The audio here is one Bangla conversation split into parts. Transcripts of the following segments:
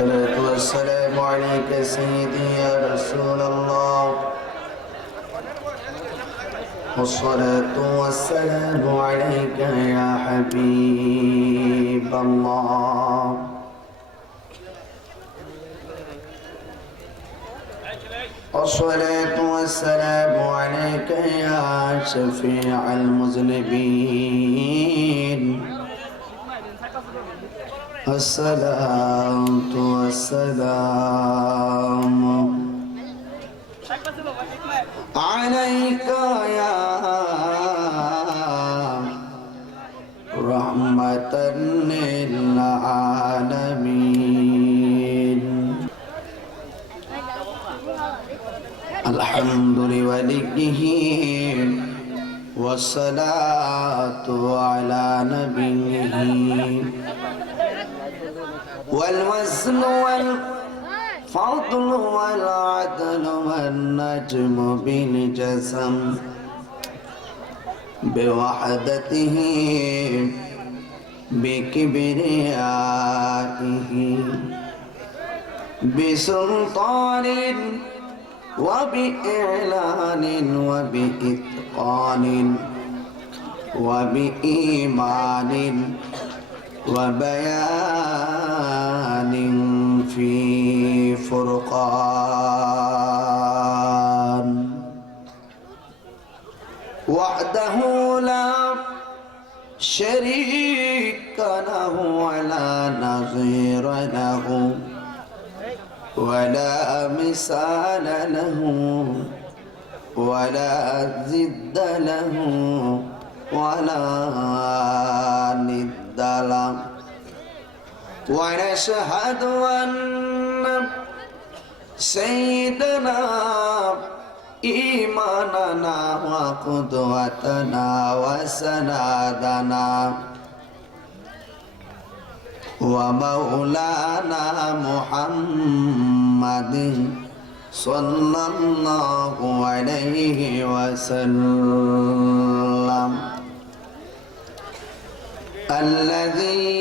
الصلاة والسلام عليك سيدي يا رسول الله والصلاة والسلام عليك يا حبيب الله والصلاة والسلام عليك يا شفيع المذنبين الصلاة والسلام عليك يا رحمة للعالمين الحمد لوليه والصلاة على نبيه والوزن والفضل والعدل والنجم بالجسم بوحدته بكبريائه بسلطان وبإعلان وبإتقان وبإيمان وبيان في فرقان وحده لا شريك له ولا نظير له ولا مثال له ولا ضد له ولا ند له ونشهد أن سيدنا إيماننا وقدوتنا وسندنا ومولانا محمد صلى الله عليه وسلم الذي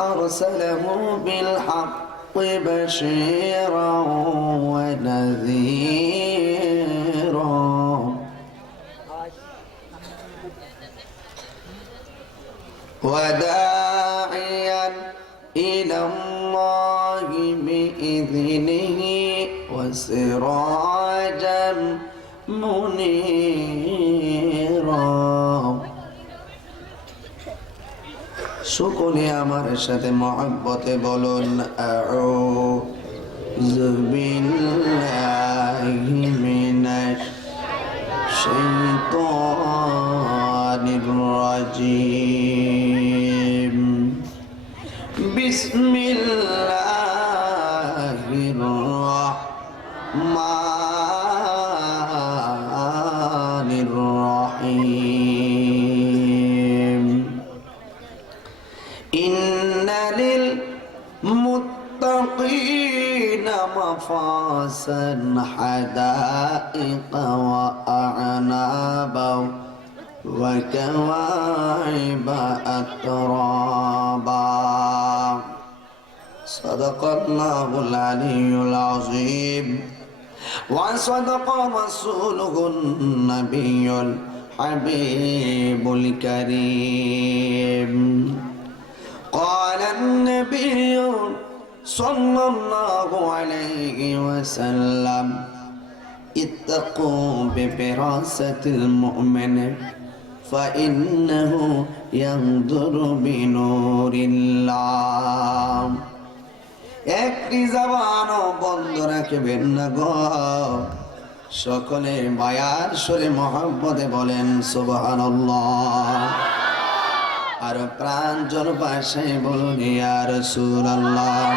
أرسله بالحق بشيرا ونذيرا وداعيا إلى الله بإذنه وسراجا منيرا সকলে আমার সাথে মহব্বতে বলুন আউযু বিল্লাহি মিনাশ শাইতানির রাজিম বিসমিল্লাহির রাহমানির রাহিম ইন্না লিল মুত্তাকিনা মাফাসান হাদাইকা ওয়া আ'নাবা ওয়া কাওয়াইবা আতরাবা সাদাকাল্লাহুল আলিয়্যুল আযীম ওয়া সাদাকা রাসূলুহুন নাবিয়্যুল হাবিবুল কারীম قال النبي صلى الله عليه وسلم اتقوا بفراسة المؤمن فإنه ينظر بنور الله একটি জবানও বন্ধ রাখবেন না গো সকলে মায়ার সুরে মহব্বতে বলেন সুবহানাল্লাহ আর প্রাঞ্জল ভাষায় বলুন ইয়া রাসূলুল্লাহ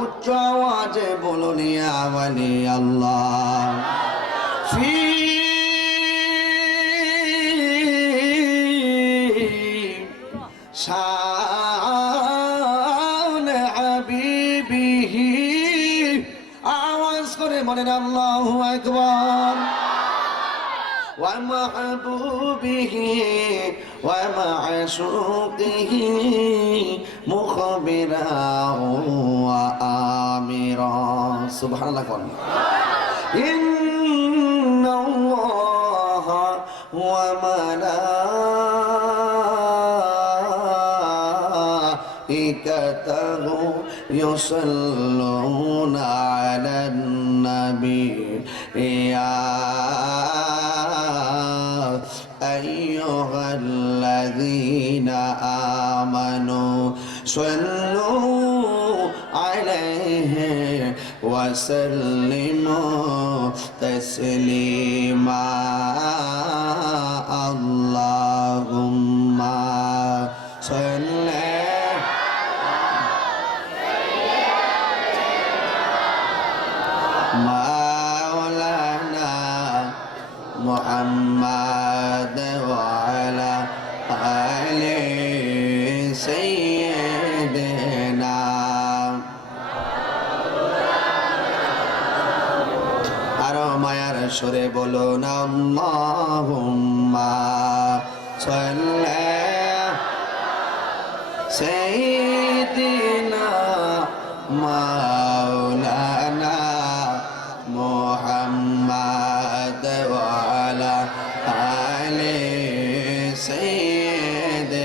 উচ্চ আওয়াজে বলুন ইয়া ওয়ালি আল্লাহ ফি শান হাবিবিহি আওয়াজ করে বলেন আল্লাহু আকবার ومحبوبه ومعشوقه مخبرا وآمرا سبحان الله قال إن الله وملائكته يصلون على النبي يا أيها الذين آمنوا صلوا عليه وسلموا تسليما اللهم صل مولانا محمد وعلى آل سيدنا আরো মায়ার সুরে বলুন আল্লাহুম্মা সাল্লি সাইয়্যিদিনা মাওলানা মুহাম্মদ ওয়া আলা আলি সাইয়্যিদিনা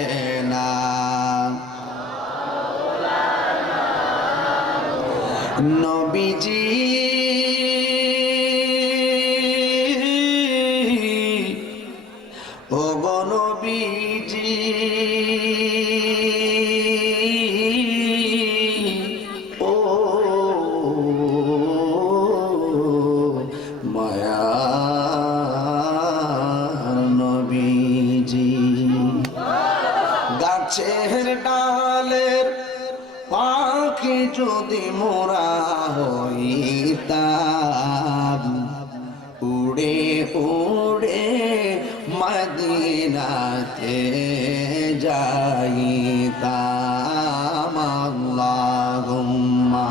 নবীজি ও গো নবীজি ও মায়ার নবীজি গাছের ডালের পাখি যদি মোরা হইতাম উড়ে উড়ে মদিনাতে যাইতাম আল্লাহুম্মা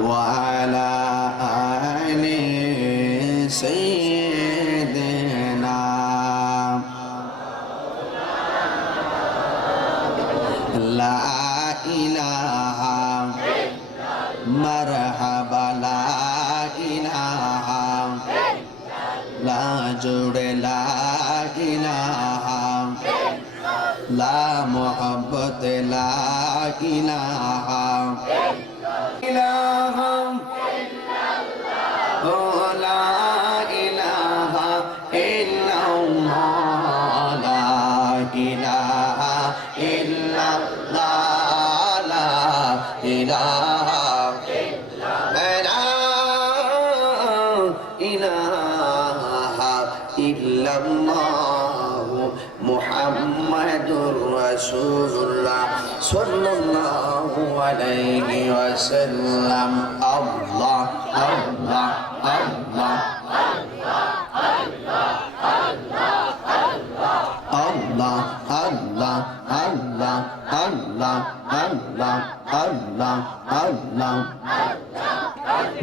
وعلى آل سيدنا لا إله مرحبا لا إله لا جود لا إله لا محبت لا إله إله لا إله إلا الله لا إله إلا الله لا إله إلا الله محمد رسول الله صلى الله عليه وسلم الله الله الله Allah Allah Allah Allah Allah Allah Allah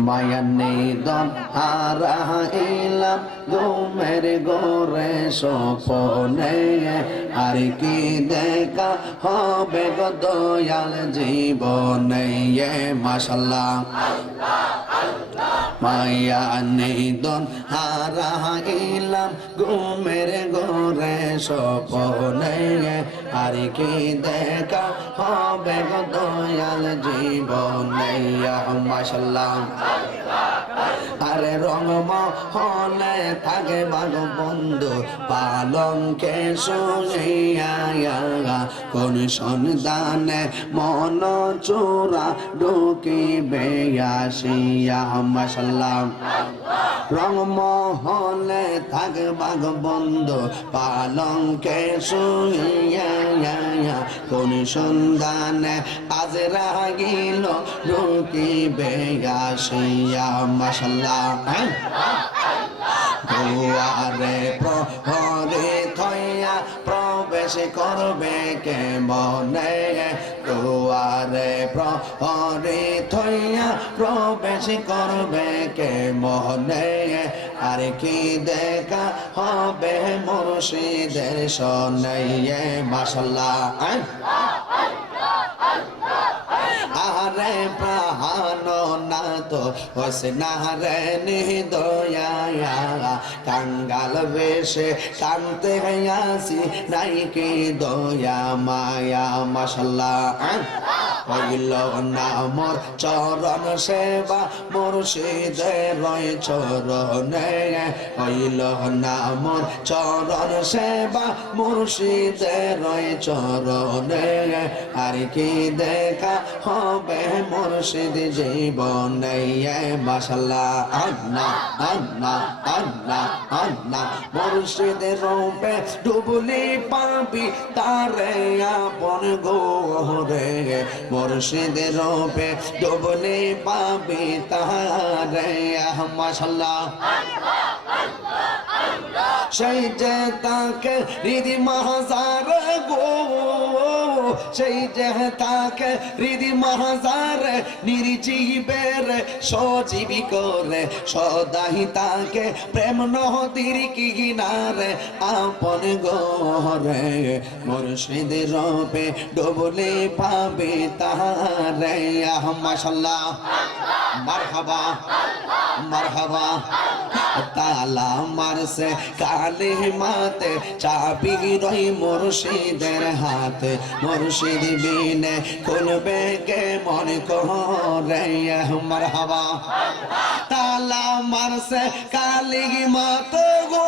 মায়ার নিদন হারাইলাম ঘুমের ঘরে স্বপ্নে আর কি দেখা হবে গো দয়াল জীবনে মাশাআল্লাহ মায়ার নিদন হারাইলাম ঘুমের ঘরে স্বপ্নে আর কি দেখা হবে গো দয়াল জীবনে মাশাআল্লাহ আরে রংমহলে থাকে বাগ বন্ধু পালঙ্কে শুইয়া কোন সন্তানে মন চোরা ঢুকিবে আসিয়া মাশাআল্লাহ রংমহলে থাকে বাগ বন্ধু পালঙ্কে শুইয়া কোন সন্তানে আজ রাগিল ঢুকিবে আসিয়া মাশাআল্লাহ দুয়ারে প্রহরে থইয়া প্রবেশ প্রবেশ করবে কে মনে দুয়ারে প্রহরী থইয়া প্রবেশ করবে কে মনে আর কি দেখা হবে মুর্শিদের সনে মাশাআল্লাহ আরে প্রাণ না তো হইছে না রে নিদয়া কাঙ্গাল বেশে কানতে আসি নাই কি দয়া মায়া মাশাআল্লাহ হইল না মোর চরণ সেবা মুর্শিদের চরণে হইল না মোর চরণ সেবা মুর্শিদের চরণে আর কি দেখা হবে মুর্শিদ জীবনে মাশাআল্লাহ আল্লাহ আল্লাহ আল্লাহ আল্লাহ মুর্শিদের রূপে ডুবলি পাবি তারে আপন গোরে মুর্শিদের রূপে ডুবলি পাবি তারে মাশাআল্লাহ সেই যে তাকে হৃদি মাহাজার গো সেই যে তাকে হৃদি মাহাজার নির্জীবের সজীবী করে সদাই তাকে প্রেম নদীর কিনারে আপন গরে মুর্শিদের রূপে ডুবলে পাবে তারে মাশাআল্লাহ মারহাবা মারহাবা তালা মারছে কালে মাতে চাবি রই মুর্শিদের হাতে মুর্শিদ বিনে খুলবে কে মন করে মারহাবা তালা মারছে কালি মাতে গো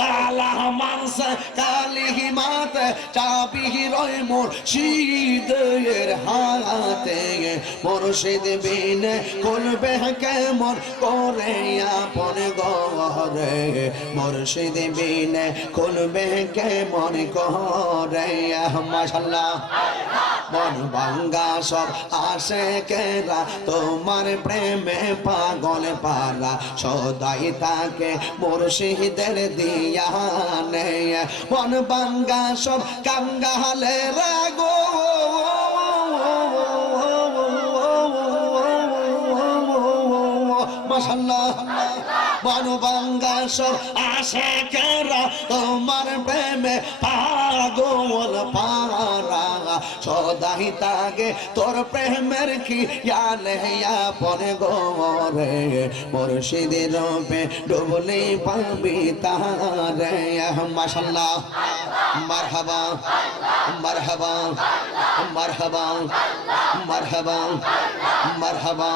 তালা মারছে কালি মাতে চাবি রই মুর্শিদের হাতে মুর্শিদ বিনে খুলবে কেমন করে আপন ঘরে মুর্শিদ বিনে খুলবে কেমন করে মাশাআল্লাহ মন ভাঙ্গা সব আসে কেরা তোমার প্রেমে পাগল পারা সদাই তাকে মুর্শিদের দিয়া নে মন ভাঙ্গা সব কাঙ্গালে রাগো মাশাআল্লাহ বানু বাঙ্গা সব আসে কেরা তোমার প্রেমে পাগল পারা সদাই তাকে তোর প্রেমের কি ইয়ালে আপন গোরে মুর্শিদের রূপে ডুবলে পাবি তারে মাশাআল্লাহ মারহাবা মারহাবা মারহাবা মারহাবা মারহাবা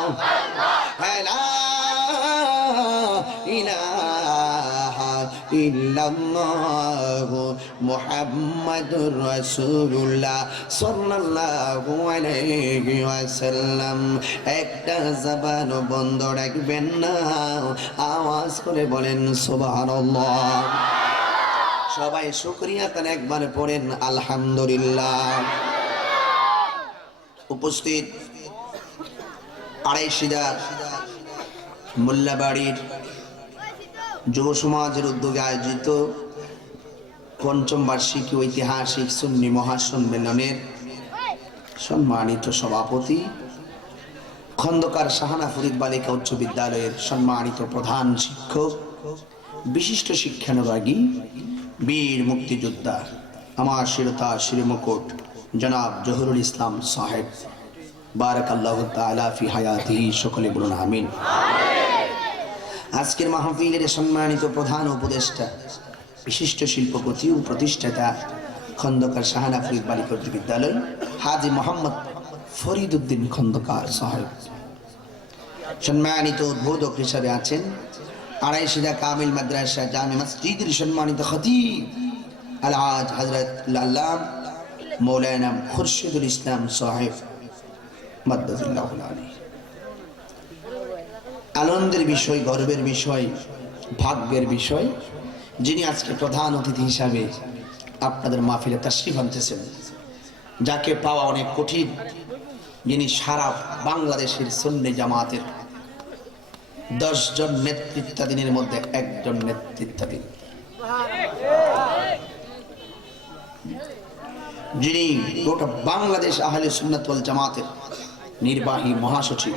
লা ইলাহা ইল্লাল্লাহ মুহাম্মাদুর রাসূলুল্লাহ সাল্লাল্লাহু আলাইহি ওয়াসাল্লাম একটা জবান বন্ধ রাখবেন না আওয়াজ করে বলেন সুবহানাল্লাহ সবাই শুকরিয়া তান একবার পড়েন আলহামদুলিল্লাহ উপস্থিত আড়াইশিদা মোল্লাবাড়ির যুব সমাজের উদ্যোগে আয়োজিত পঞ্চম বার্ষিকী ঐতিহাসিক সুন্নি মহাসম্মেলনের সম্মানিত সভাপতি খন্দকার শাহানা ফরিদ বালিকা উচ্চ বিদ্যালয়ের সম্মানিত প্রধান শিক্ষক বিশিষ্ট শিক্ষানুরাগী বীর মুক্তিযোদ্ধা আমার শিরতা শিরমুকুট জনাব জহুরুল ইসলাম সাহেব বারাকাল্লাহু তাআলা ফি হায়াতিহি সকলে বলুন আমিন আজকের মাহফিলের সম্মানিত প্রধান উপদেষ্টা বিশিষ্ট শিল্পপতি ও প্রতিষ্ঠাতা খন্দকার শাহানা ফরিদ বালিকা উচ্চ বিদ্যালয় হাজী মোহাম্মদ ফরিদ উদ্দিন খন্দকার সাহেব সম্মানিত উদ্বোধক হিসাবে আছেন আড়াইশিদা কামিল মাদ্রাসা জামে মসজিদের সম্মানিত খতিব আলহাজ হযরত আল্লামা মৌলানা খুরশিদুল ইসলাম সাহেব মাদ্দাতুল্লাহুল আলী আনন্দের বিষয় গর্বের বিষয় ভাগ্যের বিষয় যিনি আজকে প্রধান অতিথি হিসাবে আপনাদের মাহফিলে তাশরিফ আনতেছেন যাকে পাওয়া অনেক কঠিন যিনি সারা বাংলাদেশের সুন্নি জামাতের 10 জন নেতৃত্বাধীনের মধ্যে একজন নেতৃত্বাধীন যিনি গোটা বাংলাদেশ আহলে সুন্নাত ওয়াল জামাতের নির্বাহী মহাসচিব,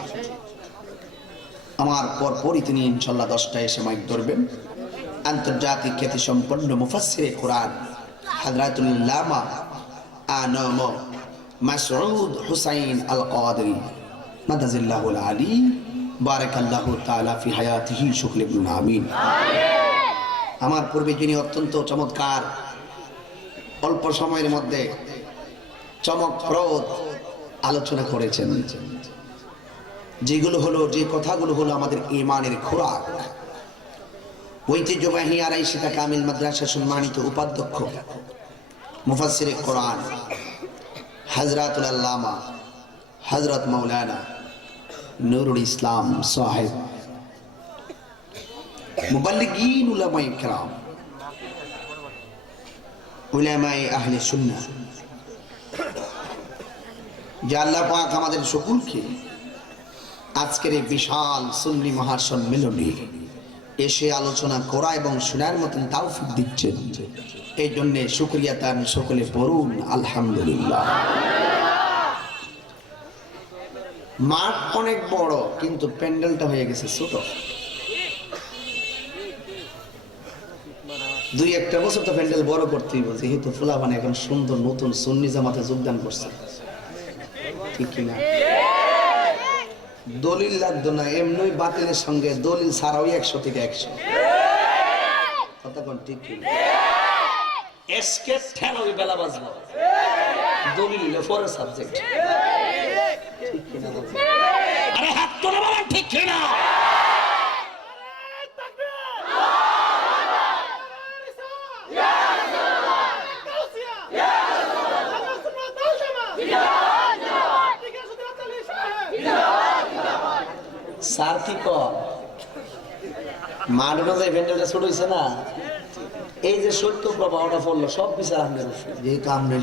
আমার পরপরই তিনি ইনশাল্লাহ 10টায় এসে মাইক ধরবেন। আন্তর্জাতিক খ্যাতি সম্পন্ন মুফাসসিরে কোরআন হযরতুল আল্লামা আনম মাসউদ হুসাইন আল কাদরি মাদাজিল্লাহুল আলী বারাকাল্লাহু তাআলা ফি হায়াতিহি শুকর ইবনে আমিন। আমার পূর্বে যিনি অত্যন্ত চমৎকার অল্প সময়ের মধ্যে চমকপ্রদ আলোচনা করেছেন, যেগুলো হলো, যে কথাগুলো হলো আমাদের ঈমানের খোরাক, ঐতিহ্যবাহী আড়াইশিতা কামিল মাদ্রাসা সম্মানিত উপাধ্যক্ষ মুফাসসিরে কোরআন হযরতুল আল্লামা হযরত মাওলানা নুরুল ইসলাম সাহেব, মুবাল্লিগিন উলামায়ে কেরাম, উলামায়ে আহলে সুন্নাহ, যে আল্লাহ পাক আমাদের সকলকে আজকের এই বিশাল সুন্নি মহাসম্মেলনে এসে আলোচনা করা এবং শোনার মতন তৌফিক দিচ্ছেন, এই জন্য শুকরিয়া তান সকলে পড়ুন আলহামদুলিল্লাহ। মাঠ অনেক বড়, কিন্তু প্যান্ডেলটা হয়ে গেছে ছোট। 2-1 বছর তো প্যান্ডেল বড় করতেই বলছে, যেহেতু ফুলাবান এখন সুন্দর নতুন সুন্নি জামাতে যোগদান করছে, ঠিক কিনা? দলিল লাগতো না, এমনি বাতিলের সঙ্গে দলিল ছাড়াও 100 থেকে 100 কথা কোন ঠিক কিনা? এসকেপ ঠেলাওই বেলা বাজলো, দলিল ফরের সাবজেক্ট, ঠিক কিনা? আরে হাত তোলা বলেন ঠিক কিনা? স্যার কি কর মাঠ অনুযায়ী ভেন্ডেলটা ছোট হয়েছে না, এই যে সত্য প্রবাহটা পড়লো সব বিচার আপনার, যেহেতু আপনার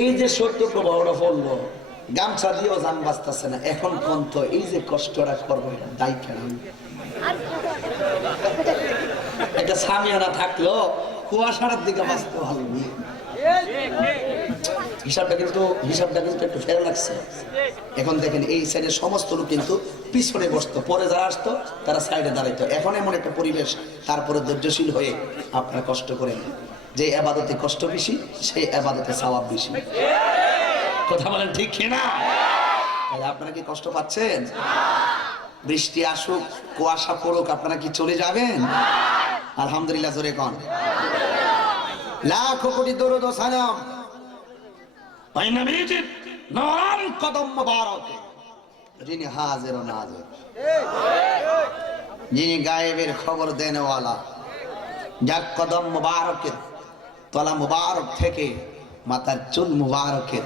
এই যে সত্য প্রবাহটা পড়লো, গামছা দিয়েও যান বাঁচতেছে না, এখন কন্ত এই যে কষ্টটা করবো দায়ী কেন? একটা সামিয়ানা থাকলো কুয়াশার দিকে বাঁচতে ভালো, হিসাবটা কিন্তু একটু ফেরা লাগছে। এখন দেখেন এই সাইডে সমস্ত লোক কিন্তু পিছনে বসতো, পরে যারা আসতো তারা সাইডে দাঁড়াইতো। এখন এমন একটা পরিবেশ, তারপরে ধৈর্যশীল হয়ে আপনারা কষ্ট করেন, যে ইবাদতে কষ্ট বেশি সেই ইবাদতে সওয়াব বেশি, কথা বলেন ঠিক কিনা? আপনারা কি কষ্ট পাচ্ছেন? বৃষ্টি আসুক, কুয়াশা পড়ুক, আপনারা কি চলে যাবেন? আলহামদুলিল্লাহ জোরে কোন লাখো কোটি দরুদ ও সালাম ওই নবীজির নূরান কদম মোবারকে, যিনি হাজির ও নাজির, যিনি গায়েবের খবর দেনেওয়ালা, যার কদম মোবারকের তলা মুবারক থেকে মাথার চুল মুবারকের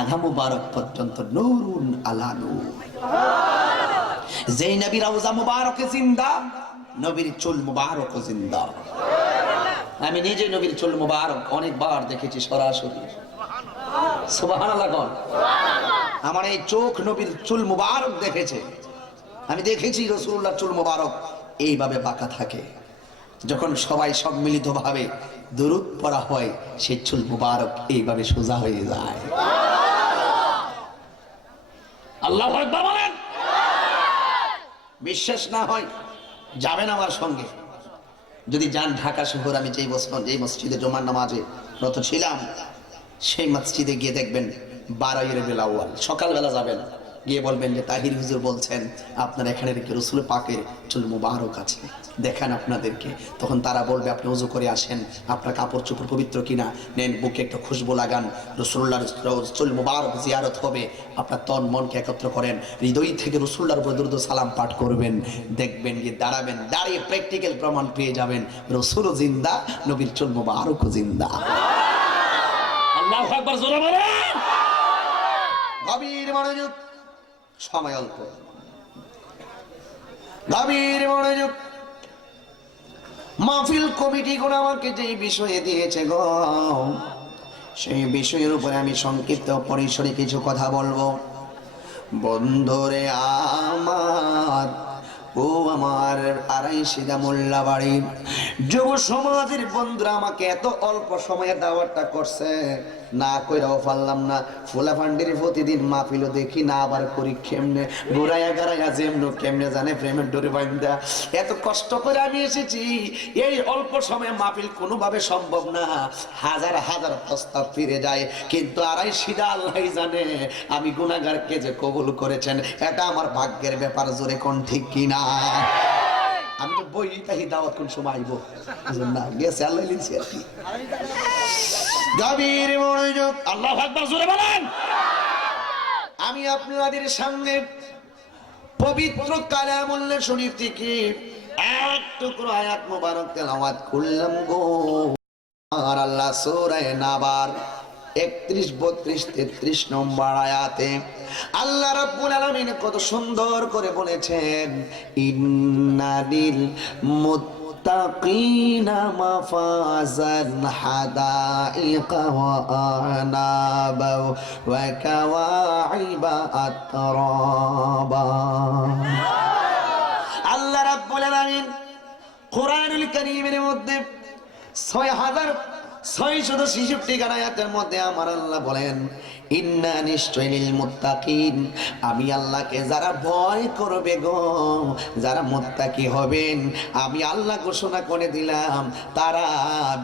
আগা মুবারক পর্যন্ত নূরুন আলা নূর, যেই নবীর রওজা মুবারকে জিন্দা, নবীর চুল মুবারক জিন্দা। আমি নিজে নবীর চুল মুবারক অনেকবার দেখেছি সরাসরি, সুবহানাল্লাহ কোন। আমার এই চোখ নবীর চুল মুবারক দেখেছে, আমি দেখেছি রাসূলুল্লাহ চুল মুবারক এইভাবে বাঁকা থাকে, যখন সবাই সম্মিলিত ভাবে দুরূদ পড়া হয় সেই চুল মুবারক এইভাবে সোজা হয়ে যায়। আল্লাহু আকবার বলেন। বিশ্বাস না হয় যাবেন আমার সঙ্গে, যদি যান ঢাকা শহর, আমি যেই মসজিদে জুমার নামাজে রত ছিলাম সেই মসজিদে গিয়ে দেখবেন 12 রবিউল আউয়াল সকালবেলা যাবেন, গিয়ে বলবেন যে তাহির হুজুর বলছেন আপনার এখানে রেখে রাসূল পাকের চুল মুবারক আছে, দেখান আপনাদেরকে। তখন তারা বলবে আপনি ওযু করে আসেন, আপনার কাপড় চোপড় পবিত্র কিনা, নেন বুকে একটা খুশবু লাগান, রাসূলুল্লাহর চুল মুবারক জিয়ারত হবে, আপনার তন মনকে একত্র করেন, হৃদয় থেকে রাসূলুল্লাহর উপর দরুদ ও সালাম পাঠ করবেন, দেখবেন গিয়ে দাঁড়াবেন, দাঁড়িয়ে প্র্যাকটিক্যাল প্রমাণ পেয়ে যাবেন রাসূলও জিন্দা, নবীর চুল মুবারকও জিন্দা। আল্লাহু আকবার জোরে বলেন। গভীর মনোযোগ, সময় অল্প, গভীর মনোযোগ। মাহফিল কমিটি কোন আমাকে যে বিষয়ে দিয়েছে গো, সেই বিষয়ের উপরে আমি সংক্ষিপ্ত পরিসরে কিছু কথা বলবো। বন্ধুরে আমার ও আমার আড়াইশিদা মোল্লা বাড়ির যুব সমাজের বন্ধুরা, আমাকে এত অল্প সময়ে দাওয়াতটা করছে, না কইরাও পারলাম না। ফুলাফান্ডির প্রতিদিন মাহফিল দেখি না, আবার করি কেমনে, ঘুরাইয়া গাড়াইয়া যেমন কেমনে জানে প্রেমের ডোরে বাইন্দা। এত কষ্ট করে আমি এসেছি, এই অল্প সময়ে মাহফিল কোনোভাবে সম্ভব না। হাজার হাজার প্রস্তাব ফিরে যায়, কিন্তু আড়াইশিদা আল্লাহ জানে আমি গুনাহগারকে যে কবুল করেছেন, এটা আমার ভাগ্যের ব্যাপার। জোরে কোন ঠিক কিনা? আমি তো বই তাই দাওয়াত কোন সময় আইব না, গেছে আল্লাহ লিখছে আর কি। গভীর মনোযোগ, আল্লাহু আকবার জোরে বলেন। আমি আপনাদের সামনে পবিত্র কালামুল্লাহ শরীফ থেকে এক টুকরো আয়াত মোবারক তেলাওয়াত করলাম গো। আর আল্লাহ সূরা নাবার 31, 32, 33 নম্বর আয়াতে আল্লাহ রাব্বুল আলামিন কত সুন্দর করে বলেছেন, ইন্নালিল মুত্তাকিনা মাফাজান হাদাইকা ওয়া আনাবা ওয়া কাওয়াইবা আতরাবা। আল্লাহ রাব্বুল আলামিন কোরআনুল কারীমের মধ্যে 6663 আয়াতের মধ্যে আমার আল্লাহ বলেন, ইন্না নিশ্চয়ই মুত্তাকিন, আমি আল্লাহকে যারা ভয় করবে গো, যারা মুত্তাকি হবেন, আমি আল্লাহ ঘোষণা করে দিলাম তারা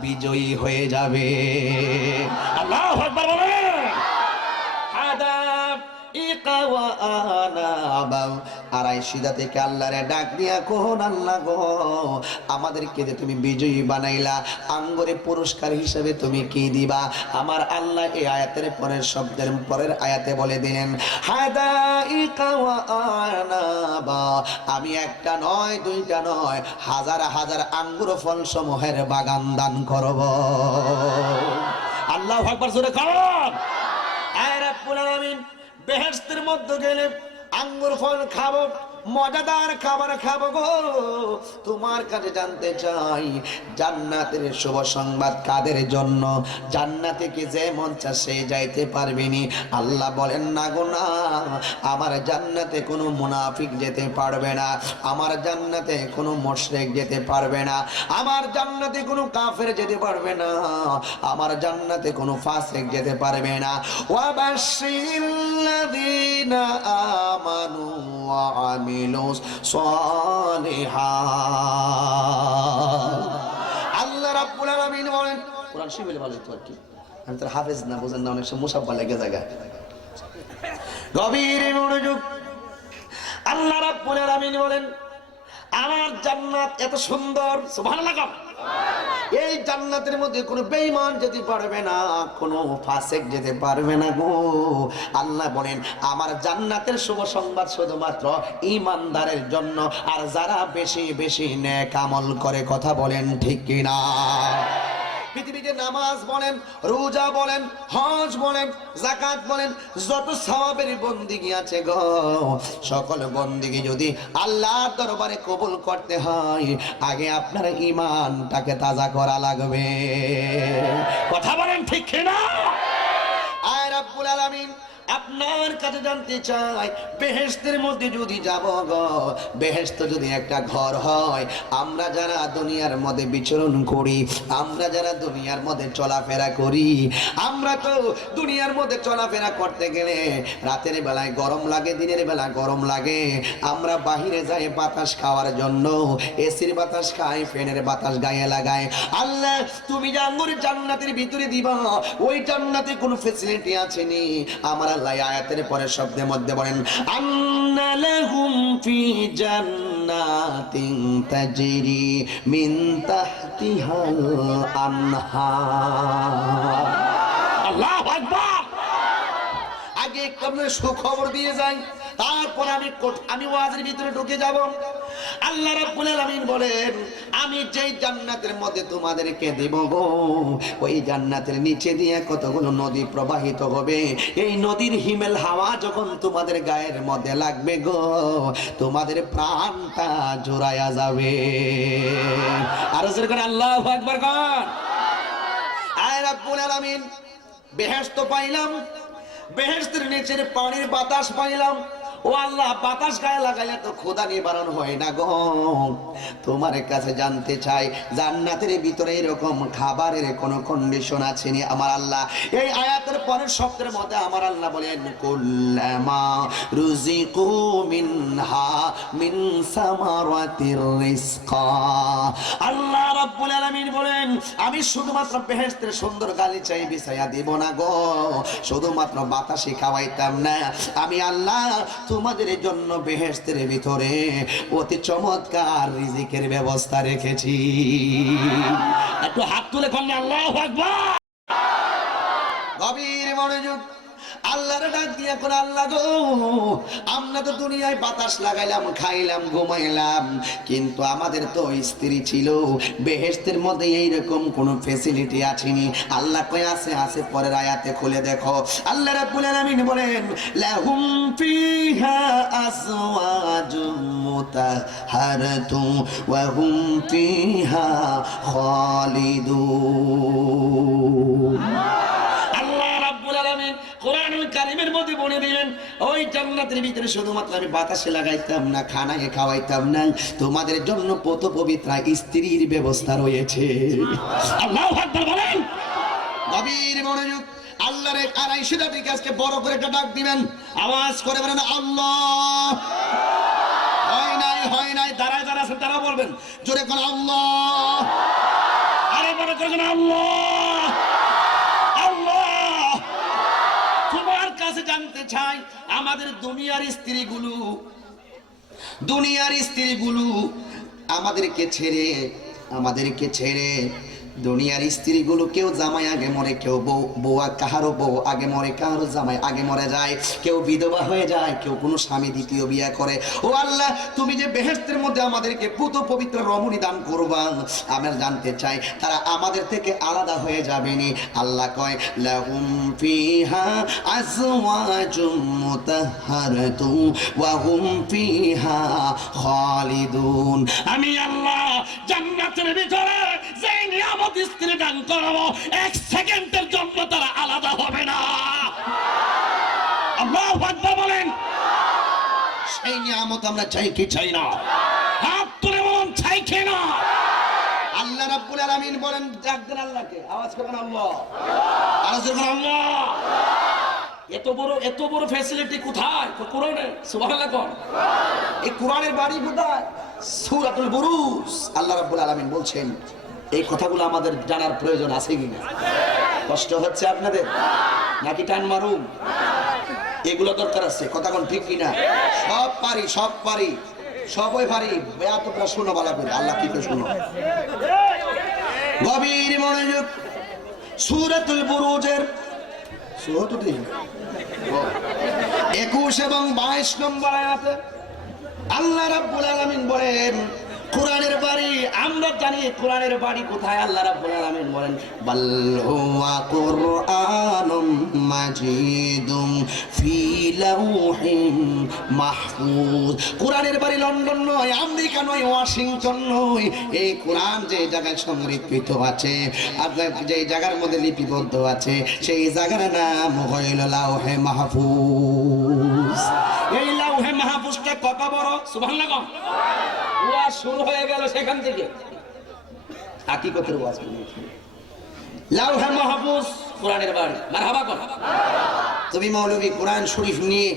বিজয়ী হয়ে যাবে। আল্লাহু আকবার বলেন। আড়াইশিদা থেকে আল্লাহরে ডাক দিয়া কোন আল্লাহ গো, আমাদেরকে যে তুমি বিজয়ী বানাইলা, আঙ্গরে পুরস্কার হিসেবে তুমি কি দিবা? আমার আল্লাহ এই আয়াতের পরের শব্দের পরের আয়াতে বলে দিলেন, হাদাইকা ওয়া আনাবা, আমি একটা নয়, দুইটা নয়, হাজার হাজার আঙ্গুর ফল সমূহের বাগান দান করব। আল্লাহু আকবার জোরে করুন। আয় রাব্বুল আলামিন, বেহেশতের মধ্যে গেলে আঙ্গুর ফল খাবো, মজাদার খাবার খাবো গো। তোমার কাছে জানতে চাই, জান্নাতের শুভ সংবাদ কাদের জন্য? জান্নাতে কি যে মন চায় সে যাইতে পারবেনি? আল্লাহ বলেন না গো না, আমার জান্নাতে কোনো মুনাফিক যেতে পারবে না, আমার জান্নাতে কোনো মুশরিক যেতে পারবে না, আমার জান্নাতে কোনো কাফের যেতে পারবে না, আমার জান্নাতে কোনো ফাসিক যেতে পারবে না। ওয়া বাশশিরিল্লাযীনা আমানু ওয়া আমিলুস সালিহাত। আল্লাহ রাব্বুল আলামিন বলেন, কোরআন শিবিলে বলে তো আর কি, আমি তো হাফেজ না, বুঝেন না, অনেক সময় মুসাফা লেগে জায়গা। গভীর মনোযোগ, আল্লাহ রাব্বুল আলামিন বলেন, আমার জান্নাত এত সুন্দর, সুবহানাল্লাহ। এই জান্নাতের মধ্যে কোনো বেঈমান যেতে পারবে না, কোনো ফাসিক যেতে পারবে না গো। আল্লাহ বলেন, আমার জান্নাতের শুভ সংবাদ শুধুমাত্র ঈমানদারের জন্য, আর যারা বেশি বেশি নেক আমল করে। কথা বলেন ঠিক কিনা? পৃথিবীতে নামাজ বলেন, রোজা বলেন, হজ বলেন, যাকাত বলেন, যত সওয়াবের বন্দেগী আছে গো, সকল বন্দেগী যদি আল্লাহর দরবারে কবুল করতে হয়, আগে আপনার ঈমানটাকে তাজা করা লাগবে। কথা বলেন ঠিক কিনা? আয় রাব্বুল আলামিন, আপনার কাছে জানতে চাই, বেহেশতের মধ্যে যদি যাব গো, বেহেশত যদি একটা ঘর হয়, আমরা যারা দুনিয়ার মধ্যে বিচরণ করি, আমরা যারা দুনিয়ার মধ্যে চলাফেরা করি, আমরা তো দুনিয়ার মধ্যে চলাফেরা করতে গেলে রাতের বেলায় গরম লাগে, দিনের বেলা গরম লাগে, আমরা বাহিরে যাই বাতাস খাওয়ার জন্য, এসির বাতাস খাই, ফ্যানের বাতাস গায়ে লাগাই। আল্লাহ তুমি যে আঙ্গুরের জান্নাতের ভিতরে দিবা, ওই জান্নাতে কোনো ফ্যাসিলিটি আছে নি? আমার আল্লাহ আয়াতের পরের শব্দের মধ্যে বলেন, আন্না লাহুম ফি জান্নাতিন তাজরি মিন তাহতিহাল আনহার। আল্লাহু আকবার। আগে একটু আপনাদের সুখবর দিয়ে যাই, তারপর আমি ওয়াজের ভিতরে ঢুকে যাব। আল্লাহ রাব্বুল আলামিন বলেন, আমি যেই জান্নাতের মধ্যে তোমাদেরকে দেব গো, ওই জান্নাতের নিচে দিয়ে কতগুলো নদী প্রবাহিত হবে। এই নদীর হিমেল হাওয়া যখন তোমাদের গায়ের মধ্যে লাগবে গো, তোমাদের প্রাণটা জোড়ায়া যাবে। আর জোরে করে আল্লাহু আকবার কোন। আয় রাব্বুল আলামিন, বেহেশত পাইলাম, বেহেশতের নিচের পানির বাতাস পাইলাম, ও আল্লাহ, বাতাস গায়ে লাগাইলে তো খোদা নিবারণ হয় না গো। তোমার কাছে জানতে চাই, জান্নাতের ভিতরে এরকম খাবারের কোনো কন্ডিশন আছে নি আমার আল্লাহ? এই আয়াতের পরের শব্দের মধ্যে আমার আল্লাহ বলেন, কুল্লামা রুজিকু মিনহা মিন সামারাতির রিজকা। আল্লাহ রাব্বুল আলামিন বলেন, আমি শুধুমাত্র বেহেশতের সুন্দর গালিচাই বিছাইয়া দিব না গো, শুধুমাত্র বাতাসে খাওয়াইতাম না, আমি আল্লাহ তোমাদের জন্য বেহেশতের ভিতরে অতি চমৎকার রিজিকের ব্যবস্থা রেখেছি। একটু হাত তুলে কন্যা আল্লাহু আকবার। গভীর মনোযোগ, আল্লাহর ডাক দিয়া করে, আল্লাহ গো, আমরা তো দুনিয়ায় বাতাস লাগাইলাম, খাইলাম, ঘুমাইলাম, কিন্তু আমাদের তো স্ত্রী ছিল, বেহেশতের মধ্যে এইরকম কোন ফ্যাসিলিটি আসেনি। আল্লাহ কই আছে? আছে পরের আয়াতে খুলে দেখো। আল্লাহ রাব্বুল আলামিন বলেন, লাহুম ফিহা আজওয়াজুম মুতাহহারাতুন ওয়া হুম ফিহা খালিদুন। কোরআনুল কারীমের মধ্যে বলে দিলেন, ওই জান্নাতের ভিতরে শুধুমাত্র আমি বাতাসে লাগাইতাম না, খানায় খাওয়াইতাম না, তোমাদের জন্য পত পবিত্র স্ত্রীর ব্যবস্থা রয়েছে। আল্লাহু আকবার বলেন। গভীর মনোযোগ, আল্লাহর এক আড়াইশোটা দিকে আজকে বড় করে একটা ডাক দিবেন, আওয়াজ করে বলেন আল্লাহ। হয় নাই, দাঁড়ায় দাঁড়া আছেন তারা বলবেন জোরে করে আল্লাহ, আরে বড় করে আল্লাহ। তোমার কাছে জানতে চাই, আমাদের দুনিয়ার স্ত্রীগুলো আমাদেরকে ছেড়ে দুনিয়ার স্ত্রীগুলো, কেউ জামাই আগে মরে, কেউ বউ কাহারো বউ আগে মরে, কাহারো জামাই আগে মরে যায়, কেউ বিধবা হয়ে যায়, কেউ কোনো স্বামী দ্বিতীয় বিয়ে করে। ও আল্লাহ, তুমি যে বেহেশতের মধ্যে আমাদেরকে পুত পবিত্র রমণী দান করবা, আমরা জানতে চাই তারা আমাদের থেকে আলাদা হয়ে যাবে নি। আল্লাহ কয়, লাহুম ফিহা আজওয়াজুম মুতাহহারাতুন ওয়া হুম ফিহা খালিদুন। আমি আল্লাহ জান্নাতের ভিতরে যে নিয়ামত স্ত্রী দান করবো, এক সেকেন্ডের জন্য তারা আলাদা হবে না। আল্লাহু আকবার বলেন। সেই নিয়ামত আমরা চাই কি চাই না? হাত তুলে বলুন, চাই কি না? আল্লাহ রাব্বুল আলামিন বলেন, ডাক দেন আল্লাহকে, আওয়াজ করবেন আল্লাহ, আওয়াজ করবেন আল্লাহ। এত বড় ফ্যাসিলিটি কোথায়? কোরআনে। সুবহানাল্লাহ কোন? এই কোরআনের বাড়ি কোথায়? সূরাতুল বুরুজ। আল্লাহ রাব্বুল আলামিন বলছেন, এই কথাগুলো আমাদের জানার প্রয়োজন আছে কিনা? কষ্ট হচ্ছে আপনাদের নাকি টান মারুম? এগুলো দরকার আছে, কথা কোন ঠিক কিনা? সব পারি সবই পারি, তোমরা শুনো বলা করে, আল্লাহ কি করে শুনো। গভীর মনোযোগ, সূরাতুল বুরুজের 21 এবং 22 নম্বর আয়াতে আল্লাহ রাব্বুল আলামিন বলেন, কোরআনের বাড়ি, আমরা জানি কোরআনের বাড়ি কোথায়। আল্লাহ রাব্বুল আলামিন বলেন, বাল হুয়া কুরআনুম মাজিদুম ফি লাউহিন মাহফুজ। কোরআনের বাড়ি লন্ডন নয়, আমেরিকা নয়, ওয়াশিংটন নয়। এই কোরআন যে জায়গায় সংরক্ষিত আছে, আপনার যে জায়গার মধ্যে লিপিবদ্ধ আছে, সেই জায়গার নাম হইল লাউহে মাহফুজ। এই লাউহে মাহফুজটা কত বড়? সুবহানাল্লাহ। ওয়াজ শুরু হয়ে গেল সেখান থেকে, হাকিকতের ওয়াজ। লাউহে মাহফুজ কোরআনের বাড়ি। মারহাবা কর। তুমি মৌলভী কোরআন শরীফ নিয়ে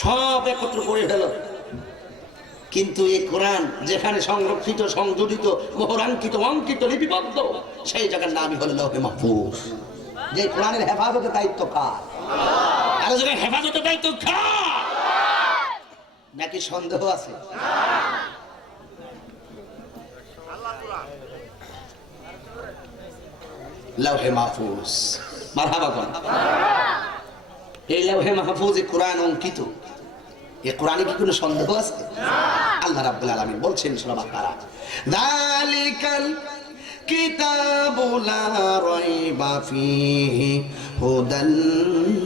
সব একত্র করে ফেলো, কিন্তু এই কোরআন যেখানে সংরক্ষিত, সংযোজিত, মোহরাঙ্কিত, অঙ্কিত, লিপিবদ্ধ, সেই জায়গার নামই হলো লাউহে মাহফুজ। যে কোরআনের হেফাজতের দায়িত্ব কার? আর যে হেফাজতের দায়িত্ব কার? নাকি সন্দেহ আছে? লাউহে মাহফুজ। মারহাবা কোন? এই লাউহে মাহফুজে কোরআন অঙ্কিত। এই কোরআনে কি কোনো সন্দেহ আছে? আল্লাহ রাব্বুল আলামিন বলছেন সূরা বাকারা, যালিকাল কিতাবু লা রাইবা ফীহি হুদাল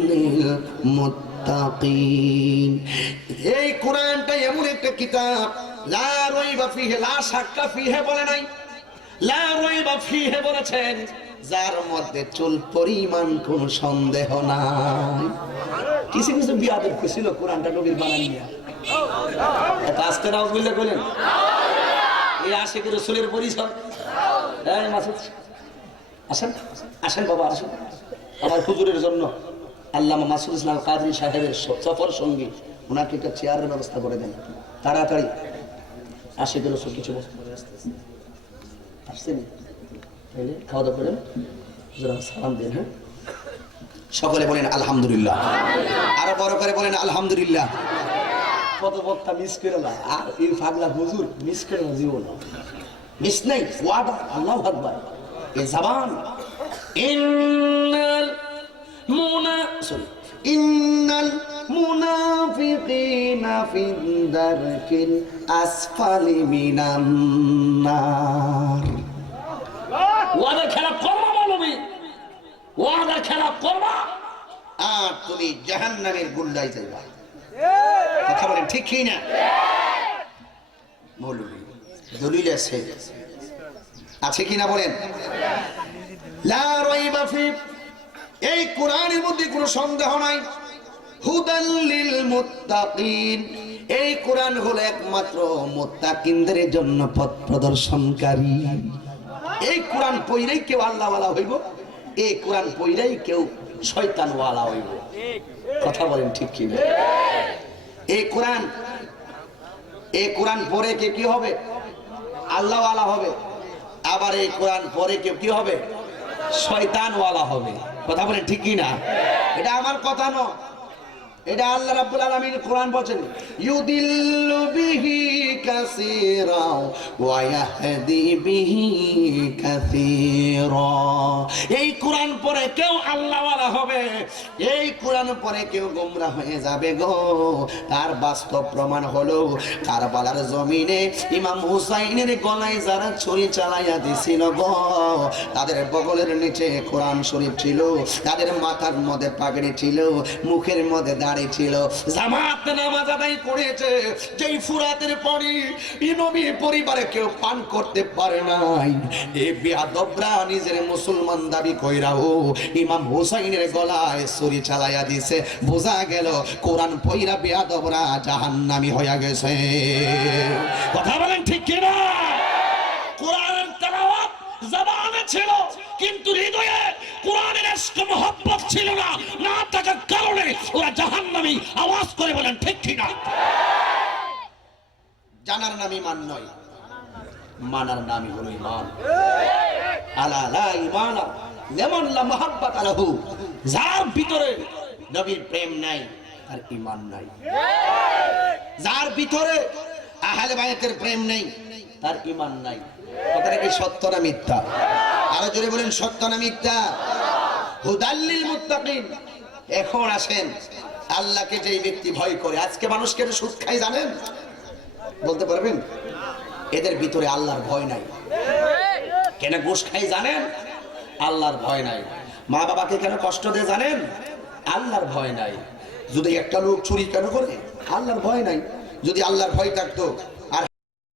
লিল মুত্তাকিন। এই কোরআনটা এমন একটা কিতাব, লা রাইবা ফীহি, লা শাক্কা ফীহি বলে নাই, লা রাইবা ফীহি বলেছেন যার মধ্যে চুল পরিমাণ কোনো সন্দেহ নাই। কিছু কিছু বিয়াদব ছিল কোরআনটা নবীর বানান নিয়া এটা আজকে নাউজুবিল্লাহ বলেন এই আশিক রাসূলের পরিচয়। এই মাসুদ আসেন আসেন বাবা আসেন আমার হুজুরের জন্য আল্লামা মাসুদ ইসলাম কাদরী সাহেবের সফর সঙ্গী ওনাকে একটা চেয়ারের ব্যবস্থা করে দেন তাড়াতাড়ি। আশিক রাসূল কিছু আসছেন তাইলে খাওয়া দাওয়া করেন সালাম দেন। হ্যাঁ সকলে বলেন আলহামদুলিল্লাহ, আরো বড় করে বলেন আলহামদুলিল্লাহ। কত বক্তা মিস করে না আর এই পাগলা হুজুর মিস করে না জীবন মিস নাই ওয়াদা আল্লাহু আকবার। এই জবান ইন্নাল মুনাফিকিনা ফিদ দারকিল আসফালি মিনান নার। ওয়াদা খেলাপ করবা মানবী, ওয়াদা খেলাপ করবা আর তুমি জাহান্নামের গুল্লায় যাইবা। কথা বলেন ঠিক কি না? মৌলবী দলিল আছে কিনা বলেন? লা রাইবা ফি, এই কোরআনের মধ্যে কোনো সন্দেহ নাই। হুদাল লিল মুত্তাকিন, এই কোরআন হলো একমাত্র মুত্তাকিনদের জন্য পথ প্রদর্শনকারী। এই কোরআন পড়লেই কেউ আল্লাহওয়ালা হইব, এই কোরআন পড়লেই কেউ শয়তানওয়ালা হইব। কথা বলেন ঠিক কি না? এই কোরআন পড়ে কে কি হবে? আল্লাহওয়ালা হবে। আবার এই কোরআন পড়ে কেউ কি হবে? শয়তানওয়ালা হবে। কথা বলেন ঠিক কি না? এটা আমার কথা নয়, এটা আল্লাহ রাব্বুল আলামিন কোরআন বলেন ইউদিল্লু বিহি কাসীরা ওয়া ইয়াহদি বিহি কাসীরা। এই কোরআন পড়ে কেউ আল্লাহওয়ালা হবে, এই কোরআন পড়ে কেউ গোমরাহ হয়ে যাবে গো। তার বাস্তব প্রমাণ হলো কারবালার জমিনে ইমাম হুসাইনের গলায় যারা ছুরি চালাইয়া দিছিল গো, তাদের বগলের নিচে কোরআন শরীফ ছিল, তাদের মাথার মধ্যে পাগড়ি ছিল, মুখের মধ্যে দাড়ি ছিল, জামাত নামাজ আদায় করেছে। যেই ফুরাতের পানি নবী পরিবারে কেউ পান করতে পারে নাই, এই বেয়াদবরা নিজের মুসলমান দাবি কইরাও ইমাম হুসাইনের গলায় ছুরি চালাইয়া দিছে। বোঝা গেল কোরআন পয়রা বেয়াদবরা জাহান্নামী হইয়া গেছে। কথা বলেন ঠিক কি না? কোরআনের তেলাওয়াত জবানে ছিল কিন্তু হৃদয়ে কোরআনের ইশক মোহাব্বত ছিল না, না থাকার কারণে ওরা জাহান্নামী। আওয়াজ করে বলেন ঠিক কি না? জানার নাম ঈমান নয়, মানার নামই হলো ঈমান। আলা লা ঈমানা লিমান লা মুহাব্বাতা লাহু, যার ভিতরে নবীর প্রেম নাই তার ঈমান নাই। যার ভিতরে আহলে বায়াতের প্রেম নেই তার ঈমান নাই। কথাটা কি সত্য না মিথ্যা? আরো জোরে বলেন সত্য না মিথ্যা? হুদাল লিল মুত্তাকিন। এখন আসেন, আল্লাহকে যে ব্যক্তি ভয় করে, আজকে মানুষ কেন সুদ খায় জানেন? বলতে পারবেন? এদের ভিতরে আল্লাহর ভয় নাই। কেন ঘুষ খায় জানেন? আল্লাহর ভয় নাই। মা বাবাকে কেন কষ্ট দেয় জানেন? আল্লাহর ভয় নাই। যদি একটা লোক চুরি কেন করে? আল্লাহর ভয় নাই। যদি আল্লাহর ভয় থাকতো আর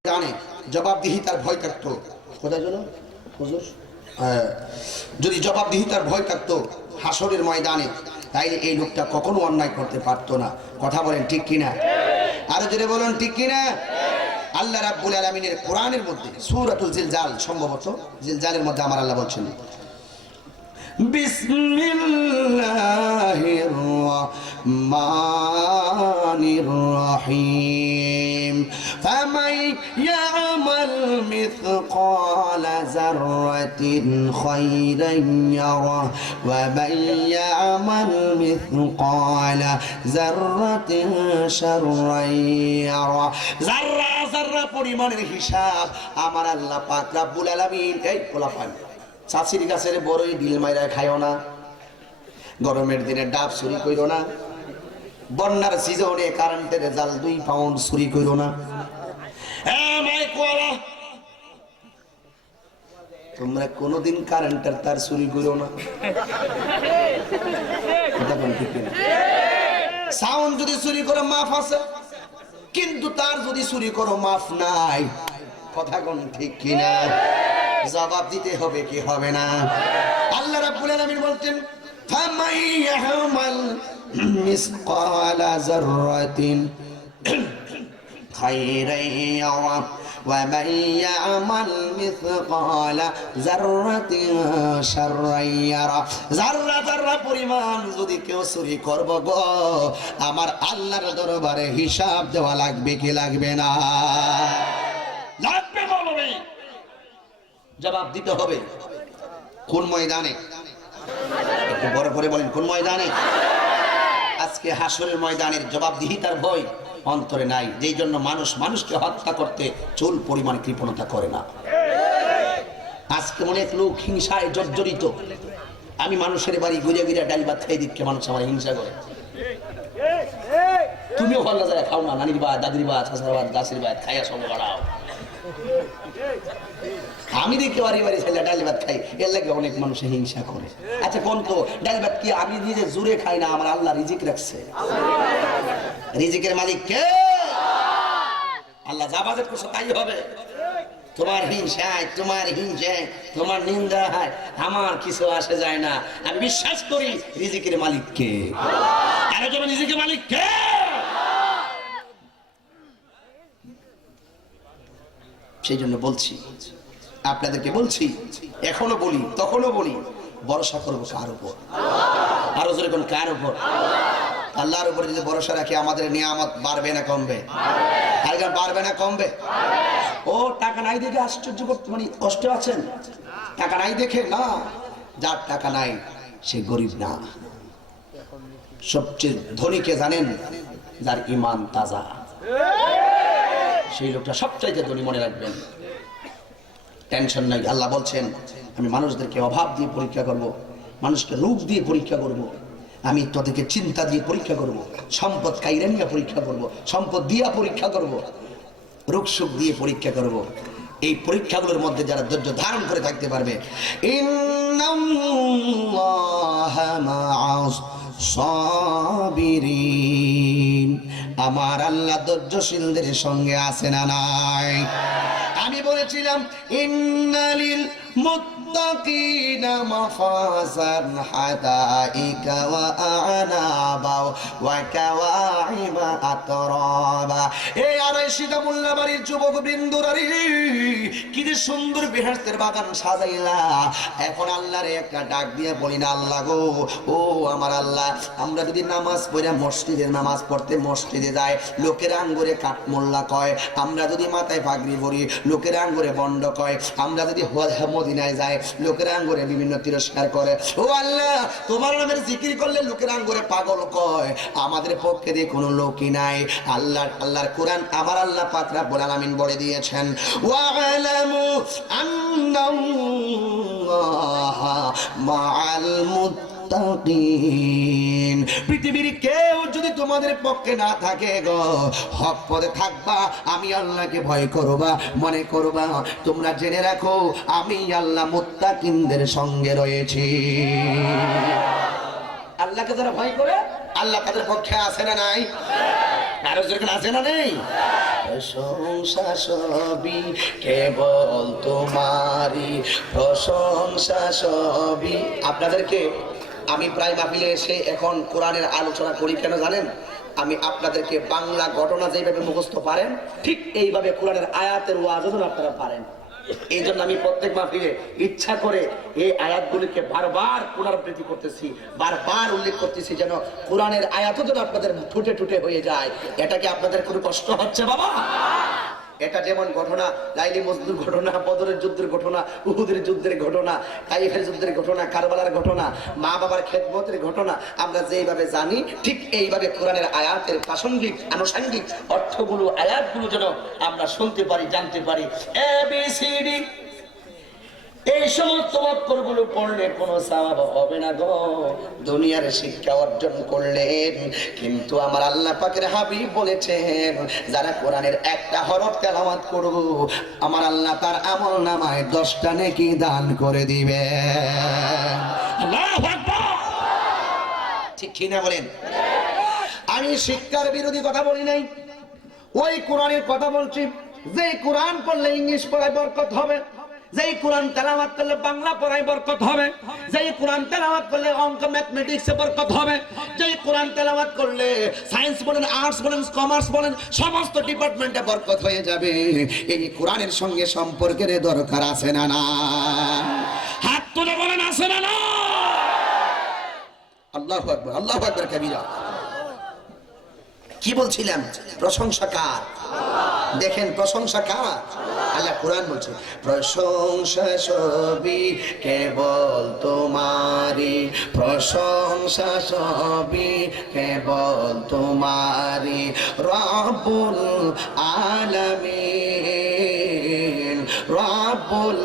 জানে জবাবদিহিতার ভয় থাকতো, কোথায় গেল হুজুর? যদি জবাবদিহিতার ভয় থাকতো হাসরের ময়দানে, তাইলে এই লোকটা কখনো অন্যায় করতে পারতো না। কথা বলেন ঠিক কিনা? আরো জোরে বলুন ঠিক কিনা? আল্লাহ রাব্বুল আলামিনের কোরআনের মধ্যে সূরাতুল জিলজাল, সম্ভবত জিলজালের মধ্যে আমার আল্লাহ বলছেন বিসমিল্লাহির রাহমানির রহিম ফামান ইয়ামাল মিসকালা যাররাতিন খায়রান ইয়ারা ওয়া মান ইয়ামাল মিসকালা যাররাতিন শাররান ইয়ারা। যাররা যাররা পরিমাণের হিসাব আমার আল্লাহ পাক রব্বুল আলামিন। এই পোলাপান চাচির গাছের বড়ই ডিল মাইরা খাইও না, গরমের দিনে ডাব চুরি কইরো না, বন্যার সিজনে কারেন্টের জাল 2 পাউন্ড চুরি কইরো না। তোমরা কোনোদিন কারেন্টের তার চুরি কইরো না। সাউন্ড যদি চুরি করো মাফ আছে, কিন্তু তার যদি চুরি করো মাফ নাই। কথা কোন ঠিক কিনা? জবাব দিতে হবে কি হবে না? আল্লাহ রাব্বুল আলামিন বলতেন ফামাই ইয়ামাল মিসকালা যাররাতিন খায়রান ইয়ারা ওয়া মান ইয়ামাল মিসকালা যাররাতিন শাররান ইয়ারা। যাররা যাররা পরিমাণ যদি কেউ চুরি করব গো, আমার আল্লাহর দরবারে হিসাব দেওয়া লাগবে কি লাগবে না? লাগবে বলবে, জবাব দিতে হবে। কোন ময়দানে? একটু বড় করে বলেন, কোন ময়দানে? আজকে হাসরের ময়দানের জবাবদিহিতার ভয় অন্তরে নাই, যেই জন্য মানুষ মানুষকে হত্যা করতে চুল পরিমাণ কৃপণতা করে না। আজকে অনেক লোক হিংসায় জর্জরিত। আমি মানুষের বাড়ি ঘুরে ঘুরে ডাল ভাত খাই দিচ্ছে, মানুষ আমার হিংসা করে। তুমিও ভালো যায় খাও না, নানির বাদ, দাদির বাদ, হাসার বাদ, গাছের বাদ খাইয়া সঙ্গে বাড়াও। আমি দেখি বাড়ি বাড়ি ছেলে ডাল ভাত খাই, এর লাগে অনেক মানুষের হিংসা করে। আচ্ছা কোন তো ডাল ভাত কি আমি নিজে জুড়ে খাই না? আমার আল্লাহ রিজিক রাখছে। রিজিকের মালিক কে? আল্লাহ যা বাজেট করছে তাই হবে। তোমার হিংসায়, তোমার হিংসায়, তোমার নিন্দা হয়, আমার কিছু আসে যায় না। আমি বিশ্বাস করি রিজিকের মালিক কে। আরে তোমার রিজিকের মালিক কে? সেই জন্য বলছি, আপনাদেরকে বলছি, এখনো বলি তখনও বলি, ভরসা করবো কার উপর? আরো জোরে কোন কার উপর? আল্লাহর উপরে যদি ভরসা রাখি আমাদের নিয়ামত বাড়বে না কমবে? আর বাড়বে না কমবে? ও টাকা নাই দেখে আশ্চর্য করতে মানে কষ্ট আছেন? টাকা নাই দেখে না, যার টাকা নাই সে গরিব না। সবচেয়ে ধনীকে জানেন? যার ঈমান তাজা, সেই লোকটা সবচাইতে ধনী, মনে রাখবেন। টেনশন নাই। আল্লাহ বলছেন আমি মানুষদেরকে অভাব দিয়ে পরীক্ষা করব, মানুষকে রোগ দিয়ে পরীক্ষা করব, আমি তোদেরকে চিন্তা দিয়ে পরীক্ষা করব, সম্পদ কাইরা নিয়ে পরীক্ষা করব, সম্পদ দিয়া পরীক্ষা করব, রোগ সুখ দিয়ে পরীক্ষা করব। এই পরীক্ষাগুলোর মধ্যে যারা ধৈর্য ধারণ করে থাকতে পারবে, ইন্নাল্লাহা মা'আস সাবিরিন, আমার আল্লাহ ধৈর্যশীলদের সঙ্গে আছে না নাই? আমি বলেছিলাম ইন্নালিল মুত্তাকিনা মাফাজান হাদাইকা ওয়া আনাবা ওয়া কাওয়াইবা আতরাবা। এই আড়াইশিটা মোল্লাবাড়ির যুবক বৃন্দরারি, কি যে সুন্দর বেহেশতের বাগান সাজাইলা। এখন আল্লাহরে একটা ডাক দিয়ে বলি না, আল্লাহ গো, ও আমার আল্লাহ, আমরা যদি নামাজ পড়ে মসজিদে নামাজ পড়তে মসজিদে যায়, লোকের আঙ্গুরে কাঠ মোল্লা কয়। আমরা যদি মাথায় পাগড়ি পরি, লোকের আঙ্গুরে বন্ড কয়। আমরা যদি মদিনায় যায়, লোকের আঙ্গুরে বিভিন্ন তিরস্কার করে। ও আল্লাহ, তোমার নামের জিকির করলে লোকের আঙ্গুরে পাগল কয়। আমাদের পক্ষে দিয়ে কোনো লোকই নাই। আল্লাহর কোরআন আমার আল্লাহ পাক রব্বুল আলামিন বলে দিয়েছেন, ওয়া'লামু আন্নাল্লাহা মা'আল মুত্তাকিন। পৃথিবীর কেউ যদি তোমাদের পক্ষে না থাকে গো, হক পথে থাকবা, আমি আল্লাহকে ভয় করবা, মনে করবা, তোমরা জেনে রাখো আমি আল্লাহ মুত্তাকিনদের সঙ্গে রয়েছি। আল্লাহকে যারা ভয় করে, আল্লাহ তাদের পক্ষে আছে না নাই? আরো যেরকম আছে না নেই? প্রশংসা সবই কেবল তোমারই, প্রশংসা সবই। আপনাদেরকে আমি প্রায় মাহফিলে এসে এখন কোরআনের আলোচনা করি কেন জানেন? আমি আপনাদেরকে বাংলা ঘটনা যেভাবে মুখস্থ পারেন, ঠিক এইভাবে কোরআনের আয়াতের ওয়াজও আপনারা পারেন। এই জন্য আমি প্রত্যেক মাহফিলে ইচ্ছা করে এই আয়াতগুলিকে বারবার পুনরাবৃত্তি করতেছি, বারবার উল্লেখ করতেছি, যেন কোরআনের আয়াতও যেন আপনাদের ঠুটে ঠুটে হয়ে যায়। এটা কি আপনাদের কোনো কষ্ট হচ্ছে বাবা? এটা যেমন ঘটনা, লাইলি মজদুর ঘটনা, বদরের যুদ্ধের ঘটনা, উহুদের যুদ্ধের ঘটনা, তাইফের যুদ্ধের ঘটনা, কারবালার ঘটনা, মা বাবার খেদমতের ঘটনা, আমরা যেইভাবে জানি ঠিক এইভাবে কোরআনের আয়াতের প্রাসঙ্গিক আনুষঙ্গিক অর্থগুলো, আয়াতগুলো যেন আমরা শুনতে পারি, জানতে পারি। ABCD এই সমস্ত অক্ষরগুলো পড়লে কোনো সওয়াব হবে না গো, দুনিয়ার শিক্ষা অর্জন করলেন। কিন্তু আমার আল্লাহ পাকের হাবিব বলেছেন, যারা কোরআনের একটা হরফ তেলাওয়াত করব, আমার আল্লাহ তার আমল নামায় 10টা নেকি দান করে দিবে। আল্লাহু আকবার। ঠিক কি না বলেন? আমি শিক্ষার বিরোধী কথা বলি নাই, ওই কোরআনের কথা বলছি। যে কোরআন পড়লে ইংলিশ পড়ায় বরকত হবে, যেই কোরআন তেলাওয়াত করলে বাংলা পড়ায় বরকত হবে, যেই কোরআন তেলাওয়াত করলে অঙ্ক ম্যাথমেটিক্সে বরকত হবে, যেই কোরআন তেলাওয়াত করলে সায়েন্স বলেন, আর্টস বলেন, কমার্স বলেন, সমস্ত ডিপার্টমেন্টে বরকত হয়ে যাবে। এই কোরআনের সঙ্গে সম্পর্কের দরকার আছে না না? হাত তুলে বলেন আছে না না? আল্লাহু আকবার, আল্লাহু আকবার কবীরা। কি বলছিলাম? প্রশংসা কার? দেখেন প্রশংসা কার? আল্লাহ কোরআন বলছে প্রশংসা সবই কেবল তোমারই, প্রশংসা সবই কেবল তোমারই, রব্বুল আলামিন, রব্বুল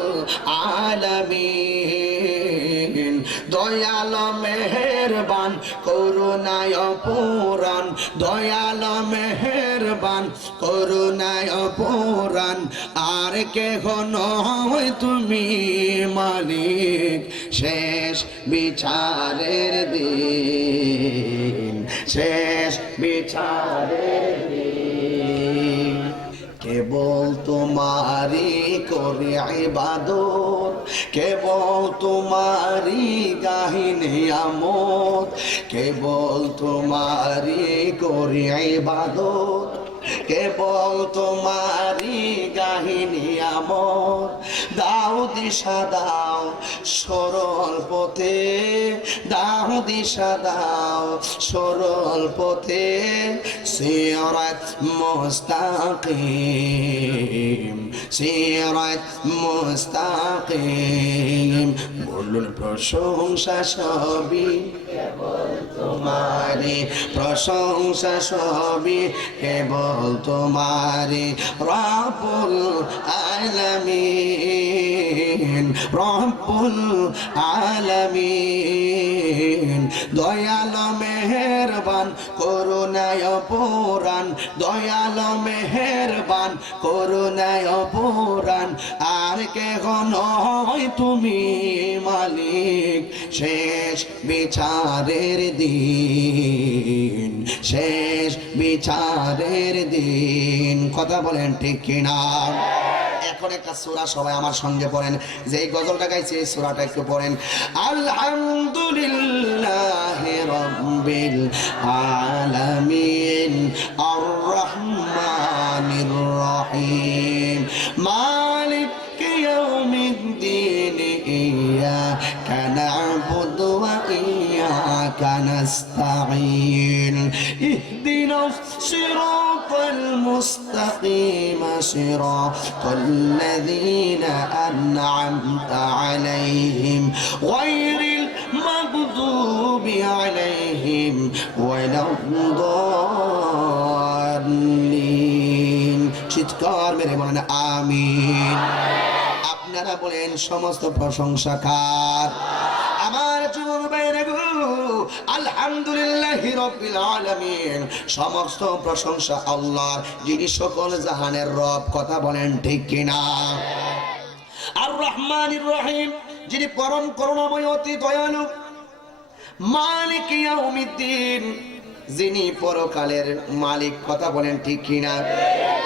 আলামিন। দয়াল মেহেরবান করুণায় পুরাণ, দয়াল মেহেরবান করুণায় পুরাণ, আর কেহ নয় তুমি মালিক শেষ বিচারের দিন, শেষ বিচারের দিন। কেবল তোমারি করি ইবাদত, কেবল তোমারি গাহি নিয়ামত, কেবল তোমারি করি ইবাদত, কেবল তোমারি গাহি নিয়ামত। দাও দিশা দাও সরল পথে, দাও দিশা দাও সরল পথে, সিরাত মুস্তাকিম, সিরাত মুস্তাকিম। বলুন প্রশংসা সবই কেবল তোমারি, প্রশংসা সবই কেবল তোমারি, রব্বুল আলামিন, রব্বুল আলামিন। দয়াল মেহেরবান করুণায় পুরাণ, দয়াল মেহেরবান করুণায় পুরাণ, আর কেহ নয় তুমি মালিক শেষ বিচারের দিন, শেষ বিচারের দিন। কথা বলেন ঠিক কিনা? এখন একটা সূরা সবাই আমার সঙ্গে পড়েন, যে এই গজলটা গাইছে এই সূরাটা একটু পড়েন। আলহামদুলিল্লাহি রাব্বিল আলামিন, আর রহমানির রহিম, মালিক ইয়াউমিদ্দিন, ইয়্যাকা না'বুদু ওয়া ইয়্যাকা নাস্তাঈন, ইহদিনাস সিরাতাল মুস্তাকিম, সিরাতাল লাযীনা আন'আমতা আলাইহিম, গায়রিল মাগদুবি আলাইহিম ওয়ালাদ-দাল্লিন। চিৎকার মেরে বলেন আমিন। আপনারা বলেন সমস্ত প্রশংসা কার? আমার যুবক ভাইরা গো, আলহামদুলিল্লাহি রাব্বিল আলামিন, সমস্ত প্রশংসা আল্লাহর, যিনি সকল জাহানের রব। কথা বলেন ঠিক কিনা? আর রহমানির রহিম, যিনি পরম করুণাময় অতি দয়ালু। মালিক ইয়াউমিদ্দিন, যিনি পরকালের মালিক। কথা বলেন ঠিক কিনা?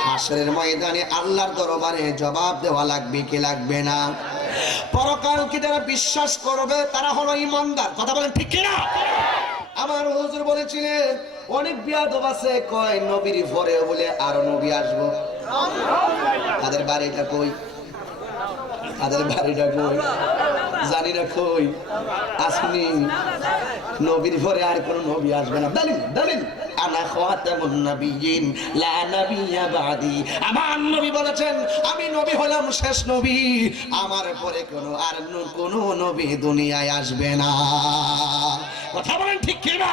হাসরের ময়দানে আল্লাহর দরবারে জবাব দেওয়া লাগবে কি লাগবে না? পরকালকে যারা বিশ্বাস করবে তারা হলো ঈমানদার। কথা বলেন ঠিক কিনা? আমার হুজুর বলেছিলেন অনেক বিয়াদব আছে, কয় নবীর পরে বলে আরো নবী আসবো। তাদের বাড়িটা কই? তাদের বাড়িটা কই জানি না, কই আসেনি। নবীর পরে আর কোন নবী আসবে না। দলিল দলিল, আনা খাতামুন নবিয়্যিন লা নাবিয়্যা বাদি। আমার নবী বলেছেন আমি নবী হলাম শেষ নবী, আমার পরে কোনো নবী দুনিয়ায় আসবে না। কথা বলেন ঠিক কি না?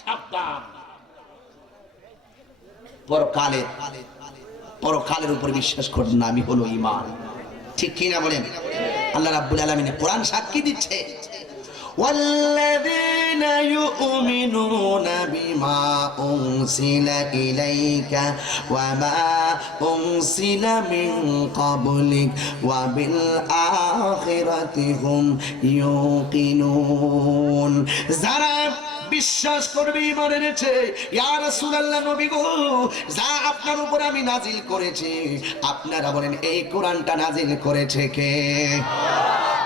সাবধান। পরকালের উপর বিশ্বাস করেন না, আমি হলো ঈমান। ঠিক কি না বলেন? আল্লাহ রাব্বুল আলামিন কোরআন সাক্ষী দিচ্ছে, والذين يؤمنون بما أنزل إليك وما أنزل من قبلك وبالآخرة هم يوقنون। যারা বিশ্বাস করবে, ঈমান এনেছে। ইয়া রাসূলুল্লাহ, নবী গো, যা আপনার উপর আমি নাজিল করেছি, আপনারা বলেন এই কোরআনটা নাজিল করেছে কে?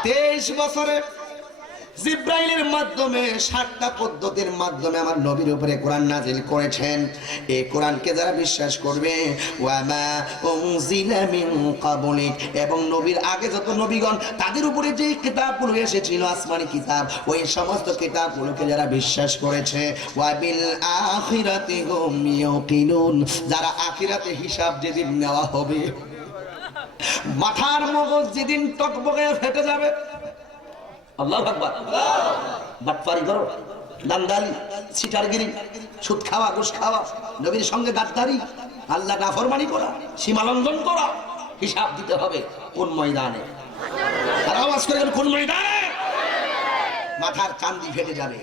23 বছরে জিব্রাইলের মাধ্যমে 60টা পদ্ধতির মাধ্যমে আমার নবীর উপরে কোরআন নাজিল করেছেন। এই কোরআনকে যারা বিশ্বাস করবে, ওয়ামা উনজিলা মিন ক্বাবলিক, এবং নবীর আগে যত নবীগণ তাদের উপরে যে কিতাবগুলো এসেছিল আসমানি কিতাব, ওই সমস্ত কিতাবগুলোকে যারা বিশ্বাস করেছে, ওয়াবিল আখিরাতি হুম ইউকিনুন, যারা আখিরাতে হিসাব যেদিন নেওয়া হবে, মাথার মগজ যেদিন টকবকে ফেটে যাবে। আল্লাহু আকবার। বাটপারি করো, দান্দালি, সিটারগিরি, সুদ খাওয়া, ঘুষ খাওয়া, নবীর সঙ্গে গাদ্দারি, আল্লাহ নাফরমানি করা, সীমা লঙ্ঘন করা, হিসাব দিতে হবে কোন ময়দানে? আর আওয়াজ করে কোন ময়দানে? মাথার চান্দি ফেটে যাবে।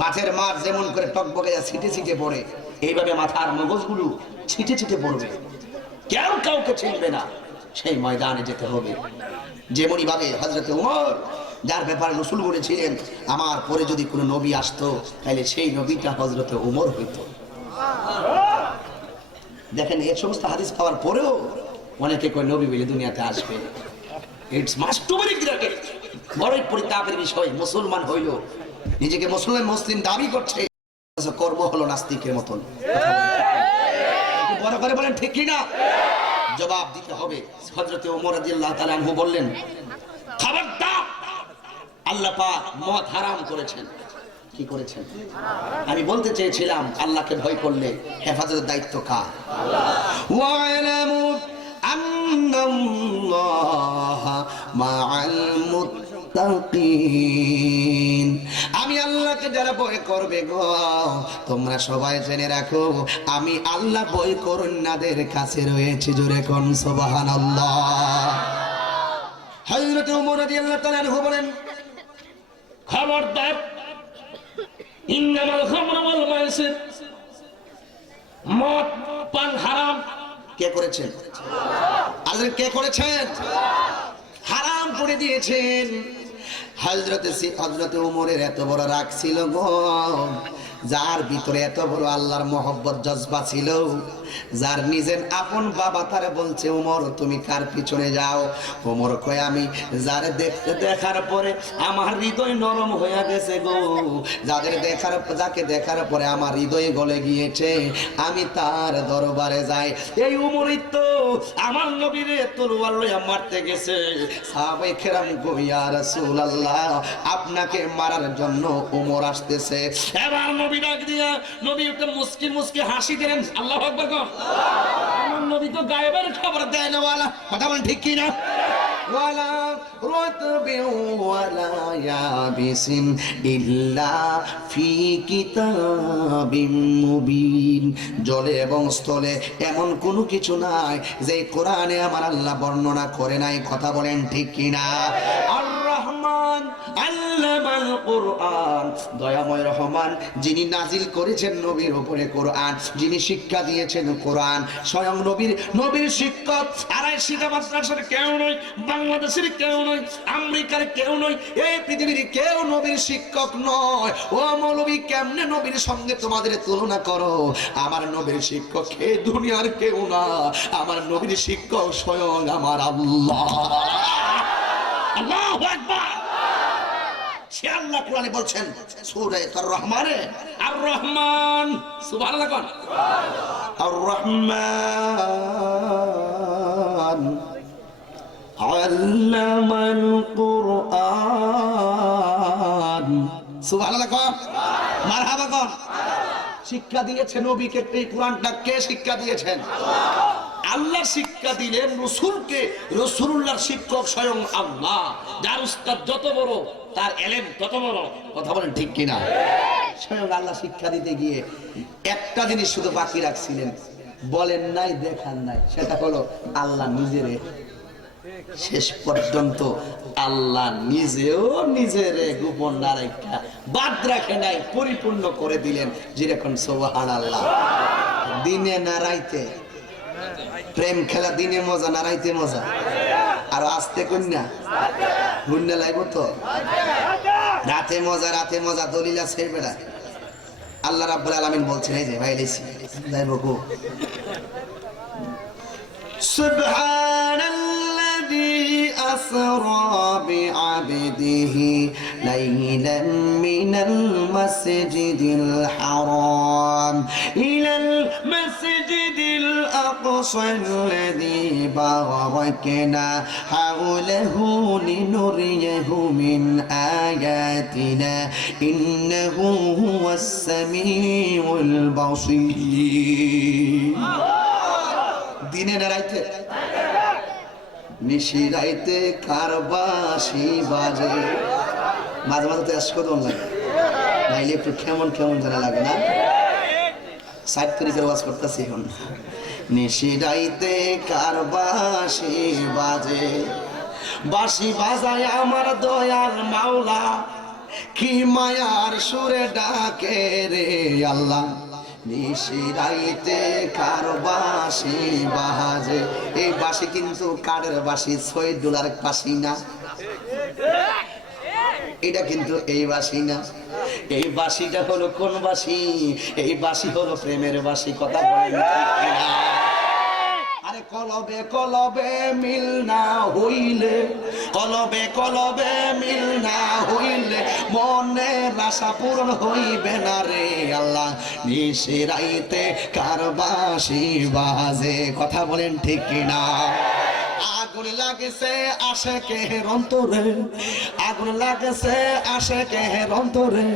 মাছের মাছ যেমন করে টকবকে ছিটে ছিটে পড়ে, এইভাবে মাথার মগজগুলো ছিটে ছিটে পড়বে, কেউ কাউকে চিনবে না। সেই ময়দানে যেতে হবে। যেমনই ভাবে হযরত ওমর, যার ব্যাপারে রাসূল বলেছিলেন আমার পরে যদি কোনো নবী আসতো তাহলে সেই নবীটা হযরত ওমর হইতো। দেখেন, এই সমস্ত হাদিস পাওয়ার পরেও অনেকে কয় নবী বলে দুনিয়াতে আসবে। It's must to be regretted. বড়ই পরিতাপের বিষয়, মুসলমান হইল, নিজেকে মুসলিম দাবি করছে, কর্ম হলো নাস্তিকের মতন। বড় করে বলেন ঠিক কি না? জবাব দিতে হবে। হযরত ওমর রাদিয়াল্লাহু তাআলা আনহু বললেন, খবরদার, আল্লাহ পাক মদ হারাম করেছেন। কি করেছেন? আমি বলতে চেয়েছিলাম আল্লাহকে ভয় করলে হেফাজতের দায়িত্ব কার? ওয়ালামু আন্নাল্লাহা মাআল মুত্তাকিন, আমি আল্লাহকে যারা ভয় করবে গো, তোমরা সবাই জেনে রাখো আমি আল্লাহ ভয় করুন্নাদের কাছে রয়েছে। জোরে কোন সুবহানাল্লাহ। হযরত ওমর রাদিয়াল্লাহু তাআলা আনহু বলেন, খবরদার, ইন্নামাল খামরু ওয়াল মাইসির, মদ পান হারাম। কে করেছেন? আল্লাহ। কে করেছেন? হারাম করে দিয়েছেন। হযরত ওমরের এত বড় রাগ ছিল গো, যার ভিতরে এত বড় আল্লাহর মহব্বত জজবা ছিল, যার নিজের আপন বাবা তারে বলছে ওমর তুমি কার পিছনে যাও? ওমর কয় আমি যারে দেখার পরে আমার হৃদয় নরম হয়ে গেছে গো, যাকে দেখার পরে আমার হৃদয় গলে গিয়েছে, আমি তার দরবারে যাই। এই ওমরই তো আমার নবীরে তলোয়ার লইয়া মারতে গেছে। সাহাবায়ে কেরাম কই, ইয়া রাসূলুল্লাহ, আপনাকে মারার জন্য ওমর আসতেছে। এবার নবী ডাক দিয়া, নবী একটা মুস্কি মুস্কি হাসি দিলেন। আল্লাহু আকবার। আমার নবী তো গায়েবের খবর দেয় না, ওয়ালা কথা বলেন ঠিক কি না? ওয়ালা রাতবিন ওয়ালা ইয়াবিসিন ইল্লা ফি কিতাবিম মুবিন, জলে এবং স্থলে এমন কোনো কিছু নাই যে কোরআনে আমার আল্লাহ বর্ণনা করে নাই। কথা বলেন ঠিক কি না? আর রহমান আল্লামাল কোরআন, দয়াময় রহমান যিনি নাজিল করেছেন নবীর উপরে কোরআন, যিনি শিক্ষা দিয়েছেন কোরআন, স্বয়ং নবীর শিক্ষক। আর এই শিক্ষা মাদ্রাসার কেউ নয়, বাংলাদেশের কেউ নয়, আমেরিকার কেউ নয়, এই পৃথিবীর কেউ নবীর শিক্ষক নয়। ও মৌলবী, কেমনে নবীর সঙ্গে তোমাদের তুলনা করো? আমার নবীর শিক্ষক কে? দুনিয়ার কেউ না, আমার নবীর শিক্ষক স্বয়ং আমার আল্লাহ। আল্লাহু আকবার। সে আল্লাহ কোরআনে বলছেন সূরা আর রহমানে, আর রহমান, সুবহানাল্লাহ কোন, আর রহমান আল্লামাল কুরআন, সুবহানাল্লাহ কোন, মারহাবা কোন। শিক্ষা দিয়েছে নবীকে, এই কোরআনটা কে শিক্ষা দিয়েছেন? আল্লাহ শিক্ষা দিলেন রাসূলকে। রাসূলুল্লাহর শিক্ষক স্বয়ং আল্লাহ। যার উস্তাদ যত বড় তার এলেম তত বড়। কথা বলেন ঠিক কিনা? স্বয়ং আল্লাহ শিক্ষা দিতে গিয়ে একটা জিনিস শুধু বাকি রাখছিলেন, বলেন নাই, দেখান নাই, সেটা হলো আল্লাহ নিজেরে। শেষ পর্যন্ত আল্লাহ নিজেও নিজেরে গোপন না রাখা, বাদ রাখে নাই, পরিপূর্ণ করে দিলেন। যেরকম সুবহানাল্লাহ। দিনে না রাইতে প্রেম খেলা, দিনে মজা না রাইতে মজা। আর আস্তে কন্যা গুন্ডা লাগবো তো। রাতে মজা দলিল আছে বেড়া। আল্লাহ রাব্বুল আলামিন বলছেন, এই যে ভাই লেছি যাই বকু, সুবহানাল্লাযী আসরা বিআবদিহি লাইলান মিনাল মাসজিদিল হারাম ইলাল মাসজিদিল আকসাল্লাযী বারাকনা হাওলাহু লিনুরিয়াহু মিন আয়াতিনা ইন্নাহু হুয়াস সামিউল বাসীর। দিনে না রাইতে? নিশি রাইতে কারবাসি বাজে। মাঝে মাঝে তো এসকদম লাগে, নাইলে একটু কেমন কেমন জানা লাগে না? সাইড তরিকের ওয়াজ করতেছি এখন। নিশি রাইতে কারবাসি বাজে, বাঁশি বাজায় আমার দয়াল মাওলা, কি মায়ার সুরে ডাকে রে আল্লাহ। নিশি রাইতে কার বাঁশি বাজে, এই বাঁশি কিন্তু কাঠের বাঁশি, $6 বাঁশি না, এটা কিন্তু এই বাঁশি না। এই বাঁশিটা হলো কোন বাঁশি? এই বাঁশি হলো প্রেমের বাঁশি। কথা বলেন ঠিক কিনা? আরে কলবে কলবে মিল না হইলে, কলবে কলবে মিল না হইলে মনের আশা পূরণ হইবে না রে আল্লাহ। নিশি রাইতে কার বাঁশি বাজে। কথা বলেন ঠিক কিনা? আগুন লাগেছে আশেকের অন্তরে, আগুন লাগেছে আশেকের অন্তরে,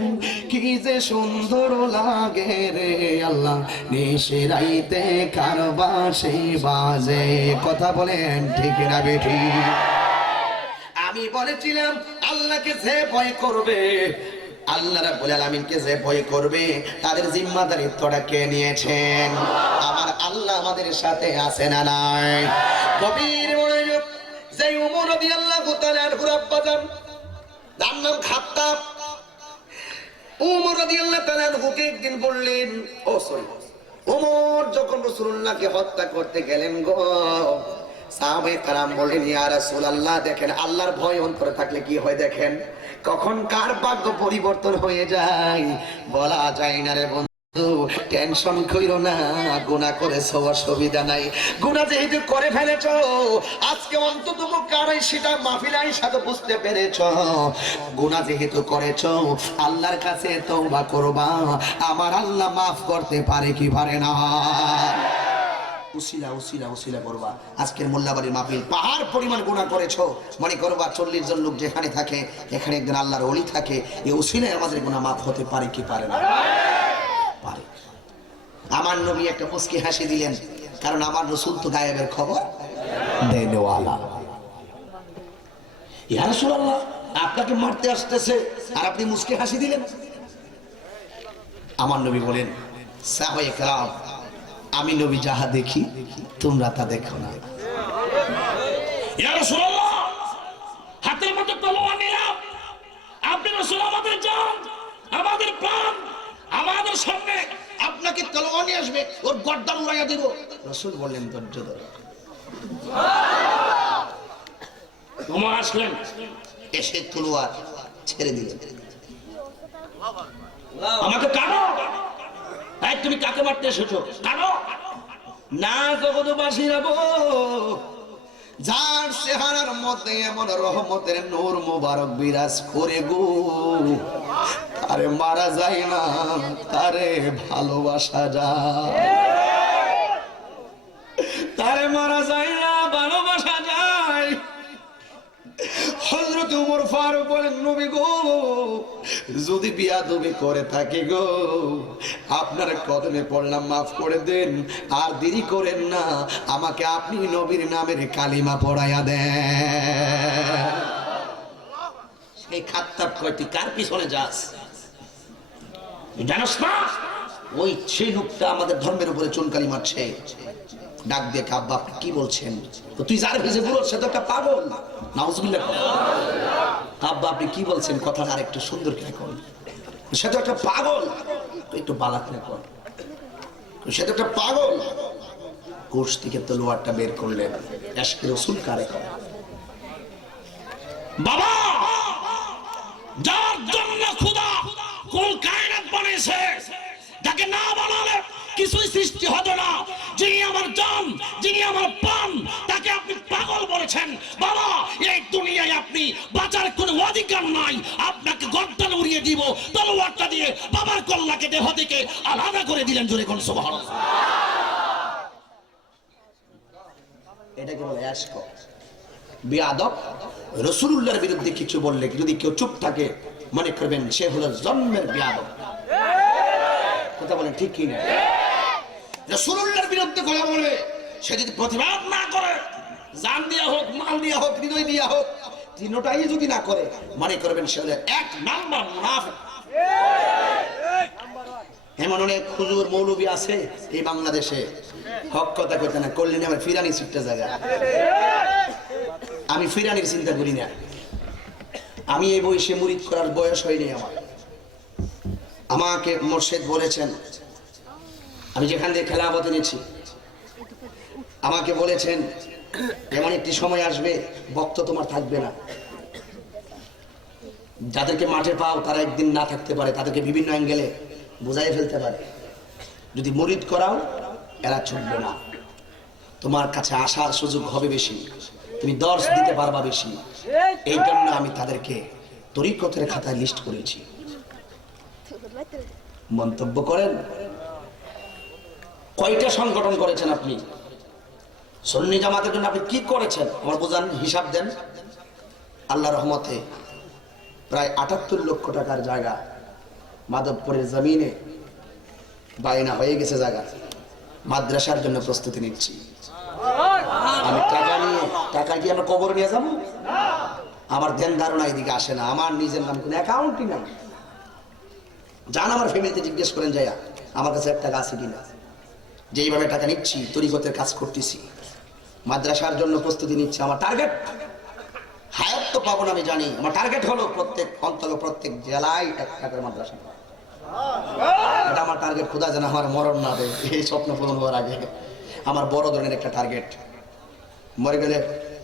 কি যে সুন্দর লাগে রে আল্লাহ। নিশি রাইতে কার বাঁশি বাজে। কথা বলেন ঠিক না বেঠি? আমি বলেছিলাম আল্লাহকে যে ভয় করবে, আল্লাহ রাব্বুল আলামিনকে যে ভয় করবে, তাদের জিম্মাদারিত্বটা কে নিয়েছেন? আমার আল্লাহ আমাদের সাথে আছে না নাই? গভীর মনোযোগ। যে ওমর রাদিয়াল্লাহু তাআলা আনহুর আব্বা জান, তার নাম খাত্তাব। ওমর রাদিয়াল্লাহু তাআলা আনহুকে একদিন বললেন, ও সরি, ওমর যখন রাসূলুল্লাহকে হত্যা করতে গেলেন গো, সাহাবায়ে কেরাম বললেন, ইয়া রাসূলুল্লাহ, দেখেন আল্লাহর ভয় অন্তরে থাকলে কি হয় দেখেন, কখন কার ভাগ্য পরিবর্তন হয়ে যায় বলা যায় না রে বন্ধু। টেনশন কইরো না, গুনাহ করেছো অসুবিধা নাই। গুনাহ যেহেতু করে ফেলেছো, আজকে অন্তত কারাই সেটা মাহফিলাই সাথে বুঝতে পেরেছো। গুনাহ যেহেতু করেছো, আল্লাহর কাছে তওবা করবা, আমার আল্লাহ মাফ করতে পারে কি পারে না? উসিলা উসিলা উসিলা করবা। আজকের মোল্লাবাড়ির মাহফিল, পাহাড় পরিমাণ গুনাহ করেছো, মনে করবা 40 জন লোক যেখানে থাকে, এখানে একজন আল্লাহর ওলি থাকে, এই উসিলায় আমাদের গুনাহ মাফ হতে পারে কি পারে না? পারে। আমার নবী একটা মুস্কি হাসি দিলেন, কারণ আমার রাসূল তো গায়েবের খবর দেনওয়ালা। ইয়া রাসূলুল্লাহ, আপনাকে মারতে আসতেছে আর আপনি মুস্কি হাসি দিলেন? আমার নবী বলেন, সাহাবায়ে কেরাম, আমি নবী যাহা দেখি তোমরা তা দেখো না। ইয়া রাসূলুল্লাহ, হাতের মধ্যে তলোয়ার নিলাম, আপনি রাসূল আমাদের জান, আমাদের প্রাণ, আমাদের সামনে আপনাকে তলোয়ার নিয়ে আসবে, ওর গর্দান উড়াইয়া দেব। রাসূল বললেন, ধৈর্য ধরো। ওমর আসলেন, এসে তলোয়ার ছেড়ে দিলেন। আমাকে কাটো। এই তুমি কাকে মারতে এসেছো? কাটো না জগৎবাসীরা গো, যার চেহারার মধ্যে এমন রহমতের নূর মুবারক বিরাজ করে গো, তারে মারা যায় না, তারে ভালোবাসা যায়। তারে মারা যায় না, ভালোবাসা যায়। হযরত ওমর ফারুক বলেন, নবী গো, যদি বিয়াদবি করে থাকে গো, আপনার কদমে পড়লাম, মাফ করে দেন, আর দেরি করেন না, আমাকে আপনি নবীর নামের কালিমা পড়াইয়া দেন। সেই খাত্তাব কয়, তুই কার পিছনে যাস? জানোস না? ওই সেই লোকটা আমাদের ধর্মের উপরে চুনকালি মারছে। ডাক দিয়ে আব্বা আপনি কি বলছেন? তো তুই যার ভেজে বলো, সে তো একটা পাগল। নাউজুবিল্লাহ। আব্বা আপনি কি বলছেন? কথাটা আর একটু সুন্দর করে কর। সে তো একটা পাগল, একটু বালা করে কর। সে তো একটা পাগল। কোষ থেকে তলোয়ারটা বের করলেন, ইশকে রাসূল কারে কর। বাবা, যার জন্য সৃষ্টি হতো না। যিনি আমার জান, যিনি আমার প্রাণ, তাকে আপনি পাগল বলেছেন। বাবা, এই দুনিয়ায় আপনি বাঁচার কোনো অধিকার নাই। আপনাকে গর্দান উড়িয়ে দিব তলোয়ারটা দিয়ে। বাবার কল্লাকে দেহ থেকে আলাদা করে দিলেন। জোরে কোন সুবহানাল্লাহ। এটাকে বলে আশক, বেয়াদব। রাসূলুল্লাহর বিরুদ্ধে কিছু বললে যদি কেউ চুপ থাকে, মনে করবেন সে হলো জন্মের বেয়াদব। কথা বলেন ঠিক কি না? রাসূলুল্লাহর বিরুদ্ধে কথা বলে সে যদি প্রতিবাদ না করে, জান দিয়া হোক, মাল দিয়া হোক, হৃদয় দিয়া হোক, তিনটাই যদি না করে, মনে করবেন সে হলো এক নাম্বার মুনাফিক। এমন অনেক হুজুর মৌলবী আছে এই বাংলাদেশে, হক কথা কইতে না করলেন আমার ফিরানি সিটটা জায়গা। আমি ফিরানির চিন্তা করি না। আমি এই বয়সে মুরিদ করার বয়স হয়নি আমার। আমাকে মোর্শেদ বলেছেন, আমি যেখান থেকে খেলাফত এনেছি, আমাকে বলেছেন এমন একটি সময় আসবে বক্ত তোমার থাকবে না। যাদেরকে মাঠে পাও তারা একদিন না থাকতে পারে, তাদেরকে বিভিন্ন অ্যাঙ্গেলে বুঝাই ফেলতে পারে। যদি মুরিদ করাও এরা ছুটবে না, তোমার কাছে আসার সুযোগ হবে বেশি, তুমি দর্শ দিতে পারবা বেশি। এই জন্য আমি তাদেরকে তরিকতের খাতায় লিস্ট করেছি। মন্তব্য করেন, কয়টা সংগঠন করেছেন আপনি? সুন্নি জামাতের জন্য আপনি কি করেছেন আমার বোঝান, হিসাব দেন। আল্লাহ রহমতে প্রায় ৭৮ লক্ষ টাকার জায়গা মাধবপুরের জমিনে বায়না হয়ে গেছে জায়গা। মাদ্রাসার জন্য প্রস্তুতি নিচ্ছি। আমি টাকা নিয়ে, টাকা কি আমরা কবর নিয়ে যাবো? আমার ধ্যান ধারণা এদিকে আসে না। আমার নিজের নাম কোনো অ্যাকাউন্টই না। যান আমার ফ্যামিলিতে জিজ্ঞেস করেন যাইয়া আমার কাছে 1 টাকা আছে কিনা। যেইভাবে টাকা নিচ্ছি, তরিকতের কাজ করতেছি, মাদ্রাসার জন্য প্রস্তুতি নিচ্ছি। আমার টার্গেট হায়াত তো পাবো না আমি জানি। আমার টার্গেট হলো প্রত্যেক অঞ্চলে, প্রত্যেক জেলায় 1টা করে মাদ্রাসা। এটা আমার টার্গেট। খোদা যেন আমার মরণ না দেয় এই স্বপ্ন পূরণ হওয়ার আগে। আমার বড় ধরনের একটা টার্গেট। মরে গেলে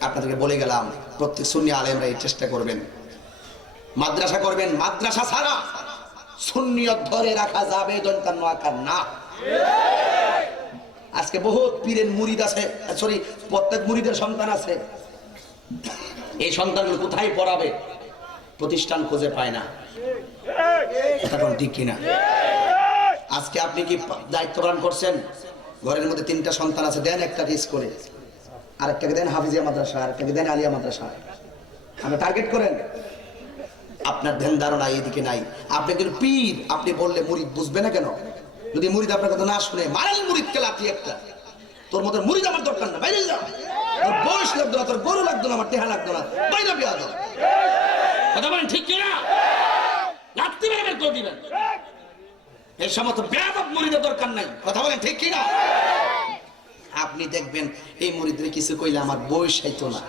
আপনাদেরকে বলে গেলাম, প্রত্যেক সুন্নি আলেমরা এই চেষ্টা করবেন, মাদ্রাসা করবেন। মাদ্রাসা ছাড়া সুন্নিয়ত ধরে রাখা যাবে না। আজকে বহুত পীরের মুরিদ আছে, সরি প্রত্যেক মুরিদের সন্তান আছে, এই সন্তানগুলো কোথায় পড়াবে প্রতিষ্ঠান খুঁজে পায় না। এখন ঠিক কিনা? আজকে আপনি কি দায়িত্ব পালন করছেন? ঘরের মধ্যে 3টা সন্তান আছে, দেন একটাকে স্কুলে, আরেকটাকে দেন হাফিজিয়া মাদ্রাসা, আরেকটাকে দেন আলিয়া মাদ্রাসা। আপনি টার্গেট করেন। আপনার ধ্যান ধারণা এদিকে নাই। আপনি কিন্তু পীর, আপনি বললে মুরিদ বুঝবে না কেন? যদি মুরিদ আপনার কথা না শুনে, মারেন মুরিদকে লাঠি একটা। তোর মতো মুরিদ আমার দরকার না, বাইরে যা। তোর বয়স লাগতো না, তোর গরু লাগতো না, আমার টেহা লাগতো না, বাইরে বিয়া দাও। কথা বলেন ঠিক কিনা? লাত্তি মেরে বের করে দিবেন। এই সমস্ত বেয়াদব মুরিদের দরকার নাই। কথা বলেন ঠিক কিনা? আপনি দেখবেন এই মুরিদরে কিছু কইলে আমার বয়স আইতো না,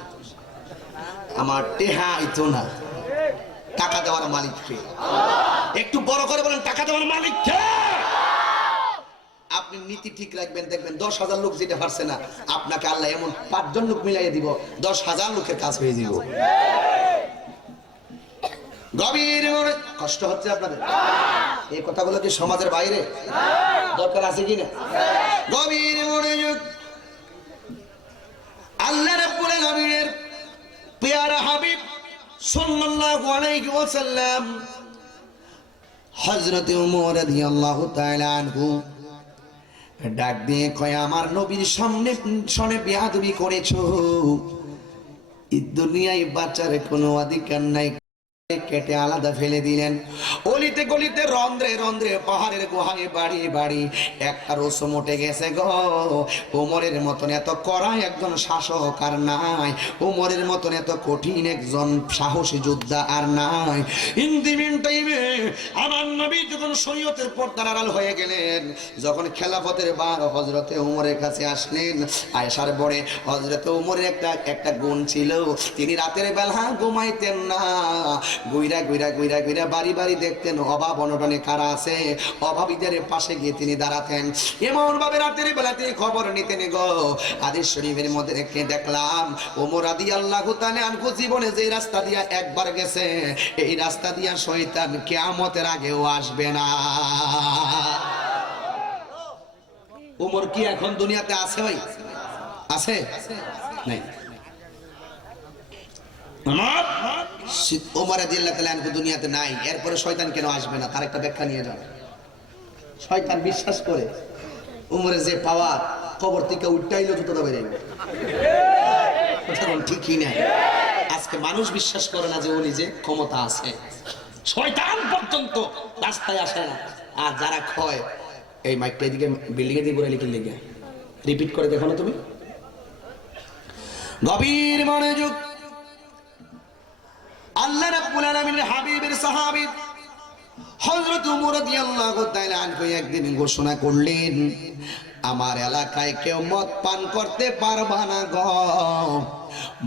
আমার টেহা আইতো না। টাকা দেওয়ার মালিক কে? একটু বড় করে বলেন, টাকা দেওয়ার মালিক কে? আপনি নীতি ঠিক রাখবেন, দেখবেন 10,000 লোক যেটা পারছে না, আপনাকে আল্লাহ এমন 5 জন লোক মিলাইয়ে দিব, 10,000 লোকের কাজ হয়ে যাব। গভীর কষ্ট হচ্ছে আপনাদের? এই কথাগুলো কি সমাজের বাইরে দরকার আছে কিনা? গভীর মনোযোগ। আল্লাহ রাব্বুল আলামিনের পেয়ারা হাবিব সাল্লাল্লাহু আলাইহি ওয়াসাল্লাম হযরত ওমর রাদিয়াল্লাহু তাআলা আনহু ডাক দিয়ে কয়, আমার নবীর সামনে শোনে বেয়াদবি করেছো, এই দুনিয়ায় বাঁচার কোনো অধিকার নাই। কেটে আলাদা ফেলে দিলেন। অলিতে গলিতে, রন্ধ্রে রন্ধ্রে, পাহাড়ের গুহায়, বাড়ি বাড়ি একটা রসম উঠে গেছে গো। ওমরের মতন এত কড়া একজন শাসক আর নাই, ওমরের মতন এত কঠিন একজন সাহসী যোদ্ধা আর নাই। ইন্দিমিন টাইমে আমার নবী যখন শরীয়তের পর্দার আড়াল হয়ে গেলেন, যখন খেলাফতের বার হযরতে ওমরের কাছে আসলেন, আয়েশার পরে হযরতে ওমরের একটা গুণ ছিল, তিনি রাতের বেলা ঘুমাইতেন না, গুইরা গুইরা গুইরা গুইরা বাড়ি বাড়ি দেখতেন অভাব অনটনে কারা আছে, অভাবীদের পাশে গিয়ে তিনি দাঁড়াতেন। এমন ভাবে রাতের বেলা তিনি খবর নিতেন গো। হাদিস শরীফের মধ্যে রেখে দেখলাম, ওমর রাদিয়াল্লাহু তাআলা আনহু জীবনে যে রাস্তা দিয়া একবার গেছে, এই রাস্তা দিয়া শয়তান কিয়ামতের আগেও আসবে না। উমর কি এখন দুনিয়াতে আছে ভাই? আছে? নাই। উমর রাদিয়াল্লাহু তাআলা আনহু দুনিয়াতে নাই, এরপরে শয়তান কেন আসবে না? তার একটা ব্যাখ্যা নিয়ে যান। শয়তান বিশ্বাস করে উমরের যে পাওয়ার, কবর থেকে উঠাইলো জুতো দাবে যাইবে। কথা বল ঠিক কি না? আজকে মানুষ বিশ্বাস করে না যে ও নিজে ক্ষমতা আছে। শয়তান পর্যন্ত রাস্তায় আসে না। আর যারা ক্ষয়, এই মাইকটা এদিকে বিল্ডিং এ দিয়ে বলে লিখে লেগে রিপিট করে দেখো না তুমি। গভীর মনোযোগ। আল্লাহ রাব্বুল আলামিনের হাবিবের সাহাবী হযরত উমর রাদিয়াল্লাহু তাআলা আনহু একদিন ঘোষণা করলেন, আমার এলাকায় কেউ মদ পান করতে পারবা না গো।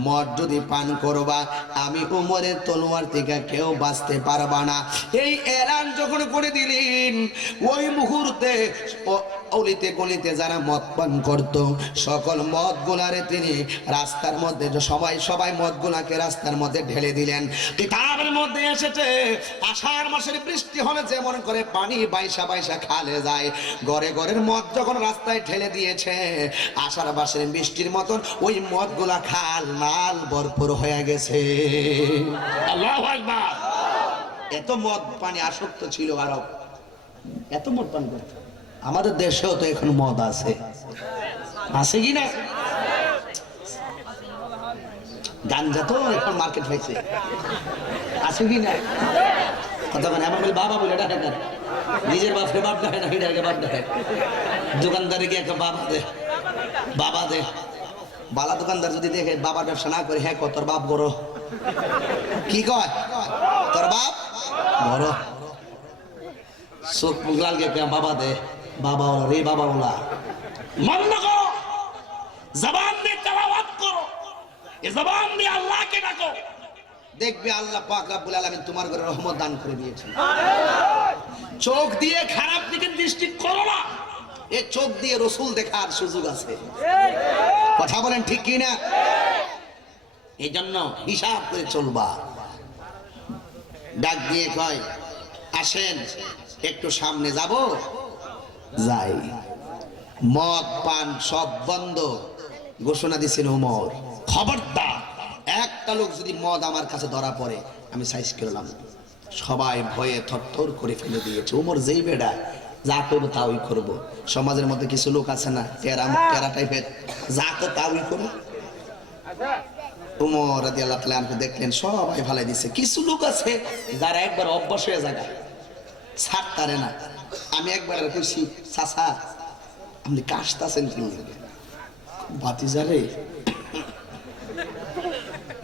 মদ যদি পান করবা, আমি উমরের তলোয়ার থেকে কেউ বাঁচতে পারবা না। এই এলান যখন করে দিলেন, ওই মুহূর্তে অলিতে গলিতে যারা মদ পান করত, সকল মদ গুলারে তিনি রাস্তার মধ্যে সবাই মদ গুলাকে রাস্তার মধ্যে ঢেলে দিলেন। কিতাবের মধ্যে এসেছে, আষাঢ় মাসের বৃষ্টি হলে যেমন করে পানি বাইসা বাইসা খালে যায়, ঘরে ঘরের মদ যখন রাস্তায় ঠেলে দিয়েছে, আষাঢ় মাসের বৃষ্টির মতন ওই মদ গুলা খাল নাল ভরপুর হয়ে গেছে। আল্লাহু আকবার। এত মদ পানি আসক্ত ছিল আরব, এত মদ পান করত। আমাদের দেশেও তো এখন মদ আছে, আছে কি না? গাঞ্জা তো এখন মার্কেট হয়েছে, আছে কি না? কথা মানে আমার বলে বাবা বলে ডাকে না, নিজের বাপরে বাপ ডাকে না, হিডাকে বাপ ডাকে। দোকানদারে গিয়ে একটা বাবা দে, বাবা দে। বালা দোকানদার যদি দেখে বাবার ব্যবসা না করে, হ্যাঁ তোর বাপ বড়। কি কয়? তোর বাপ বড়। চোখ মুখ লাল গিয়ে বাবা দে, বাবা ওলা রে, বাবা ওলা। বন্ধ করো, জবান দিয়ে তেলাওয়াত করো, এই জবান দিয়ে আল্লাহকে ডাকো। দেখবে আল্লাহ পাক রব্বুল আলামিন তোমার ঘরে রহমত দান করে দিয়েছেন। চোখ দিয়ে খারাপ দিকে দৃষ্টি করো না, এই চোখ দিয়ে রসুল দেখার সুযোগ আছে। কথা বলেন ঠিক কি না? এই জন্য হিসাব করে চলবা। ডাক দিয়ে কয়, আসেন একটু সামনে যাব। যাই। মদ পান সব বন্ধ ঘোষণা দিছেন ওমর। খবরদার, একটা লোক যদি মদ আমার কাছে ধরা পড়ে, আমি সাইজ করলাম। সবাই ভয়ে থরথর করে ফেলে দিয়েছে। ওমর যেই বেড়া, যা করবো তাই করবো। সমাজের মধ্যে কিছু লোক আছে না, টেরা টাইপের, যা তো তাই করবো। ওমর রাদিয়াল্লাহু তাআলা আনহু দেখলেন সবাই ভালাই দিছে। কিছু লোক আছে যারা একবার অভ্যাস হয়ে যায়, ছাড়তারে না। আমি একবার কইছি, চাচা আপনি কাশতাছেন কি? ভাতিজা রে,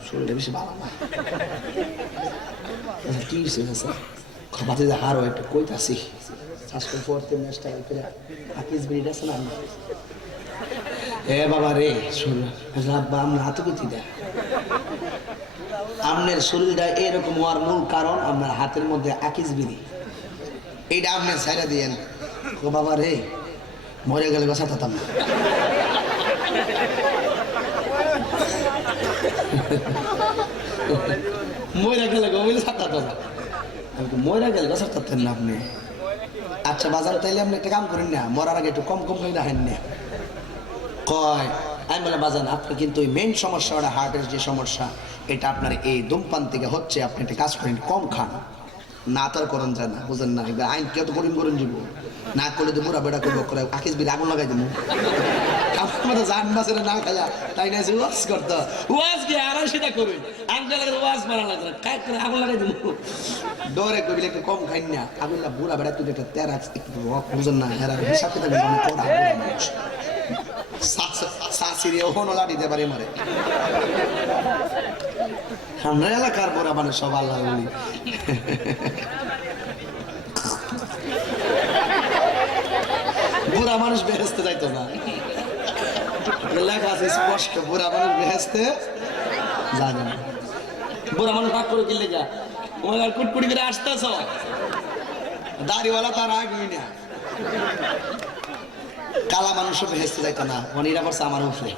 শরীরটা বেশি ভালো না। কি হয়েছে ভাতিজা? হারো একটু কইতাছি, শ্বাসকল পড়তে নেশটা করে আকিস বিড়িটা আছে না। এ বাবা রে, আব্বা আমরা হাতে কুচি দেয়। আপনার শরীরটা এরকম হওয়ার মূল কারণ আপনার হাতের মধ্যে আকিস বিড়ি, এইটা আপনার ছাইড়া দিয়েন। ও বাবা রে, মরে গেলে বসা থাকতাম না। মরে গেলে গমিলে ছাড়তাম না, মরে গেলে বসা থাকতেন না আপনি। আচ্ছা বাজার, তাইলে আপনি একটা কাম করেন না, মরার আগে একটু কম কম করে রাখেন না। কয় আমি বলে বাজান, আপনি কিন্তু ওই মেইন সমস্যা, ওটা হার্টের যে সমস্যা, এটা আপনার এই ধূমপান থেকে হচ্ছে। আপনি একটা কাজ করেন, কম খান। না তার করেন যায় না, বুঝেন না? আইন কত করিম করেন যাব না করলে তো বুড়া বেড়া করবো, করে আকিস বিড়ি আগুন লাগাই দেবো। জান বাসের না খাজা তাই না, ওয়াজ করতো। ওয়াজ কি আর সেটা করবেন, আঙ্কেল ওয়াজ মারা লাগবে, কাজ করে আগুন লাগাই দেবো। ডরে কবিলে একটু কম খাই না, আগুন বুড়া বেড়া তুই একটা তেরা বুঝেন না, হেরা হিসাব করে শাশুড়ি ওখানে লাঠিতে পারে মারে। আমরা এলাকার পর মানে সব আল্লাহ বলি। বুড়া মানুষ বেহেস্তে যাইতো না, লেখা আছে স্পষ্ট, বুড়া মানুষ বেহেস্তে জানে না। বুড়া মানুষ ভাগ করে কিনলে যা ওনার কুটকুটি করে আসতেছ, দাড়িওয়ালা তার আগবি না। কালা মানুষও বেহেস্তে যাইতো না, অনিরা করছে আমার উপরে,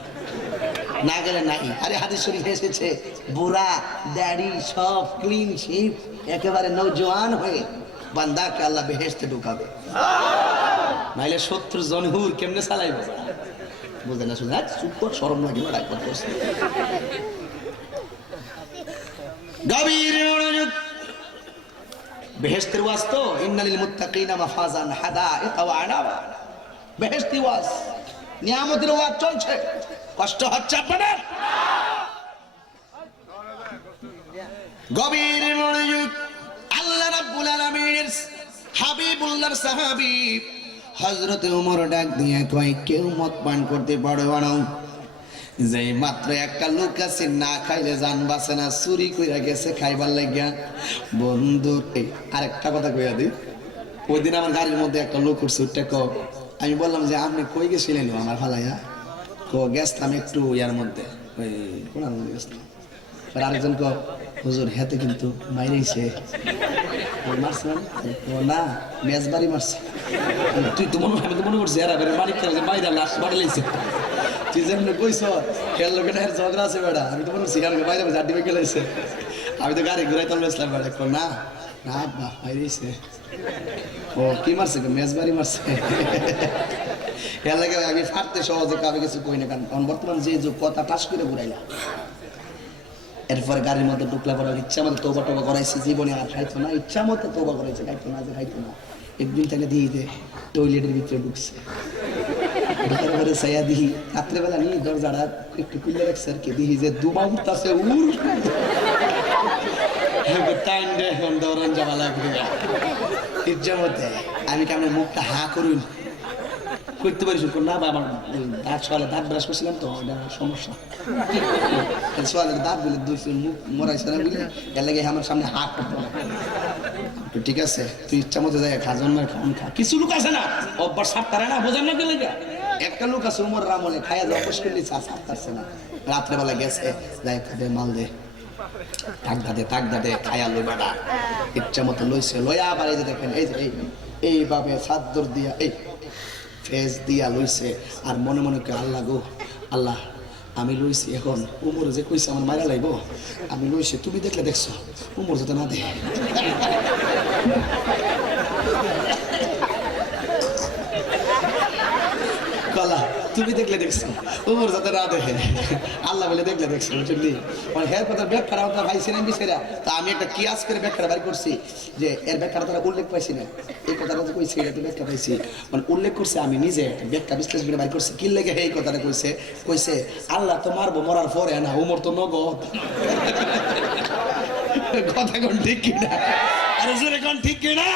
না গেলে নাই। আরে হাদিস শরীফে এসেছে, বুড়া দাড়ি সব ক্লিন শিপ একেবারে নৌজওয়ান হয়ে বান্দাকে আল্লাহ বেহেশতে ঢুকাবে। নাইলে 70 জন হুর কেমনে চালাইবো বুঝে না শুনে চুপ কর শরম লাগে না ডাক করতে গভীর মনোযোগ বেহেশতের ওয়াজ তো ইন্নালিল মুত্তাকিনা মাফাজান হাদাইকা ওয়া আনাবা বেহেশতি ওয়াজ নিয়ামতের ওয়াজ চলছে কষ্ট হচ্ছে আপনাদের গভীর মনোযোগ আল্লাহ রাব্বুল আলামিনের হাবিবুল্লাহর সাহাবী হযরত ওমর ডাক দিয়ে কয় কেউ মদ পান করতে পারবে না যে মাত্র একটা লোক আছে না খাইলে জান বাঁচে না চুরি কইরা গেছে খাইবার লাগিয়া বন্ধু আরেকটা কথা কইয়া দিই ওই দিন আমার গাড়ির মধ্যে একটা লোক উঠছে উঠতে আমি বললাম যে আপনি কই গেছিলেন আমার ফালাইয়া গেছিলাম একটু ইয়ার মধ্যে ওই কোন গেছিলাম আরেকজন হুজুর হাতে কিন্তু মাইরেছে মারছে না মেজবাড়ি মারছে তুই তো মনে আমি তো মনে করছি মালিক মাইরা লাশ বাড়ি লাইছে তুই যেমন কইস খেয়াল লোকের ঝগড়া আছে বেড়া আমি তো মনে করছি বাইরে জাড্ডি বেঁকে লাইছে আমি তো গাড়ি ঘুরাই তলে আসলাম বেড়া না না আব্বা মাইরেছে ও কি মারছে মেজবাড়ি মারছে খেয়াল লাগে আমি ফাটতে সহজে কাবে কিছু কই না কারণ বর্তমান যে কথা টাস করে ঘুরাইলা এরপরে গাড়ির মধ্যে ঢুকলা পরে ইচ্ছা মতো তৌবা টোবা করাইছে জীবনে আর খাইতো না ইচ্ছা মতো তৌবা করাইছে খাইতো না যে খাইতো না একদিন তাকে দিয়ে দে টয়লেটের ভিতরে ঢুকছে ঘরে ছায়া দিহি রাত্রেবেলা নিয়ে দরজাটা একটু খুলে রাখছে আর কি দিহি যে দুমা উঠতেছে টাইম দে এখন দৌড়ান যাওয়া লাগবে ইচ্ছা মতে আমি কেমন মুখটা হা করুন করতে পারি না বা আমার দাঁত সকালে দাঁত ব্রাশ করছিলাম তো এটা সমস্যা সকালে দাঁত বলে মুখ মরাইছে না বুঝলে এর লাগে আমার সামনে হাত করতে ঠিক আছে তুই ইচ্ছা মতো যাই খাজন মার খান খা কিছু লোক আছে না অভ্যাস সাপ তারা না বোঝার না গেলে একটা লোক আছে উমর রামলে খাইয়া যাওয়া অভ্যাস করলে সাপ তারছে না রাত্রেবেলা গেছে যাই খাবে মাল দে তাক দাদে খায়া লই বাড়া ইচ্ছা মতো লইছে লইয়া আবার এই যে দেখেন এই যে এইভাবে চাদর দিয়া এই ফেস দিয়া লইছে আর মনে মনে কে আল্লাহ গো আল্লাহ আমি লইছি এখন উমর যে কইছে আমার মারা লাইব আমি লইছি তুমি দেখলে দেখছো উমর যাতে না দে কলা তুমি দেখলে দেখছো উমর যাতে না দেখে আল্লাহ বলে দেখলে দেখছো বুঝলি হের কথা ব্যাখ্যা ওটা ভাইছি না বিছেরা তা আমি একটা কিয়াস করে ব্যাখ্যা বাড়ি করছি যে এর ব্যাখ্যাটা তারা উল্লেখ পাইছি না এই কথাটা যে কইছে এটা ব্যাখ্যা পাইছি মানে উল্লেখ করছে আমি নিজে ব্যাখ্যা বিশ্লেষণ করে বাড়ি করছি কি লেগে এই কথাটা কইছে আল্লাহ তো মারবো মরার পরে না উমর তো নগদ কথা কোন ঠিক কিনা আরে জোরে কোন ঠিক কিনা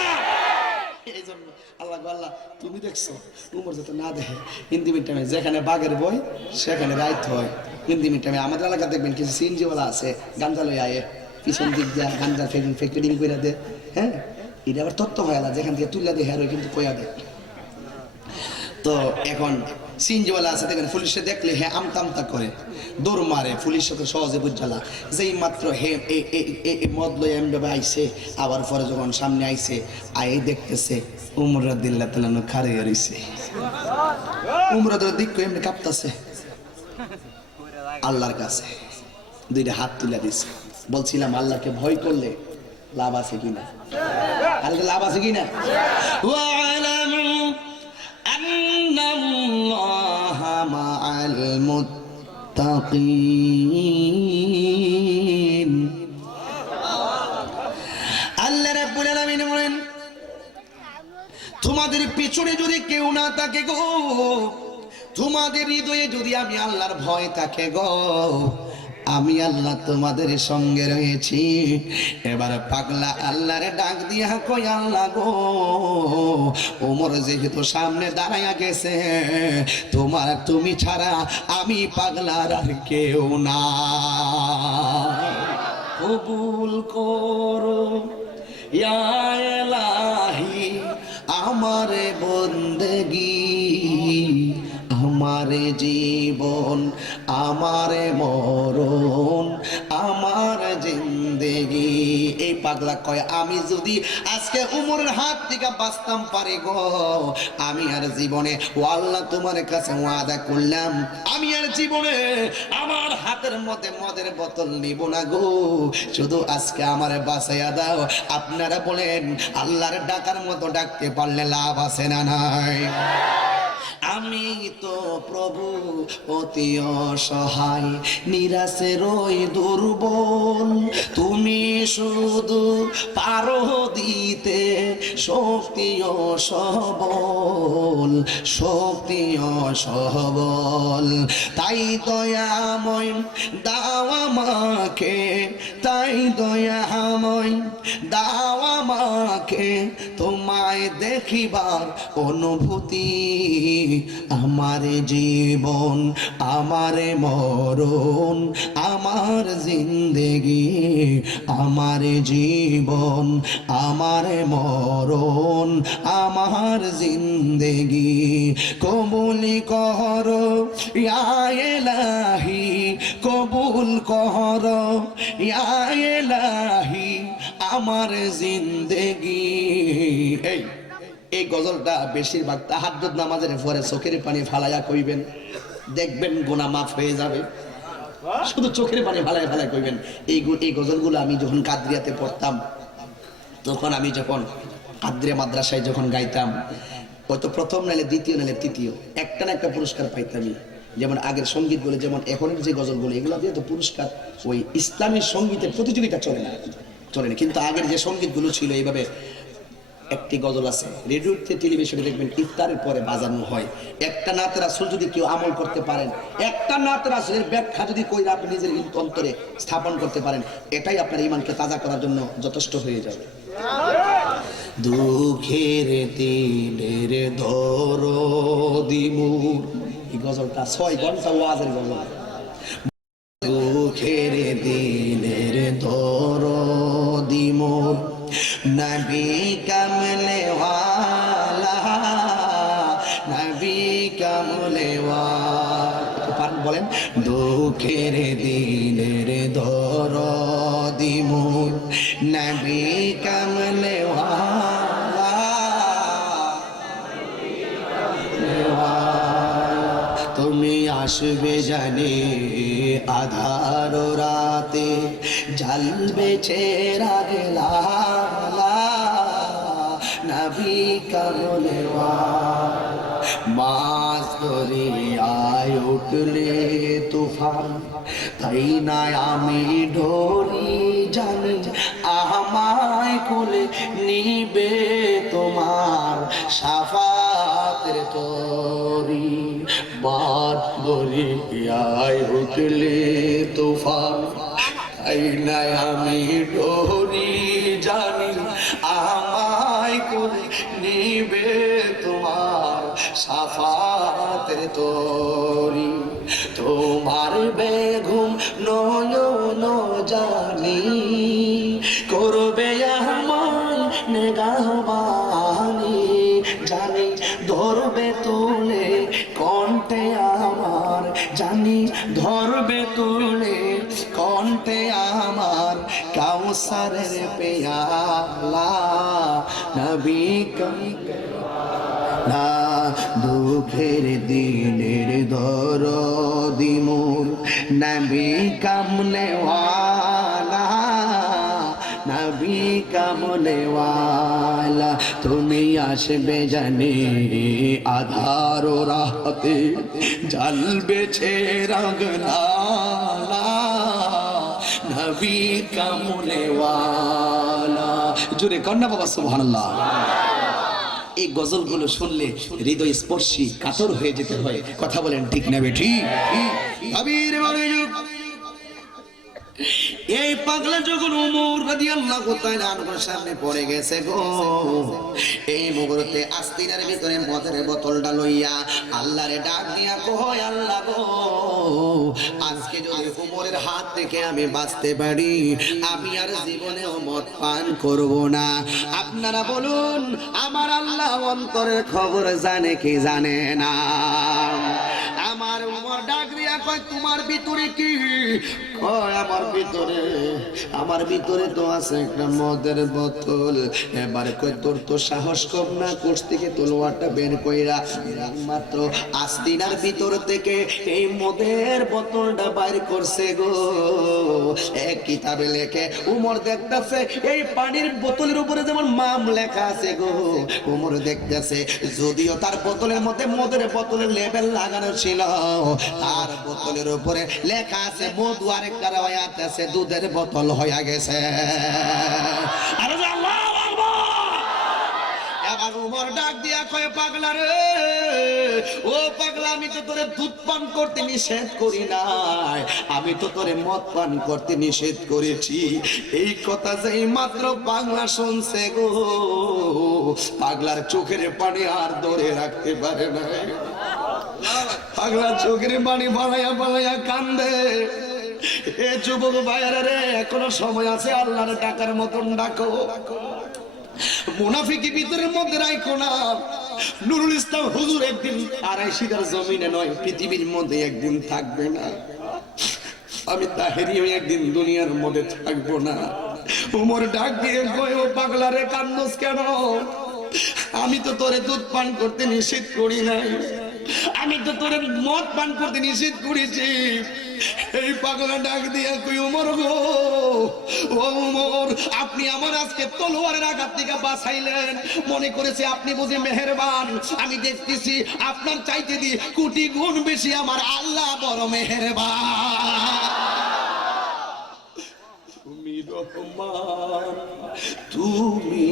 এই জন্য আল্লাহ আল্লাহ তুমি দেখছো উমর যাতে না দেখে হিন্দি মিটামে যেখানে বাঘের বই সেখানে রাইত হয় হিন্দি মিটামে আমাদের এলাকা দেখবেন কিছু সিএনজিওয়ালা আছে গাঞ্জা লই আয়ে পিছন দিক দিয়া গাঞ্জা ফেক্টরিং করে দে হ্যাঁ এটা আবার তত্ত্ব হয় আল্লাহ যেখান থেকে তুলে দেয় হেরো কিন্তু কয়া দেয় তো এখন সিএনজিওয়ালা আছে দেখেন পুলিশে দেখলে হ্যাঁ আমতা করে দৌড় মারে পুলিশ সাথে সহজে বুঝালা যেই মাত্র হে মদ লই এমভাবে আইছে আবার পরে যখন সামনে আইছে আই দেখতেছে উমর রাদিয়াল্লাহু তাআলা খাড়ে রইছে উমর রাদিয়াল্লাহু দিক কই এমনি কাঁপতাছে আল্লাহর কাছে দুইটা হাত তুলে দিছে বলছিলাম আল্লাহকে ভয় করলে লাভ আছে কিনা আরে লাভ আছে কিনা ওয়া আলামু আন্নাল্লাহা মাআল মুত্তাকিন আল্লাহ রাব্বুল আলামিন বলেন তোমাদের পিছনে যদি কেউ না থাকে গো তোমাদের হৃদয়ে যদি আমি আল্লাহর ভয় থাকে গো আমি আল্লাহ তোমাদের সঙ্গে রয়েছি এবার পাগলা আল্লাহরে ডাক দিয়া কই আল্লাহ গো ওমর যেহেতু সামনে দাঁড়াইয়া গেছে তুমি ছাড়া আমি পাগলার আর কেউ না কবুল করো ইয়া ইলাহি আমারে বন্দেগি আমারে জীবন আমারে মরণ আমার জিন্দেগি এই পাগলা কয় আমি যদি আজকে উমরের হাত থেকে বাঁচতাম পারি গো, আমি আর জীবনে ও আল্লাহ তোমার কাছে ওয়াদা করলাম আমি আর জীবনে আমার হাতের মধ্যে মদের বোতল নিব না গো, শুধু আজকে আমারে বাঁচাইয়া দাও। আপনারা বলেন আল্লাহর ডাকার মতো ডাকতে পারলে লাভ আছে না নাই? আমি তো প্রভু অতি অসহায় নিরাশে রই দুর্বল, তুমি শুধু পারো দিতে শক্তি ও সবল, শক্তি ও সবল। তাই দয়াময় দাও আমাকে, তাই দয়াময় দাও আমাকে তোমায় দেখিবার অনুভূতি। আমার জীবন আমার মরণ আমার জিন্দেগি, আমার জীবন আমার মরণ আমার জিন্দেগি। কবুল করো ইয়া ইলাহি, কবুল করো ইয়া ইলাহি আমার জিন্দেগি। এই গজলটা বেশিরভাগ তাহাজ্জুদ নামাজের পরে চোখের পানি ফালাইয়া কইবেন, দেখবেন গুনাহ মাফ হয়ে যাবে। শুধু চোখের পানি ফালাইয়া ফালাইয়া কইবেন। এই গজলগুলো আমি যখন কাদরিয়াতে পড়তাম, তখন আমি যখন কাদরিয়া মাদ্রাসায় যখন গাইতাম, হয়তো প্রথম নাইলে দ্বিতীয় নাইলে তৃতীয় একটা না একটা পুরস্কার পাইতামই। যেমন আগের সঙ্গীতগুলো, যেমন এখনের যে গজলগুলো, এগুলো দিয়ে তো পুরস্কার ওই ইসলামী সঙ্গীতের প্রতিযোগিতা চলে না, কিন্তু আগের যে সঙ্গীতগুলো ছিল এইভাবে। একটি গজল আছে রেডিওতে টেলিভিশনে দেখবেন ইফতারের পরে বাজানো হয়, একটা নাত রাসূল যদি কেউ আমল করতে পারেন, একটা নাত রাসূলের ব্যাখ্যা যদি কই আপনি নিজের অন্তরে স্থাপন করতে পারেন, এটাই আপনার ঈমানকে তাজা করার জন্য যথেষ্ট হয়ে যাবে। দুঃখের দিনের দরদি মোর, এই গজলটা 6 ঘন্টা ওয়াজের গজল। দুঃখের দিনের দরদি মোর নবী কমলে ওয়ালা, নবী কমলে ওয়ালা। বলেন দুঃখের দিনের দরদি মোর নবী কমলে ওয়ালা, তুমি আসবে জানে আধার রাতে, জ্বলবে চেরাগ লালা নবী কমলে ওয়ালা। মাছ দরিয়ায় উঠলে তুফান, তাই না আমি ডরি জানি আমায় কোলে নিবে তোমার শাফাতের তরি। মাছ দরিয়ায় উঠলে তুফান, তাই না আমি ডরি জানি আমায় কোলে নিবে তোমার শাফাতের তরি। তোমার বেঘুম নয়ন জানি করবে আমায় নেগাহবানি, জানি ধরবে তুলে কণ্ঠে আমার, জানি ধরবে তুলে কণ্ঠে আমার কাউসারের পেয়ালা নবী কমলা। দুঃখের দিনের দরদি মোর নবী কমলে ওয়ালা, নবী কমলে ওয়ালা। তুমি আসবে জানে আধার রাতে, জ্বলবে চেরাগ লালা নবী কমলে ওয়ালা। জোরে কন্যা বাবা সুবহানাল্লাহ। এই গজলগুলো শুনলে হৃদয় স্পর্শী কাতর হয়ে যেতে হয়। কথা বলেন ঠিক না বেঠি? এই পাগলা যখন ওমর রাদিয়াল্লাহু তাআলা আনহুর সামনে পড়ে গেছে গো, এই মুহূর্তে আস্তিনার ভিতরে মদের বোতলটা লইয়া আল্লাহরে ডাক দিয়া কয় আল্লাহ গো, আজকে যদি ওমরের হাত থেকে আমি বাঁচতে পারি, আমি আর জীবনেও মদ পান করব না। আপনারা বলুন আমার আল্লাহ অন্তরের খবর জানে কি জানে না? আমার ওমর ডাক দিয়া কয় তোমার ভিতরে কি? কয় আমার ভিতরে তো আছে একটা মদের বোতল। এবারে কই তোর তো সাহস কম না, কোষ থেকে তলোয়ারটা বের কইরা মাত্র আস্তিনার ভিতর থেকে এই মদের বোতলটা বাইর করছে গো। এক কিতাবে লেখে উমর দেখতেছে এই পানির বোতলের উপরে যেমন মাম লেখা আছে গো। উমর দেখতেছে যদিও তার বোতলের মধ্যে মদের বোতলের লেবেল লাগানো ছিল, তার বোতলের উপরে লেখা আছে মধু, আরেকটা রওয়ায়াত আছে দুধের বোতল হয়ে গেছে। আরে আল্লাহু আকবার। এবার উমর ডাক দিয়া কয় পাগলা রে, ও পাগলা, আমি তো তোরে দুধ পান করতে নিষেধ করি নাই, আমি তো তোরে মদ পান করতে নিষেধ করেছি। এই কথা যেই মাত্র পাগলা শুনছে গো, পাগলার চোখের পানি আর ধরে রাখতে পারে না। পাগলা চোখের পানি বানাইয়া বানাইয়া কান্দে। এ যুবক ভাইয়ারা রে, এখনো সময় আছে, আল্লাহর ডাকার মতন ডাকো। মুনাফিকি ভিতরের মধ্যে রাখো না। নুরুল ইসলাম হুজুর একদিন আড়াই শিকার জমিনে নয় পৃথিবীর মধ্যে একদিন থাকবে না। আমি তাহেরিও একদিন দুনিয়ার মধ্যে থাকবো না। উমর ডাক দিয়ে কয় ও পাগলা রে, কান্দোস কেন? আমি তো তোরে দুধ পান করতে নিষেধ করি নাই, আমি তো তোরে মদ পান করতে নিষেধ করেছি। এই পাগলা ডাক দিয়া কই উমর গো, ও উমর, আপনি আমার আজকে তলোয়ারের আঘাত থেকে বাঁচাইলেন, মনে করেছে আপনি বুঝি মেহেরবান। আমি দেখতেছি আপনার চাইতে দিয়ে কোটি গুণ বেশি আমার আল্লাহ বড় মেহেরবান। তুমি রহমান, তুমি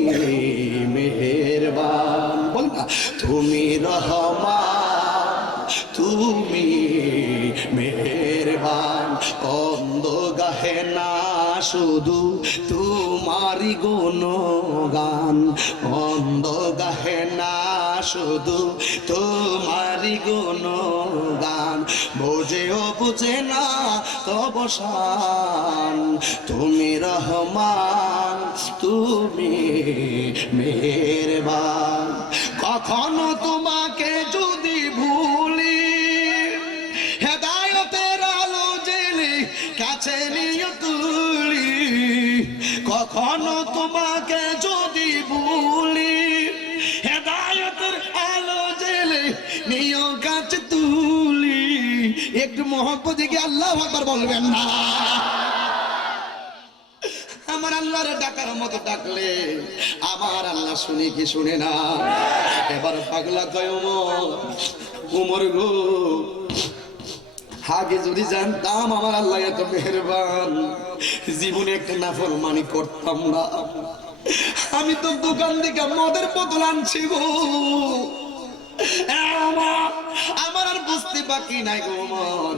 মেহেরবান, বল না, তুমি রহমান, তুমি মেহেরবান। অন্ধ গাহে না শুধু তোমারই গুণগান, অন্ধ গাহে না শুধু তোমারই গুণগান। বোঝেও বুঝে না তব শান, তুমি রহমান, তুমি মেহেরবান। কখনো তোমাকে যদি ভুলি, হেদায়েতের আলো জেলে কাছে নিয়ে তুলি। কখনো তোমাকে যদি ভুলি, হেদায়েতের আলো জেলে নিয়ে কাছে তুলি। একটু মহব্বতে কি আল্লাহু আকবার বলবেন না? আমার আল্লাহর ডাকার মতো ডাকলে আমার আল্লাহ শুনে কি শুনে না? এবার পাগলা কয় উমর গো, আগে যদি জানতাম আমার আল্লাহ এত মেহেরবান, জীবনে একটা নাফরমানি করতাম না। আমি তো দোকান থেকে মদের বোতল আনছি গো, আমার আর বুঝতে বাকি নাই গো উমর,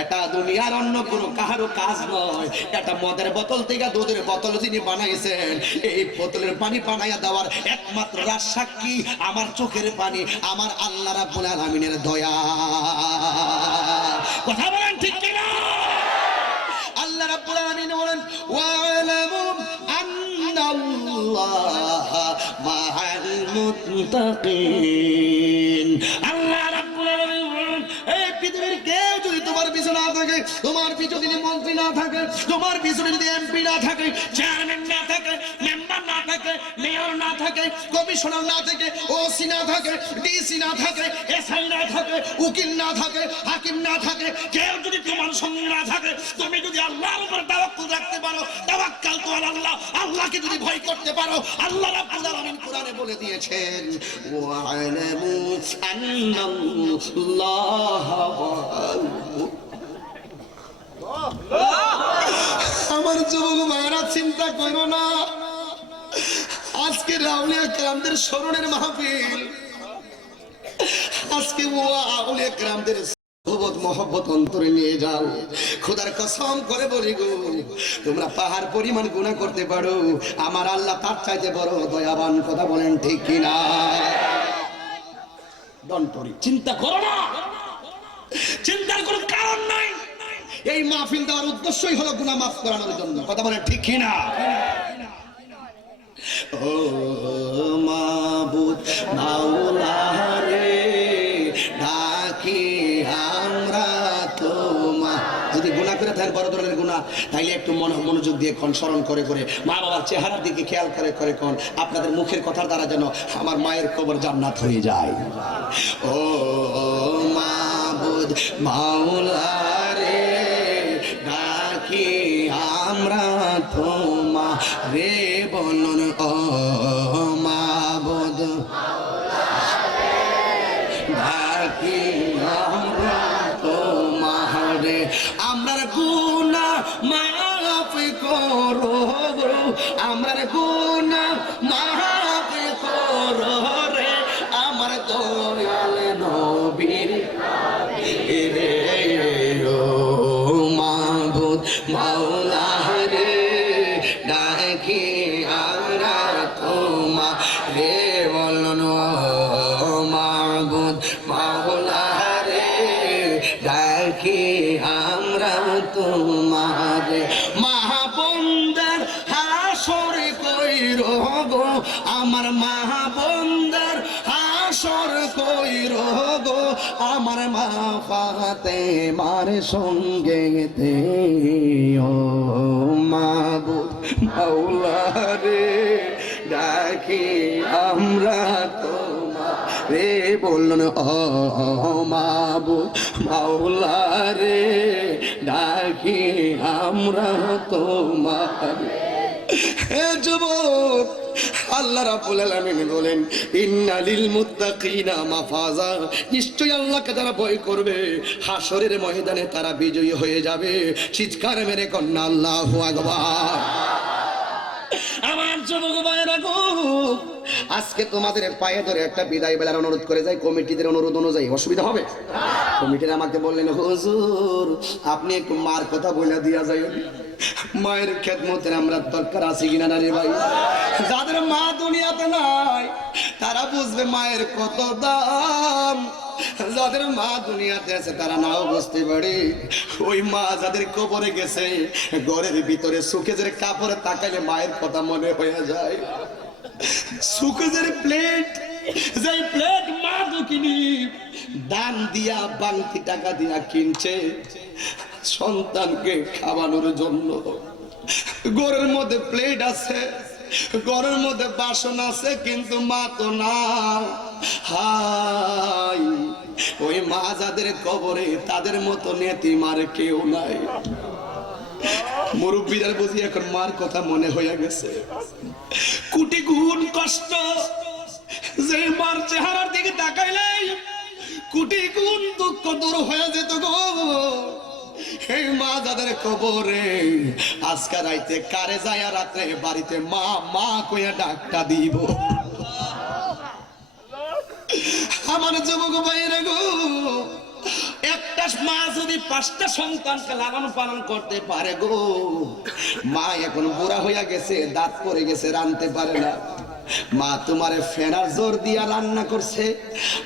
এটা দুনিয়ার অন্য কোনো কাহারও কাজ নয়। এটা মদের বোতল থেকে দুধের বোতল যিনি বানাইছেন, এই বোতলের পানি বানাইয়া দেওয়ার একমাত্র সাক্ষী আমার চোখের পানি, আমার আল্লাহ রাব্বুল আলামিনের দয়া। কথা বলেন ঠিক কিনা? আল্লাহ রাব্বুল আলামিন বলেন ওয়ালামু আন্নাল্লাহা মাআল মুত্তাকিন। আল্লাহ রাব্বুল আলামিন বলেন, এই পৃথিবীর কেউ যদি তোমার পিছনে না থাকে, তোমার পিছনে যদি মন্ত্রী না থাকে, তোমার পিছনে যদি এমপি না থাকে, চেয়ারম্যান না থাকে, মেম্বার না থাকে, মেয়র না থাকে, কমিশনার না থাকে, ওসি না থাকে, ডিসি না থাকে, এসআই না থাকে, উকিল না থাকে, হাকিম না থাকে, কেউ যদি তোমার সঙ্গে না থাকে, তুমি যদি আল্লাহর উপর তাওয়াক্কুল রাখতে পারো, তাওয়াক্কাল তো আল্লাহ, আল্লাহকে যদি ভয় করতে পারো, আল্লাহ রাব্বুল আলামিন কোরআনে বলে দিয়েছেন ওয়ালামু আন্নাল্লাহা আমার যুবক ভাইরা, চিন্তা করো না, আজকে আউলিয়া কেরামদের স্মরণের মাহফিল, আজকে আউলিয়া কেরামদের মহব্বত অন্তরে নিয়ে যাও। খোদার কসম করে বলি গো, তোমরা পাহাড় পরিমাণ গুনাহ করতে পারো, আমার আল্লাহ তার চাইতে বড় দয়াবান। কথা বলেন ঠিক কিনা? চিন্তা করো না, চিন্তার কোনো কারণ নাই। এই মাহফিল দেওয়ার উদ্দেশ্যই হলো গুনাহ মাফ করানোর জন্য। কথা বলেন ঠিক কিনা? ও মাবুদ মাওলা রে, ডাকি আমরা তো তাইলে একটু মনোযোগ দিয়ে কোন স্মরণ করে করে মা বাবার চেহারার দিকে খেয়াল করে করে কোন আপনাদের মুখের কথার দ্বারা যেন আমার মায়ের কবর জান্নাত হয়ে যায়। ও মাবুদ মাওলা রে ডাকি আমরা তোমারে বলুন ও মাবুদ ডাকি আমরা তোমারে আমরার গুনাহ মাফ করো আমরার গুনাহ মাফ করো রে আমার দয়াল নবীর রে ও মাবুদ মাওলা রে ডাকি আমরা তোমারে বলুন ও মাবুদ মাওলা রে ডাকি আমরা তোমারে মাহবুবদের হাসর কইরো গো আমার মাহবুবদের হাসর কইরো গো আমার মা ফাতেমার সঙ্গেতে ও মাবুদ মাওলা রে ডাকি আমরা তোমারে বলুন ও মাবুদ মাওলা রে ডাকি আমরা তোমারে। হে যুবক, আল্লাহ রাব্বুল আলামিন বলেন ইন্না লিল মুত্তাকিনা মাফাজা, নিশ্চয়ই আল্লাহকে যারা ভয় করবে হাসরের ময়দানে তারা বিজয়ী হয়ে যাবে। চিৎকার মেরে কন্যা আল্লাহু আকবার। আমার যুবক ভাইরা গো, আজকে তোমাদের পায়ে ধরে একটা বিদায় বেলার অনুরোধ করে যাই, কমিটিদের অনুরোধ অনুযায়ী। অসুবিধা হবে? কমিটিরা আমাকে বললেন হুজুর আপনি একটু মার কথা বলে দিয়া যায়, মায়ের খেদমতের আমরা দরকার আছে কিনা না রে ভাই। যাদের মা দুনিয়াতে নাই তারা বুঝবে মায়ের কত দাম, যাদের মা দুনিয়াতে আছে তারা নাও বুঝতে পারে। ওই মা যাদের কবরে গেছে ঘরের ভিতরে সুকেজের কাপড়ে তাকাইলে মায়ের কথা মনে হয়ে যায়। সুকেজের প্লেট, যে প্লেট মা দুকিনি দান দিয়া বাংতি টাকা দিয়া কিনছে সন্তানকে খাওয়ানোর জন্য। ঘরের মধ্যে প্লেট আছে, ঘরের মধ্যে বাসন আছে, কিন্তু মা তো না। হাই ওই মা যাদের কবরে তাদের মতো নেতিম আর কেউ নাই। মুরব্বীরা বুঝি এখন মার কথা মনে হয়ে গেছে। কোটি গুণ কষ্ট, যে মার চেহারার দিকে তাকাইলে কোটি গুণ দুঃখ দূর হয়ে যেত গো। এই মা যাদের কবরে আজকে রাইতে কারে যায় রাত্রে বাড়িতে মা মা কইয়া ডাকটা দিব। আমার যুবক ভাইরা গো, একটা মা যদি 5টা সন্তানকে লালন পালন করতে পারে গো, মা এখন বুড়া হইয়া গেছে, দাঁত পড়ে গেছে, রানতে পারে না। মা তোমারে ফেনার জোর দিয়া রান্না করছে,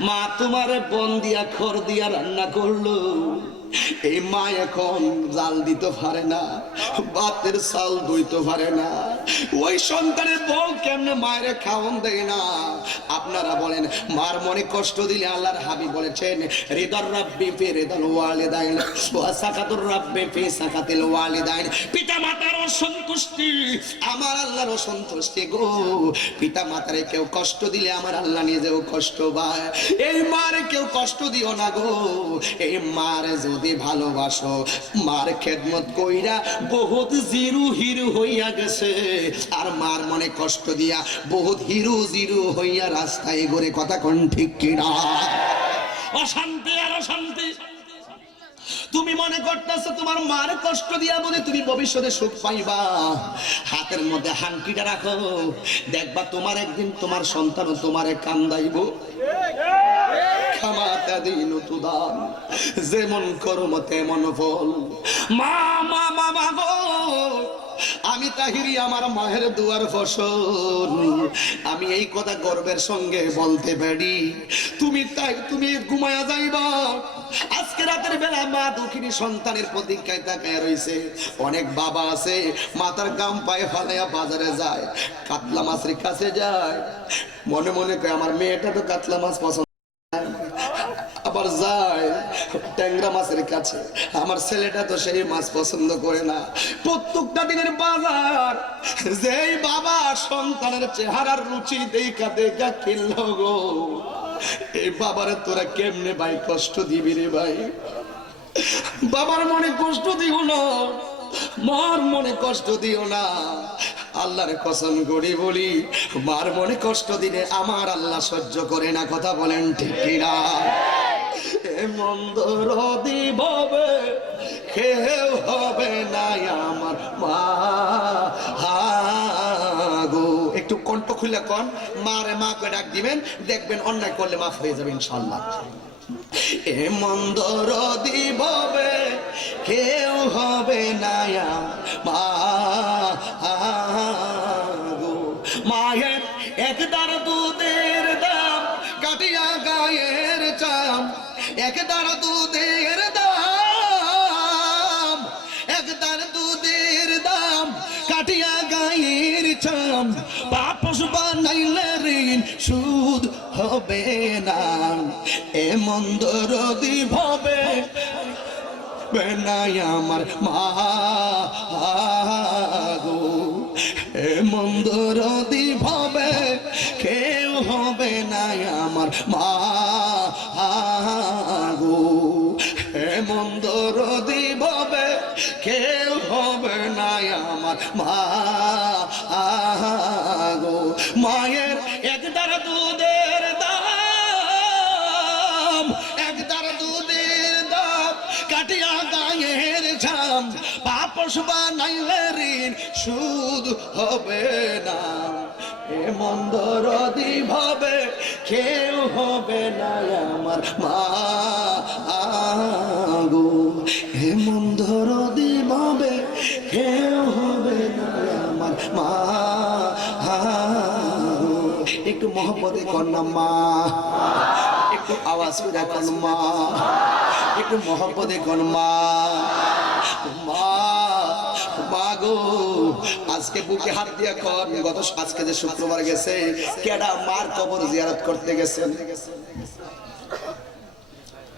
মা তোমারে বন দিয়া খড় দিয়া রান্না করলো। এই মা এখন জাল দিতে পারে না, ভাতের চাল ধুইতে পারে না। ওই সন্তানের বউ কেমনে মায়ের খাওয়ান দেয় না। আপনারা বলেন মার মনে কষ্ট দিলে আল্লাহর হাবিব বলেছেন রিদার রাব্বি ফি রিদাল ওয়ালিদাইন ওয়া সাকাতুর রাব্বি ফি সাকাতিল ওয়ালিদাইন। পিতা মাতার অসন্তুষ্টি আমার আল্লাহর অসন্তুষ্টি গো। পিতা মাতারে কেউ কষ্ট দিলে আমার আল্লাহ নিজেও কষ্ট পায়। এই মারে কেউ কষ্ট দিও না গো। এই মারে যদি ভালোবাসো, মার খেদমত কইরা বহুত জিরু হিরু হইয়া গেছে, আর মার মনে কষ্ট দিয়া বহুত হিরু জিরু হইয়া রাস্তায় ঘুরে। কথা কোন ঠিক কিনা? অশান্তি আর অশান্তি। তুমি মনে করতেছো তোমার মার কষ্ট দিয়া বলে তুমি ভবিষ্যতে সুখ পাইবা। হাতের মধ্যে হাঙ্কিটা রাখো, দেখবা তোমার একদিন তোমার সন্তানও তোমারে কান্দাইব। যেমন কর্ম তেমন ফল। মা মা মা গো, আমি তাহিরি আমার মায়ের দুয়ার ফসল। আমি এই কথা গর্বের সঙ্গে বলতে পারি। তুমি তাই তুমি ঘুমায়া যাইবা। আজকে রাতের বেলা মা দুঃখিনী সন্তানের প্রতীক্ষায় তাকায় রইছে। অনেক বাবা আছে মাথার গাম পায়ে ফালাইয়া বাজারে যায়, কাতলা মাছের কাছে যায়, মনে মনে কয় আমার মেয়েটা তো কাতলা মাছ পছন্দ, আবার যায় ট্যাংরা ট্যাংরা মাছের কাছে। আমার ছেলেটা তো সেই মাছ পছন্দ করে না। প্রত্যেকটা দিনের বাজার যেই বাবা সন্তানের চেহারার রুচি দেখা দেখা কিনলো গো, এই বাবারে তোরা কেমনে ভাই কষ্ট দিবি রে ভাই? বাবার মনে কষ্ট দিও না, মার মনে কষ্ট দিও না। আল্লাহর কসম করে বলি, মার মনে কষ্ট দিলে আমার আল্লাহ সহ্য করে না। কথা বলেন ঠিক কিনা? এ মন্দর দিববে কেউ হবে না আমার মা গো। একটু কণ্ঠ খুলে কন, মারে মা করে ডাক দিবেন, দেখবেন অন্যায় করলে মাফ হয়ে যাবে ইনশাআল্লাহ। এ মন্দর দিববে কেউ হবে না মা গো। মায়ের একদার দুধের দাম কাটিয়া গায়ের চাম, একদার দুধের দাম, একদার দুধের দাম কাটিয়া গায়ের চাম। পাপস বানাইলে ঋণ সুদ হবে না। এ মন্দর দিববে বেনাই আমার মা গো। এ মন্দর দিববে কেউ হবে না আমার মা গো। এ মন্দর দিববে কেউ হবে না আমার মা গো। মায়ের একদার দুধের দাম, একদার দুধের দাম কাটিয়া গায়ের ঝাম। পাপস বানাইলে ঋণ সুদ হবে না। এ মন্দর দিববে কেউ হবে না আমার মা গো। এ মন্দর দিববে কেউ হবে না আমার মা। একটু মহব্বতে কন্যা মা, একটু আওয়াজ করে কন মা, একটু মহব্বতে কন মা। মা মা গো, আজকে বুকে হাত দিয়া কন, গত আজকে যে শুক্রবার গেছে কেডা মার কবর জিয়ারত করতে গেছেন?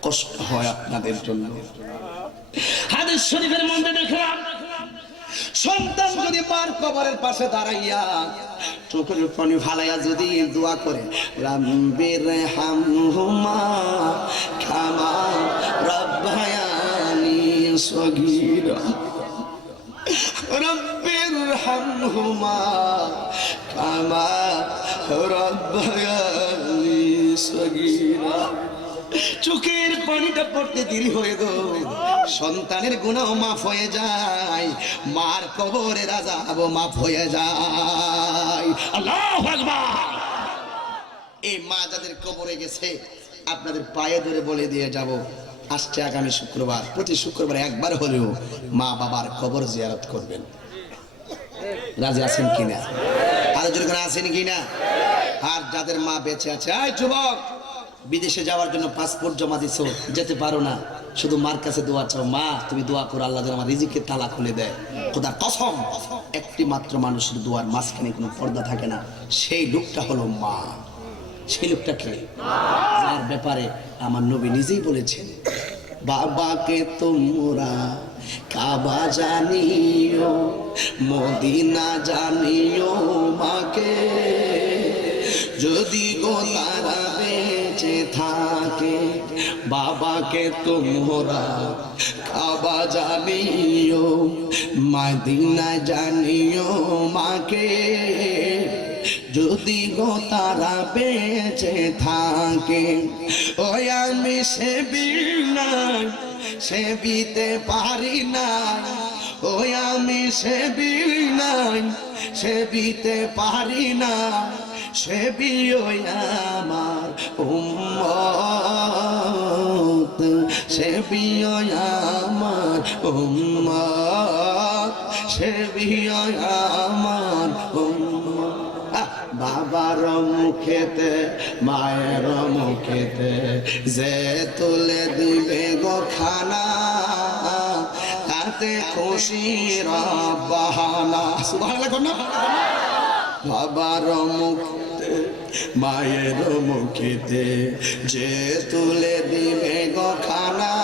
কষ্ট হয় আপনাদের জন্য। হাদিস শরীফের মধ্যে দেখলাম, সন্তান যদি মার কবরের পাশে দাঁড়াইয়া চোখের পানি ফালাইয়া যদি দোয়া করে, রাব্বির হামহুমা কামা রাব্বায়ানি সগীরা, রাব্বির হামহুমা কামা রাব্বায়ানি সগীরা। চোখের পানিটা পড়তে দেরি হয়ে গো, সন্তানের গুনাহ মাফ হয়ে যায়, মার কবরের আযাব মাফ হয়ে যায়। আল্লাহু আকবার। এই মা যাদের কবরে গেছে আপনাদের পায়ে ধরে বলে দিয়ে যাব, আসছে আগামী শুক্রবার, প্রতি শুক্রবার একবার হলেও মা বাবার কবর জিয়ারত করবেন। রাজি আছেন কিনা? আর যদি আছেন কিনা? আর যাদের মা বেঁচে আছে, এই যুবক, বিদেশে যাওয়ার জন্য পাসপোর্ট জমা দিছো, যেতে পারো না, শুধু মার কাছে দোয়া চাও, মা তুমি দোয়া করো আল্লাহ যেন আমার রিজিকের তালা খুলে দেয়। খোদার কসম, একটি মাত্র মানুষের দোয়ার মাঝখানে কোনো পর্দা থাকে না, সেই লোকটা হলো মা। সেই লোকটা কে? যার ব্যাপারে আমার নবী নিজেই বলেছেন, বাবাকে তোমরা কাবা জানিও, মদিনা জানিও মাকে, যদি গো তারা বেঁচে থাকে। বাবাকে তোমরা কাবা জানিও, মদিনা জানিও মাকে, যদি গো তারা বেঁচে থাকে। ওই আমি সেবি নাই, সেবিতে পারি না, ওই আমি সেবি নাই, সেবিতে পারি না, সেবি ওই আমার উম্মত, সেবি ওই আমার উম্মত, সেবি ওই আমার উম্মত। বাবার মুখেতে মায়ের মুখেতে যে তুলে দিবে গো খানা, তাতে খুশির বাহানা। সুবহানাল্লাহ কর না? বাবার মুখেতে মায়ের মুখেতে যে তুলে দিবে গো খানা,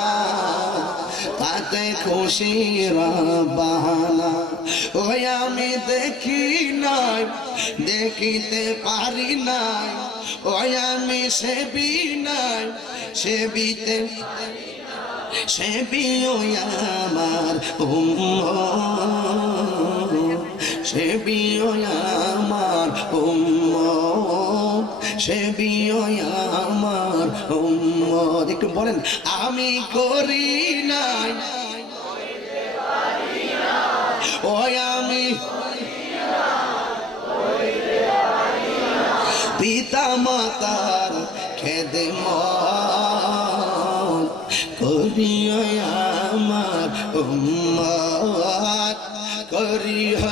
তাতে খুশির বাহানা। ওই আমি দেখি নাই, দেখিতে পারি নাই, ওই আমি সেবি নাই, সেবিতে সেবিও আমার উম্মত, সেবিও আমার উম্মত, সেবিও আমার উম্মত। একটু বলেন, আমি করি নাই, ওই আমি পিতা মাতার খেদমত করিও আমার উম্মত, করিও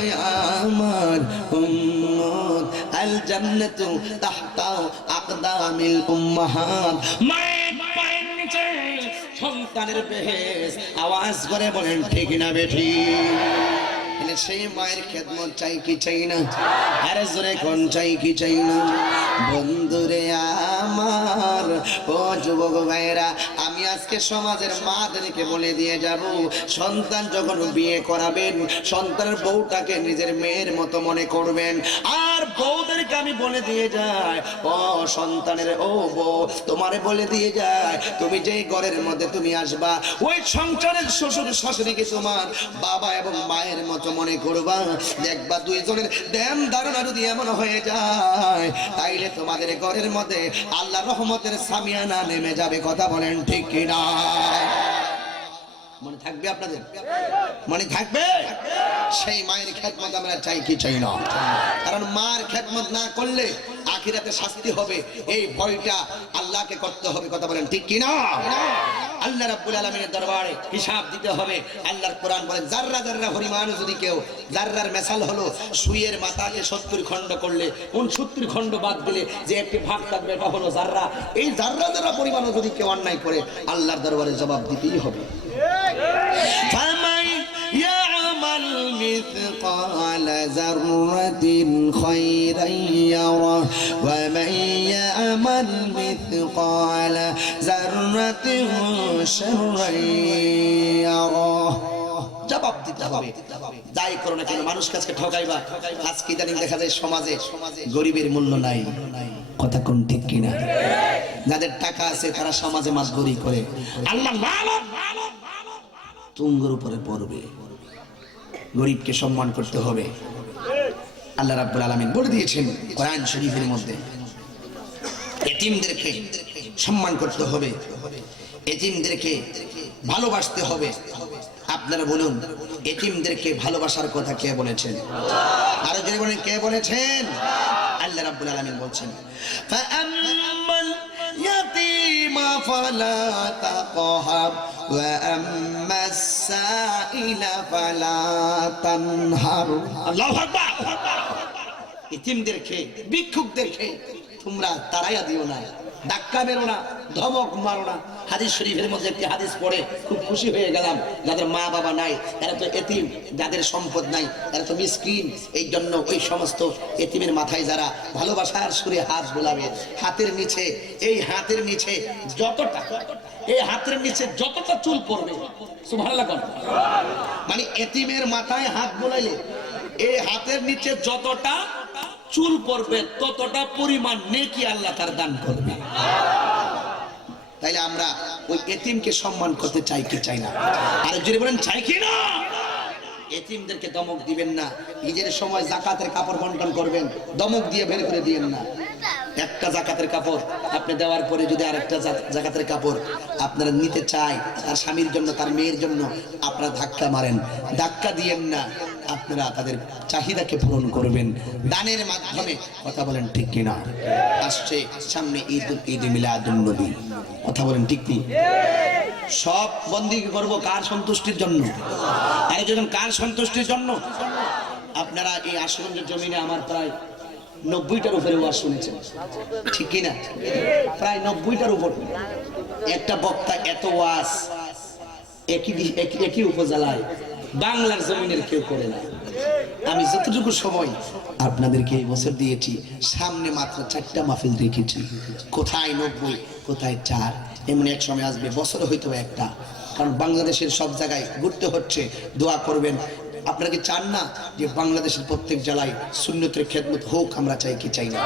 আমার উম্মত। আল জান্নাতু তাহতা আকদামিল উম্মাহাত। মায়ের পায়ের নিচে সন্তানের বেহেশত। আওয়াজ করে বলেন ঠিক না বেঠি? সেই মায়ের খেদমত চাই কি চাই না? আরে জোরে কোন চাই কি চাই না? বন্ধুরে আমার, ও যুবক ভাইরা, আমি আজকে সমাজের মাদেরকে বলে দিয়ে যাব, সন্তান যখন বিয়ে করাবেন সন্তানের বউটাকে নিজের মেয়ের মতো মনে করবেন। আর বউদেরকে আমি বলে দিয়ে যাই, ও সন্তানের ও বউ, তোমারে বলে দিয়ে যায়, তুমি যেই ঘরের মধ্যে তুমি আসবা ওই সংসারের শ্বশুর শাশুড়িকে তোমার বাবা এবং মায়ের মতো মনে করবা। দেখবা দুইজনের ধ্যান ধারণা যদি এমন হয়ে যায়, তাইলে তোমাদের ঘরের মধ্যে আল্লাহ রহমতের সামিয়ানা নেমে যাবে। কথা বলেন ঠিক কিনা? মনে থাকবে আপনাদের? মনে থাকবে? সেই মায়ের খেদমত আমরা চাই কি চাই না? কারণ মার খেদমত না করলে আখিরাতে শাস্তি হবে, এই ভয়টা আল্লাহকে করতে হবে। কথা বলেন ঠিক কিনা? আল্লাহ রাব্বুল আলামিনের দরবারে হিসাব দিতে হবে। আল্লাহর কোরআন বলে, জাররা জাররা পরিমাণ যদি কেউ, জাররার মেসাল হলো সুইয়ের মাথাকে 70 খণ্ড করলে 69 খণ্ড বাদ দিলে যে একটি ভাগ থাকবে এটা হলো জাররা। এই জাররা জাররা পরিমাণও যদি কেউ অন্যায় করে আল্লাহর দরবারে জবাব দিতেই হবে। ফামান ইয়ামাল মিসকালা যাররাতিন খায়রান ইয়ারা ওয়া মান ইয়ামাল মিসকালা যাররাতিন শাররান ইয়ারা। জবাব দিতে হবে। যাই করো না কেন, মানুষ কাছে ঠকাইবা। আজকে ইদানিং দেখা যায় সমাজে গরিবের মূল্য নাই। কথা কোন ঠিক কিনা? যাদের টাকা আছে তারা সমাজে মাতবরি করে, আল্লাহ লানত তুঙ্গের উপরে পড়বে। গরিবকে সম্মান করতে হবে। আল্লাহ রাব্বুল আলামিন বলে দিয়েছেন কোরআন শরীফের মধ্যে, এতিমদেরকে সম্মান করতে হবে, এতিমদেরকে ভালোবাসতে হবে। আপনারা বলুন, এতিমদেরকে ভালোবাসার কথা কে বলেছেন? আরো যদি বলেন কে বলেছেন? আল্লাহ রাব্বুল আলামিন বলছেন, ফাআম্মাল ইয়াতীমা ফালা তাকহার ওয়া আম্মাস সাইলা ফালা তানহার। আল্লাহু আকবার। এতিমদেরকে, ভিক্ষুকদেরকে তোমরা তাড়াইয়া দিও না, ধাক্কা মেরো না, ধমক মারো না। হাদিস শরীফের মধ্যে একটি হাদিস পড়ে খুব খুশি হয়ে গেলাম। যাদের মা বাবা নাই এরা তো এতিম, যাদের সম্পদ নাই এরা তো মিসকিন। এই জন্য ওই সমস্ত এতিমের মাথায় যারা ভালোবাসার সুরে হাত বোলাবে, হাতের নিচে, এই হাতের নিচে যতটা, এই হাতের নিচে যতটা চুল পড়বে, সুবহানাল্লাহ, মানে এতিমের মাথায় হাত বোলাইলে এই হাতের নিচে যতটা চুল পড়বে ততটা পরিমাণ নেকি আল্লাহ তার দান করবে। তাইলে আমরা ওই এতিমকে সম্মান করতে চাই কি চাই না? আর যদি বলেন চাই কি না? এতিমদেরকে দমক দিবেন না। ঈদের সময় জাকাতের কাপড় বন্টন করবেন, দমক দিয়ে বের করে দিবেন না। একটা জাকাতের কাপড় আপনি দেওয়ার পরে যদি আরেকটা জাকাতের কাপড় আপনারা নিতে চায় তার স্বামীর জন্য, তার মেয়ের জন্য, আপনারা ধাক্কা মারেন, ধাক্কা দিয়েন না। আপনারা তাদের চাহিদাকে পূরণ করবেন দানের মাধ্যমে। কথা বলেন ঠিক কিনা? আসছে সামনে ঈদ মিলাদুন নবী। কথা বলেন ঠিক কি? সব বন্দি করব কার সন্তুষ্টির জন্য? আরে যখন কার সন্তুষ্টির জন্য? আপনারা এই আশুগঞ্জের জমিনে আমার প্রায় 90টার উপরে ওয়াজ শুনেছেন, ঠিক কিনা? প্রায় 90টার উপর। একটা বক্তা এত ওয়াজ একই উপজেলায় বাংলার জমিনের কেউ করে না। আমি যতটুকু সময় আপনাদেরকে এই বছর দিয়েছি, সামনে মাত্র 4টা মাহফিল রেখেছি। কোথায় 90, কোথায় 4, এমন এক সময় আসবে বছরে হয়তো একটা। কারণ বাংলাদেশের সব জায়গায় ঘুরতে হচ্ছে, দোয়া করবেন। আপনারা কি চান না যে বাংলাদেশের প্রত্যেক জেলায় সুন্নতের খেদমত হোক? আমরা চাই কি চাই না?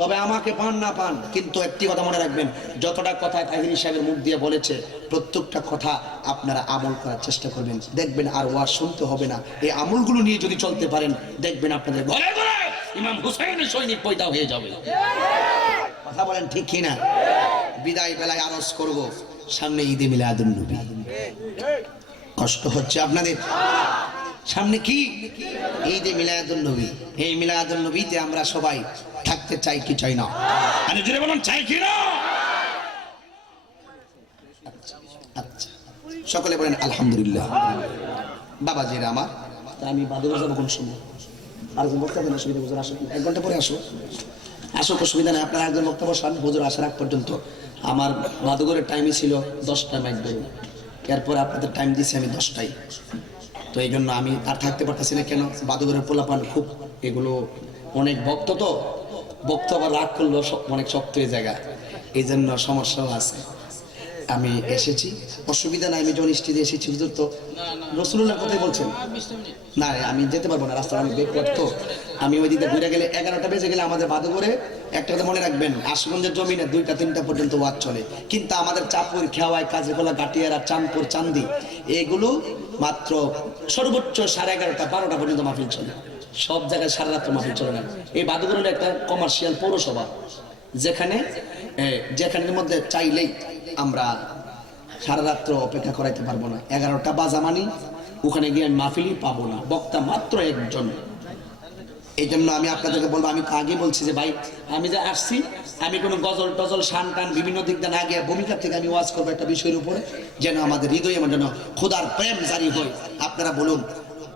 তবে আমাকে পান না পান, কিন্তু একটি কথা মনে রাখবেন, যতটা কথা তাহিরি সাহেবের মুখ দিয়ে বলেছে প্রত্যেকটা কথা আপনারা আমল করার চেষ্টা করবেন, দেখবেন আর ওয়াজ শুনতে হবে না। এই আমলগুলো নিয়ে যদি চলতে পারেন দেখবেন আপনাদের ঘরে ঘরে ইমাম হুসাইনের সৈনিক পয়দা হয়ে যাবে। কথা বলেন ঠিক কিনা? বিদায় বেলায় আরজ করব, সামনে ঈদে মিলাদুন নবী। কষ্ট হচ্ছে আপনাদের? সামনে কি? ঈদে মিলাদুন নবী। এই মিলাদুন নবীতে আমরা সবাই থাকতে চাই কি চাই না? আরে জোরে বলুন, চাই কি না? আচ্ছা, সকলে বলেন আলহামদুলিল্লাহ। বাবাজিরা আমার, আমি বাদুর যাবো কোন সময়? আর বক্তা দেন, অসুবিধা হুজুর আসুন, 1 ঘন্টা পরে আসো, আসো, অসুবিধা নেই। আপনারা একজন বক্তা বসান, হুজুর আসার আগ পর্যন্ত। আমার বাদুঘরের টাইমই ছিল 10টা একদম, এরপরে আপনাদের টাইম দিয়েছি আমি 10টায়। তো এই জন্য আমি আর থাকতে পারতেছি না। কেন? বাদুঘরের পোলাপান খুব এগুলো অনেক ভক্ত, তো ভক্ত আবার রাগ করলো অনেক শক্ত এই জায়গা, এই জন্য সমস্যাও আছে। আমি এসেছি, অসুবিধা নাই। আমি জনিষ্ঠি দিয়ে এসেছি, হুজুর তো রসুলুল্লাহর কথাই বলছেন না। আমি যেতে পারবো না, রাস্তা আমি বের তো। আমি ওই দিকে ঘুরে গেলে 11টা বেজে গেলে আমাদের বাদুঘরে একটা কথা মনে রাখবেন, আশুগঞ্জের জমিনে 2টা 3টা পর্যন্ত ওয়াজ চলে, কিন্তু আমাদের চাপুর, খেওয়াই, কাজীগোলা, গাটিয়ারা, চাঁদপুর, চান্দি এগুলো মাত্র সর্বোচ্চ 11:30 12টা পর্যন্ত মাহফিল চলে। সব জায়গায় সারা রাত্র মাহফিল চলে না। এই বাদুঘর হলো একটা কমার্শিয়াল পৌরসভা, যেখানের মধ্যে চাইলেই আমরা সারা রাত্র অপেক্ষা করাইতে পারবো না। 11টা বাজা মানি ওখানে গিয়ে মাহফিলই পাবো না, বক্তা মাত্র একজন। এই জন্য আমি আপনাদেরকে বলবো, আমি তো আগে বলছি যে ভাই, আমি যে আসছি, আমি কোনো গজল টজল শান টান বিভিন্ন দিক দিয়ে না গিয়ে ভূমিকা থেকে আমি ওয়াজ করবো একটা বিষয়ের উপরে, যেন আমাদের হৃদয়ে যেন খোদার প্রেম জারি হয়। আপনারা বলুন,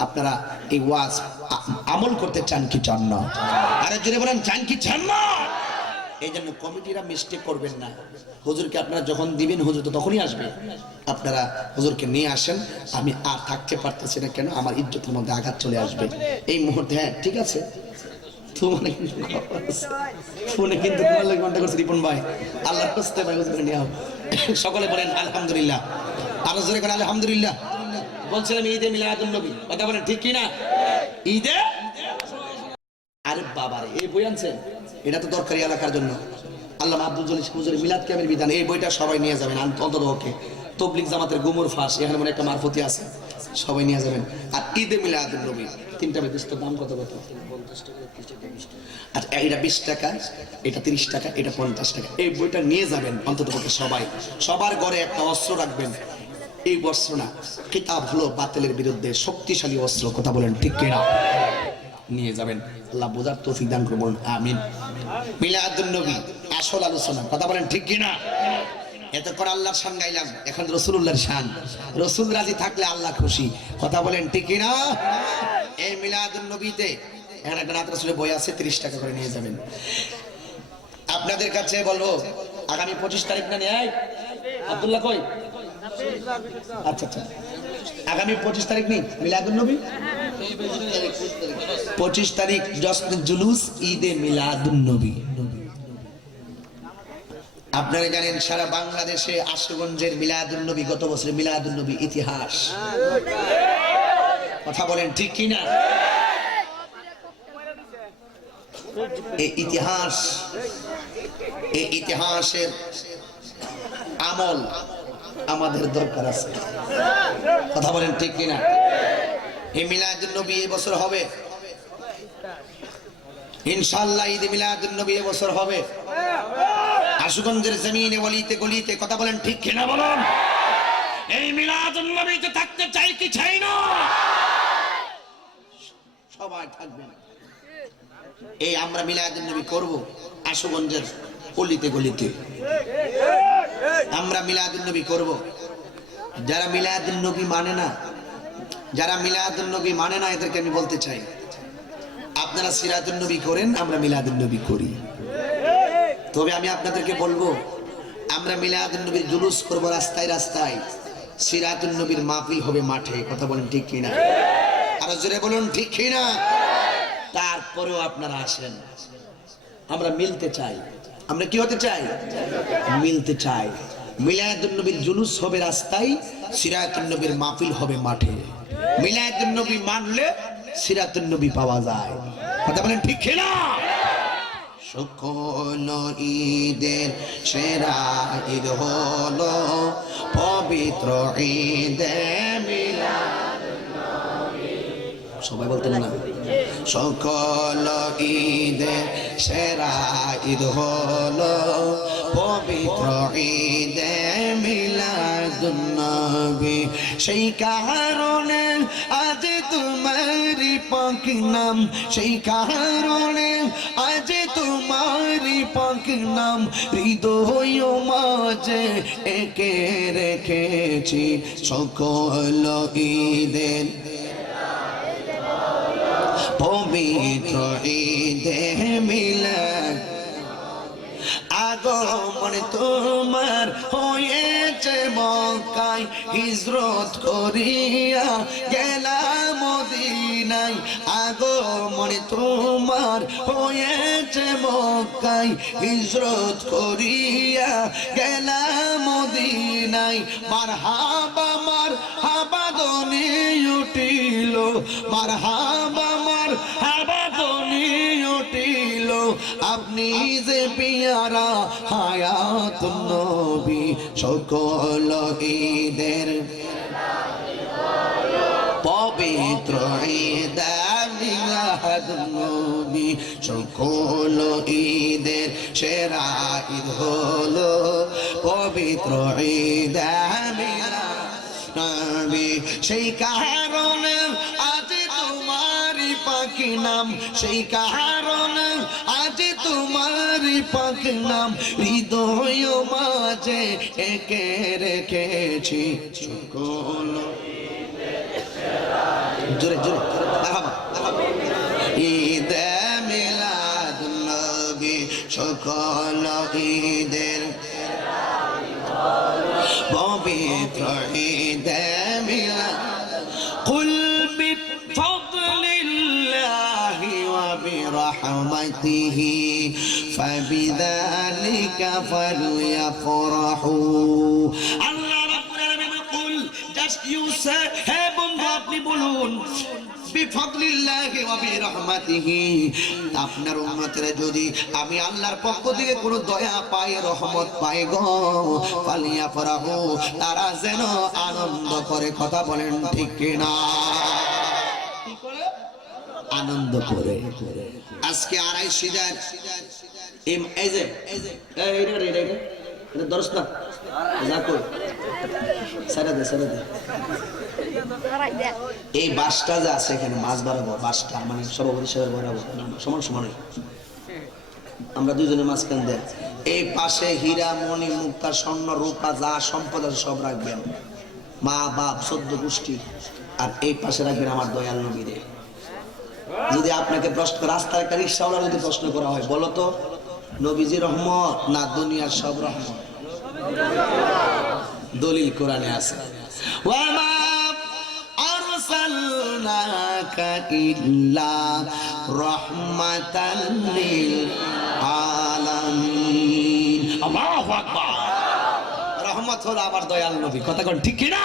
আপনারা এই ওয়াজ আমল করতে চান কি চান না? আরে যদি বলেন চান কি চান না? এই জন্য কমিটিরা মিস্টেক করবেন না। হুজুরকে আপনারা যখন দিবেন, হুজুর তো তখনই আসবে। আপনারা হুজুরকে নিয়ে আসেন। আমি আর থাকতে পারতেছি না, কেন? আমার ইজ্জতের মধ্যে আঘাত চলে আসবে এই মুহূর্তে। হ্যাঁ ঠিক আছে, ফোনে কিন্তু ঘন্টা করছে রিপন ভাই, আল্লাহর হস্তে ভাই, হুজুরকে নিয়ে আও। সকলে বলেন আলহামদুলিল্লাহ। আরো জোরে করেন আলহামদুলিল্লাহ। বলছিলাম ঈদে মিলাদুন নবী, কথা বলেন ঠিক কি না? ঈদে, আরে বাবারে, এই বই আনছেন, এটা তো দরকারি এলাকার জন্য। আল্লামা আব্দুল জলিল হুজুরের মিলাদ কিয়ামের বিধান, এই বইটা সবাই নিয়ে যাবেন অন্তত ওকে। তবলিগ জামাতের গুমর ফাঁস, এখানে মনে একটা মারফতি আছে, সবাই নিয়ে যাবেন। আর ঈদে মিলাদুন নবী 3টা বেদিস্ত দাম কত কত? আচ্ছা, এটা 20 টাকা, এটা 30 টাকা, এটা 50 টাকা। এই বইটা নিয়ে যাবেন অন্তত সবাই। সবার ঘরে একটা অস্ত্র রাখবেন। এই অস্ত্র না, কিতাব হলো বাতিলের বিরুদ্ধে শক্তিশালী অস্ত্র, কথা বলেন ঠিক কিনা? নিয়ে যাবেন। আল্লাহ বোঝার তৌফিক দান করুন, আমিন। মিলাদুন নবী আসল আলোচনা, কথা বলেন ঠিক কিনা? এত করে আল্লাহর শান গাইলাম, এখন রাসূলুল্লাহর শান। রাসূল রাজি থাকলে আল্লাহ খুশি, কথা বলেন ঠিক কিনা? এই মিলাদুন নবীতে এখানে একটা নাত রাসূলের বই আছে, 30 টাকা করে নিয়ে যাবেন। আপনাদের কাছে বলবো, আগামী 25 তারিখ না নেই? আব্দুল্লাহ কই? আচ্ছা আচ্ছা, আগামী 25 তারিখ নেই মিলাদুন নবী? 25 তারিখ জশ্নে জুলুস ঈদে মিলাদুন নবী। আপনারা জানেন সারা বাংলাদেশে আশুগঞ্জের মিলাদুন নবী, গত বছর মিলাদুন নবী ইতিহাস, কথা বলেন ঠিক কিনা? এই ইতিহাসের আমল আমাদের দরকার আছে, কথা বলেন ঠিক কিনা? এই মিলাদুন নবী এই বছর হবে ইনশাআল্লাহ। ঈদে মিলাদুন নবী এই বছর হবে আশুগঞ্জের জমিনে, গলিতে গলিতে, কথা বলেন ঠিক কিনা? বলুন, এই মিলাদুন নবীতে থাকতে চাই কি চাই না? সবাই থাকবেন। এই আমরা মিলাদুন নবী করব আশুগঞ্জের গলিতে গলিতে, আমরা মিলাদুন নবী করব। যারা মিলাদুন নবী মানে না, যারা মিলাদুন নবী মানে না, এদেরকে আমি বলতে চাই, আপনারা সিরাতুন নবী করেন, আমরা মিলাদুন নবী করি। তবে আমি আপনাদেরকে বলবো, আমরা মিলাদুন নবীর জুলুস করব রাস্তায় রাস্তায়, সিরাতুন নবীর মাহফিল হবে মাঠে, কথা বলেন ঠিক কিনা? আরো জোরে বলুন ঠিক কিনা? তারপরেও আপনারা আসেন, আমরা মিলতে চাই। আমরা কি হতে চাই? মিলতে চাই। মিলাদুন নবীর জুলুস হবে রাস্তায়, সিরাতুন নবীর মাহফিল হবে মাঠে। মিলাদুন নবী মানলে সিরাতুন নবী পাওয়া যায়। কথা বলেন ঠিক কিনা? সকল ঈদের সেরা ঈদ হলো পবিত্র ঈদে মিলাদুন নবী। সবাই বলতেন না? সকল ঈদে সেরা ঈদ হলো পবিত্র ঈদে মিলাদুন নবী। সেই কারণে আজ তোমারি পাক নাম, সেই কারণে আজ তোমারি পাক নাম হৃদয় মাঝে একে রেখেছি। সকল ঈদের পবিত্র ঈদে মিলাদ আগমন তোমার হয়েছে মক্কায়, হিজরত করিয়া গেলাম মদিনায়। আগমন তোমার হয়েছে মক্কায়, হিজরত করিয়া গেলাম মদিনায়। মারহাবা মারহাবা ধ্বনি উঠিল, মারহাবা মারহাবা ধ্বনি উঠিল। আপনি যে পিয়ারা হায়াত নবী। সকল ঈদের পবিত্র ঈদ মিলাদুন নবী। সকল ঈদের সেরা ঈদ হলো পবিত্র ঈদ মিলাদুন নবী। সেই কারণে আজ তোমারি পাক নাম, সেই কারণে আজ তোমারি পাক নাম হৃদয় মাঝে একে রেখেছি। সকল জোরে জোরে ঈদ মিলাদুন নবী। সকল ঈদের পবিত্র ঈদ মিলাদ। কুল বিফضলিল্লাহি ওয়া বিরহমাতিহি ফাবিযালিকা ফালইফরাহু। আল্লাহ রাব্বুল আলামিন কুল, জাস্ট ইউ সে, হে বন্ধু আপনি বলুন, বিফضলিল্লাহি ওয়া বিরহমাতিহি, আপনার উম্মতেরা যদি আমি আল্লাহর পক্ষ থেকে কোনো দয়া পাই, রহমত পাই গো, ফালইফরাহু, তারা যেন আনন্দ করে। কথা বলেন ঠিক কিনা? কি করে? আনন্দ করে। আজকে 2.5 এই যে এটা দরস না যাকো সারা দে এই বাসটা যে আছে এখানে মাছ বাড়াবো, বাসটা মানে সভাপতি সাহেব বাড়াবো সমান সমানে, আমরা দুজনের মাঝখান দেয়। এই পাশে হীরা মণি মুক্তা স্বর্ণ রূপা যা সম্পদ আছে সব রাখবেন, মা বাপ 14 গোষ্ঠী। আর এই পাশে রাখবেন আমার দয়াল নবীরে। যদি আপনাকে প্রশ্ন, রাস্তার একটা রিক্সাওয়ালা যদি প্রশ্ন করা হয়, বলো তো নবীজি রহমত না দুনিয়ার সব রহমত? দলিল কোরআনে আছে, ওয়ামা আরসালনাকা ইল্লা রাহমাতাল লিল আলামিন। আল্লাহু আকবার। রহমত হলো আমার দয়াল নবী। কথা কোন ঠিক কিনা?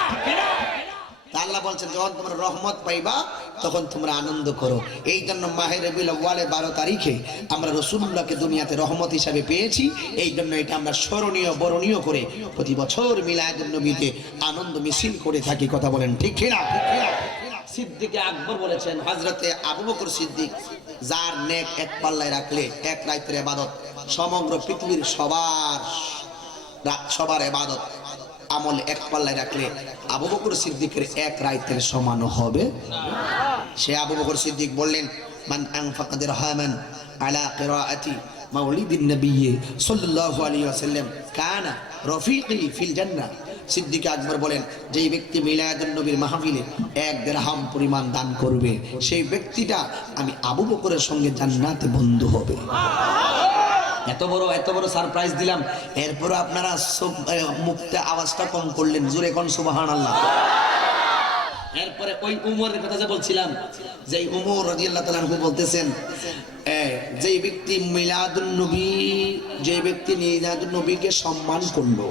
আল্লাহ বলছেন যখন তোমরা রহমত পাইবা তখন তোমরা আনন্দ করো। এই জন্য মাহে রবিউল আউয়ালের 12 তারিখে আমরা রাসূলুল্লাহকে দুনিয়াতে রহমত হিসাবে পেয়েছি। এই জন্য এটা আমরা স্মরণীয় বরণীয় করে প্রতি বছর মিলাদুন নবীতে আনন্দ মিছিল করে থাকি। কথা বলেন ঠিক কিনা? সিদ্দিক আকবর বলেছেন, হযরতে আবু বকর সিদ্দিক, যার নেক এক পাল্লায় রাখলে এক রাতের ইবাদত সমগ্র পৃথিবীর সবার ইবাদত আমল এক পাল্লায় রাখলে আবু বকর সিদ্দিকের এক রাতের সমান হবে। সে আবু বকর সিদ্দিক বললেন, মান আনফাকা দিরহামান আলা কিরাআতি মাউলিদিন নবী সাল্লাল্লাহু আলাইহি ওয়াসাল্লাম কানা রফিকি ফিল জান্নাহ। সিদ্দিক আকবর বলেন, যেই ব্যক্তি মিলাদুন নবীর মাহফিলে 1 দিরহাম পরিমাণ দান করবে, সেই ব্যক্তিটা আমি আবু বকরের সঙ্গে জান্নাতে বন্ধু হবে। এত বড় সারপ্রাইজ দিলাম, এরপর আপনারা মুখতে আওয়াজটা কম করলেন, জোরে কোন সুবহানাল্লাহ। এরপরে ওই উমরের কথা যে বলছিলাম, যে উমর রাদিয়াল্লাহু তাআলা আনহু বলতেছেন, যেই ব্যক্তি মিলাদুন নবী যে ব্যক্তি মিলাদুন নবীকে সম্মান করলো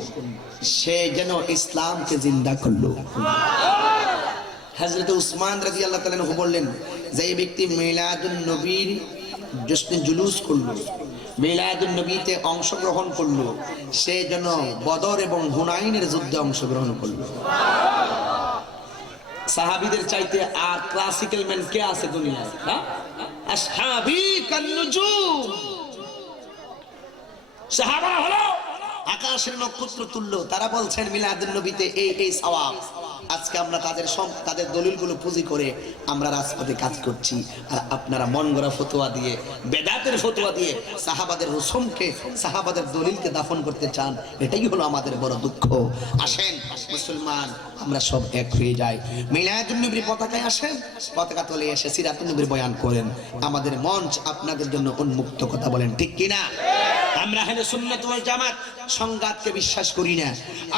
সে যেন ইসলামকে জিন্দা করলো। হযরত উসমান রাদিয়াল্লাহু তাআলা আনহু বললেন, যে ব্যক্তি মিলাদুন নবীর জশ্নে জুলুস করলো, মিলাদুন নবীতে অংশগ্রহণ করলো, সে যেন বদর এবং হুনাইনের যুদ্ধে অংশগ্রহণ করলো। সাহাবীদের চাইতে আর ক্লাসিক্যাল ম্যান কে আছে দুনিয়ায়? হ্যাঁ, আসহাবী কান্নুজুম। সাহাবা হলো আকাশের নক্ষত্র তুল্য। তারা বলছেন মিলাদুন নবীতে এই সওয়াব। আজকে আমরা তাদের দলিলগুলো পুঁজি করে আমরা রাজপথে কাজ করছি, আর আপনারা মন গড়া ফতোয়া দিয়ে, বেদাতের ফতোয়া দিয়ে সাহাবাদের রসুমকে, সাহাবাদের দলিলকে দাফন করতে চান। এটাই হলো আমাদের বড় দুঃখ। আসেন মুসলমান, আমরা সব এক হয়ে যাই, মিলাদুন নবীর পতাকায় আসেন, পতাকা তলে এসে সিরাতুন নবীর বয়ান করেন। আমাদের মঞ্চ আপনাদের জন্য উন্মুক্ত, কথা বলেন ঠিক কিনা? আমরা আহলে সুন্নাত ওয়াল জামাত সংঘাতকে বিশ্বাস করি না।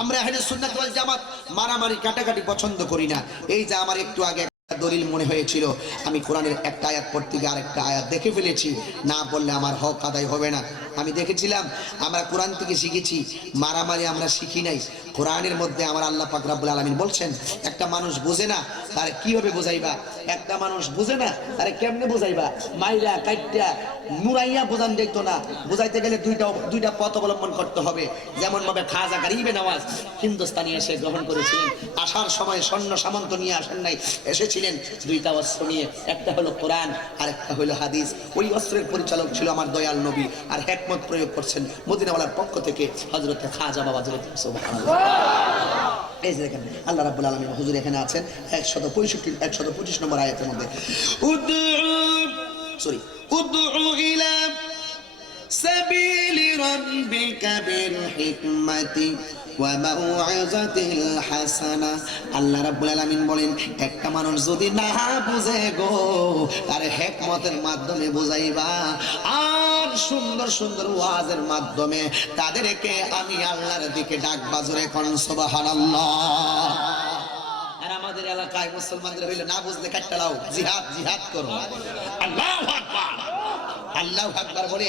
আমরা আহলে সুন্নাত ওয়াল জামাত মারামারি কাটাকাটি পছন্দ করি না। এই যে আমার একটু আগে দলিল মনে হয়েছিল, আমি কোরআনের একটা আয়াত পড়তে গিয়ে আরেকটা আয়াত দেখে ফেলেছি, না বললে আমার হক আদায় হবে না। আমি দেখেছিলাম, আমরা কোরআন থেকে শিখেছি, মারামারি আমরা শিখি নাই। কোরআনের মধ্যে আমার আল্লাহ পাক রব্বুল আলামিন বলছেন, একটা মানুষ বুঝে না তার কিভাবে বোঝাইবা, একটা মানুষ বুঝে না তারে কেমনে বোঝাইবা, মাইরা কাইটা মুরাইয়া বোঝান যেত না। বোঝাইতে গেলে দুইটা পথ অবলম্বন করতে হবে। যেমন ভাবে খাজা গরিবে নওয়াজ হিন্দুস্তানি এসে গ্রহণ করেছিলেন, আসার সময় সৈন্য সামন্ত নিয়ে আসেন নাই, এসেছিলেন দুইটা অস্ত্র নিয়ে, একটা হলো কোরআন আর একটা হলো হাদিস। ওই অস্ত্রের পরিচালক ছিল আমার দয়াল নবী, আর হিকমত প্রয়োগ করছেন মদিনাওয়ালার পক্ষ থেকে হযরতে খাজা বাবা। সুবহানাল্লাহ। এই যে দেখেন আল্লাহ রাব্বুল আলামিন হুজুর এখানে আছেন 125 নম্বর আয়াতের মধ্যে, উদউ ইলা সাবিলি রাব্বিকা বিল হিকমাতি ওয়া মাউইযাতিল হাসানা। আল্লাহ রাব্বুল আলামিন বলেন, একটা মানুষ যদি না বুঝে গো, তার হিকমতের মাধ্যমে বুঝাইবা, আর সুন্দর সুন্দর ওয়াজের মাধ্যমে তাদেরকে আমি আল্লাহর দিকে ডাকবা। জোরে কোন সুবহানাল্লাহ। আর আমাদের এলাকায় মুসলমানদের হইলে না বুঝলে কাটটা লাও, জিহাদ করো, আল্লাহু আকবার, আল্লাহু আকবার বলে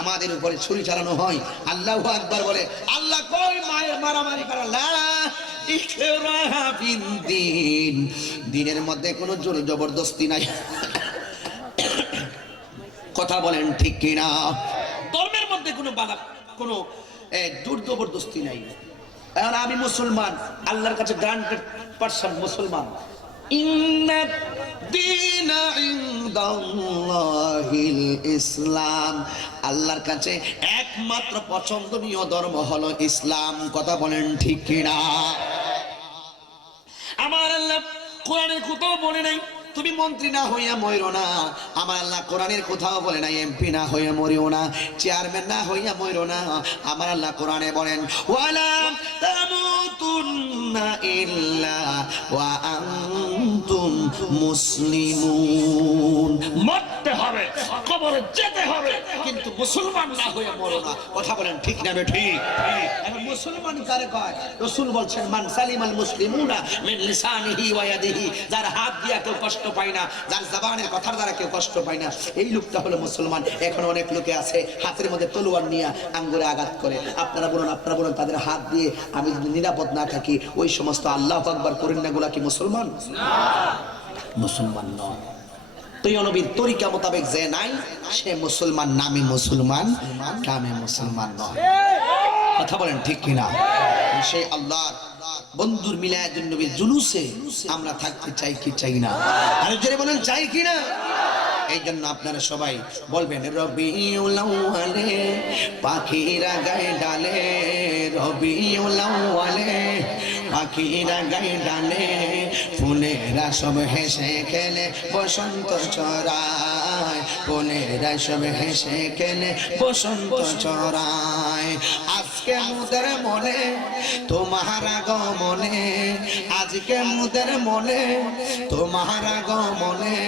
আমাদের উপরে ছুরি চালানো হয়। আল্লাহু আকবার বলে আল্লাহ কই মারামারি করে না। ইকরাহা ফিদ্দিন, দ্বীনের মধ্যে কোনো জোর জবরদস্তি নাই। কথা বলেন ঠিক কিনা? ধর্মের মধ্যে কোনো বাধা, কোনো জোর জবরদস্তি নাই। এখন আমি মুসলমান, আল্লাহর কাছে গ্রান্টেড পারসন মুসলমান। ইন্না দীনা ইনদাল্লাহিল ইসলাম, আল্লাহর কাছে একমাত্র পছন্দনীয় ধর্ম হলো ইসলাম। কথা বলেন ঠিক কিনা? আমার আল্লাহ কোরআনের কোথাও বলে নাই তুমি মন্ত্রী না হইয়া মরো না। আমার আল্লাহ কোরআনের কোথাও বলে নাই এমপি না হইয়া মরিও না, চেয়ারম্যান না হইয়া মরো না। আমার আল্লাহ কোরআনে বলেন, ওয়ালা তামুতুন্না ইল্লা ওয়া আনতুম মুসলিমুন। মরতে হবে, কবরে যেতে হবে, কিন্তু মুসলমান না হইয়া মরো না। কথা বলেন ঠিক না ঠিক? এখন মুসলমান কারে কয়? রাসূল বলছেন, মান সালিমাল মুসলিমুনা মিন লিসানিহি ওয়া ইয়াদিহি, যার হাত দিয়া কেউ কষ্ট পায় না, যার জবানের কথার দ্বারা কেউ কষ্ট পায় না, এই লোকটা হলো মুসলমান। এখন অনেক লোকে আছে হাতের মধ্যে তলোয়ার নিয়ে আঙ্গুলে আঘাত করে। আপনারা বলুন তাদের হাত দিয়ে আমি যদি নিরাপদ না থাকি, ওই সমস্ত আল্লাহু আকবার করেন না গুলা কি মুসলমান? না, মুসলমান নয়। তুই নবীর তরিকা মোতাবেক যে নাই সে মুসলমান, নামে মুসলমান, কামে মুসলমান নয়। কথা বলেন ঠিক কিনা? সেই আল্লাহর বন্ধুর মিলাদুন নবীর জুলুসে আমরা থাকতে চাই কি চাই না? আরে জোরে বলেন চাই কি না? এই জন্য আপনারা সবাই বলবেন, রবিউল আউয়ালে পাখিরা গায়ে ডালে, রবিউল আউয়ালে পাখিরা গায়ে ডালে, ফুলেরা সব হেসে খেলে বসন্ত চড়ায়, ফুলেরা সব হেসে খেলে বসন্ত চড়ায়। আজকে মুদের মনে তোমার আগমনে, আজকে মুদের মনে তোমার আগমনে,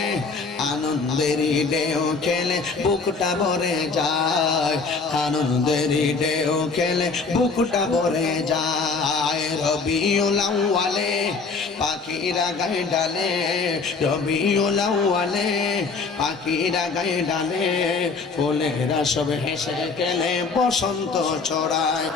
আনন্দের ঢেউ খেলে বুকটা ভরে যায়, আনন্দের ঢেউ খেলে বুকটা ভরে যায়। রবিউল আউয়ালে পাখিরা গায়ে ডালে, রবিউল আউয়ালে পাখি পাখিরা গায়ে ডালে ফুলেরা সব হেসে গেলে বসন্ত ছড়ায়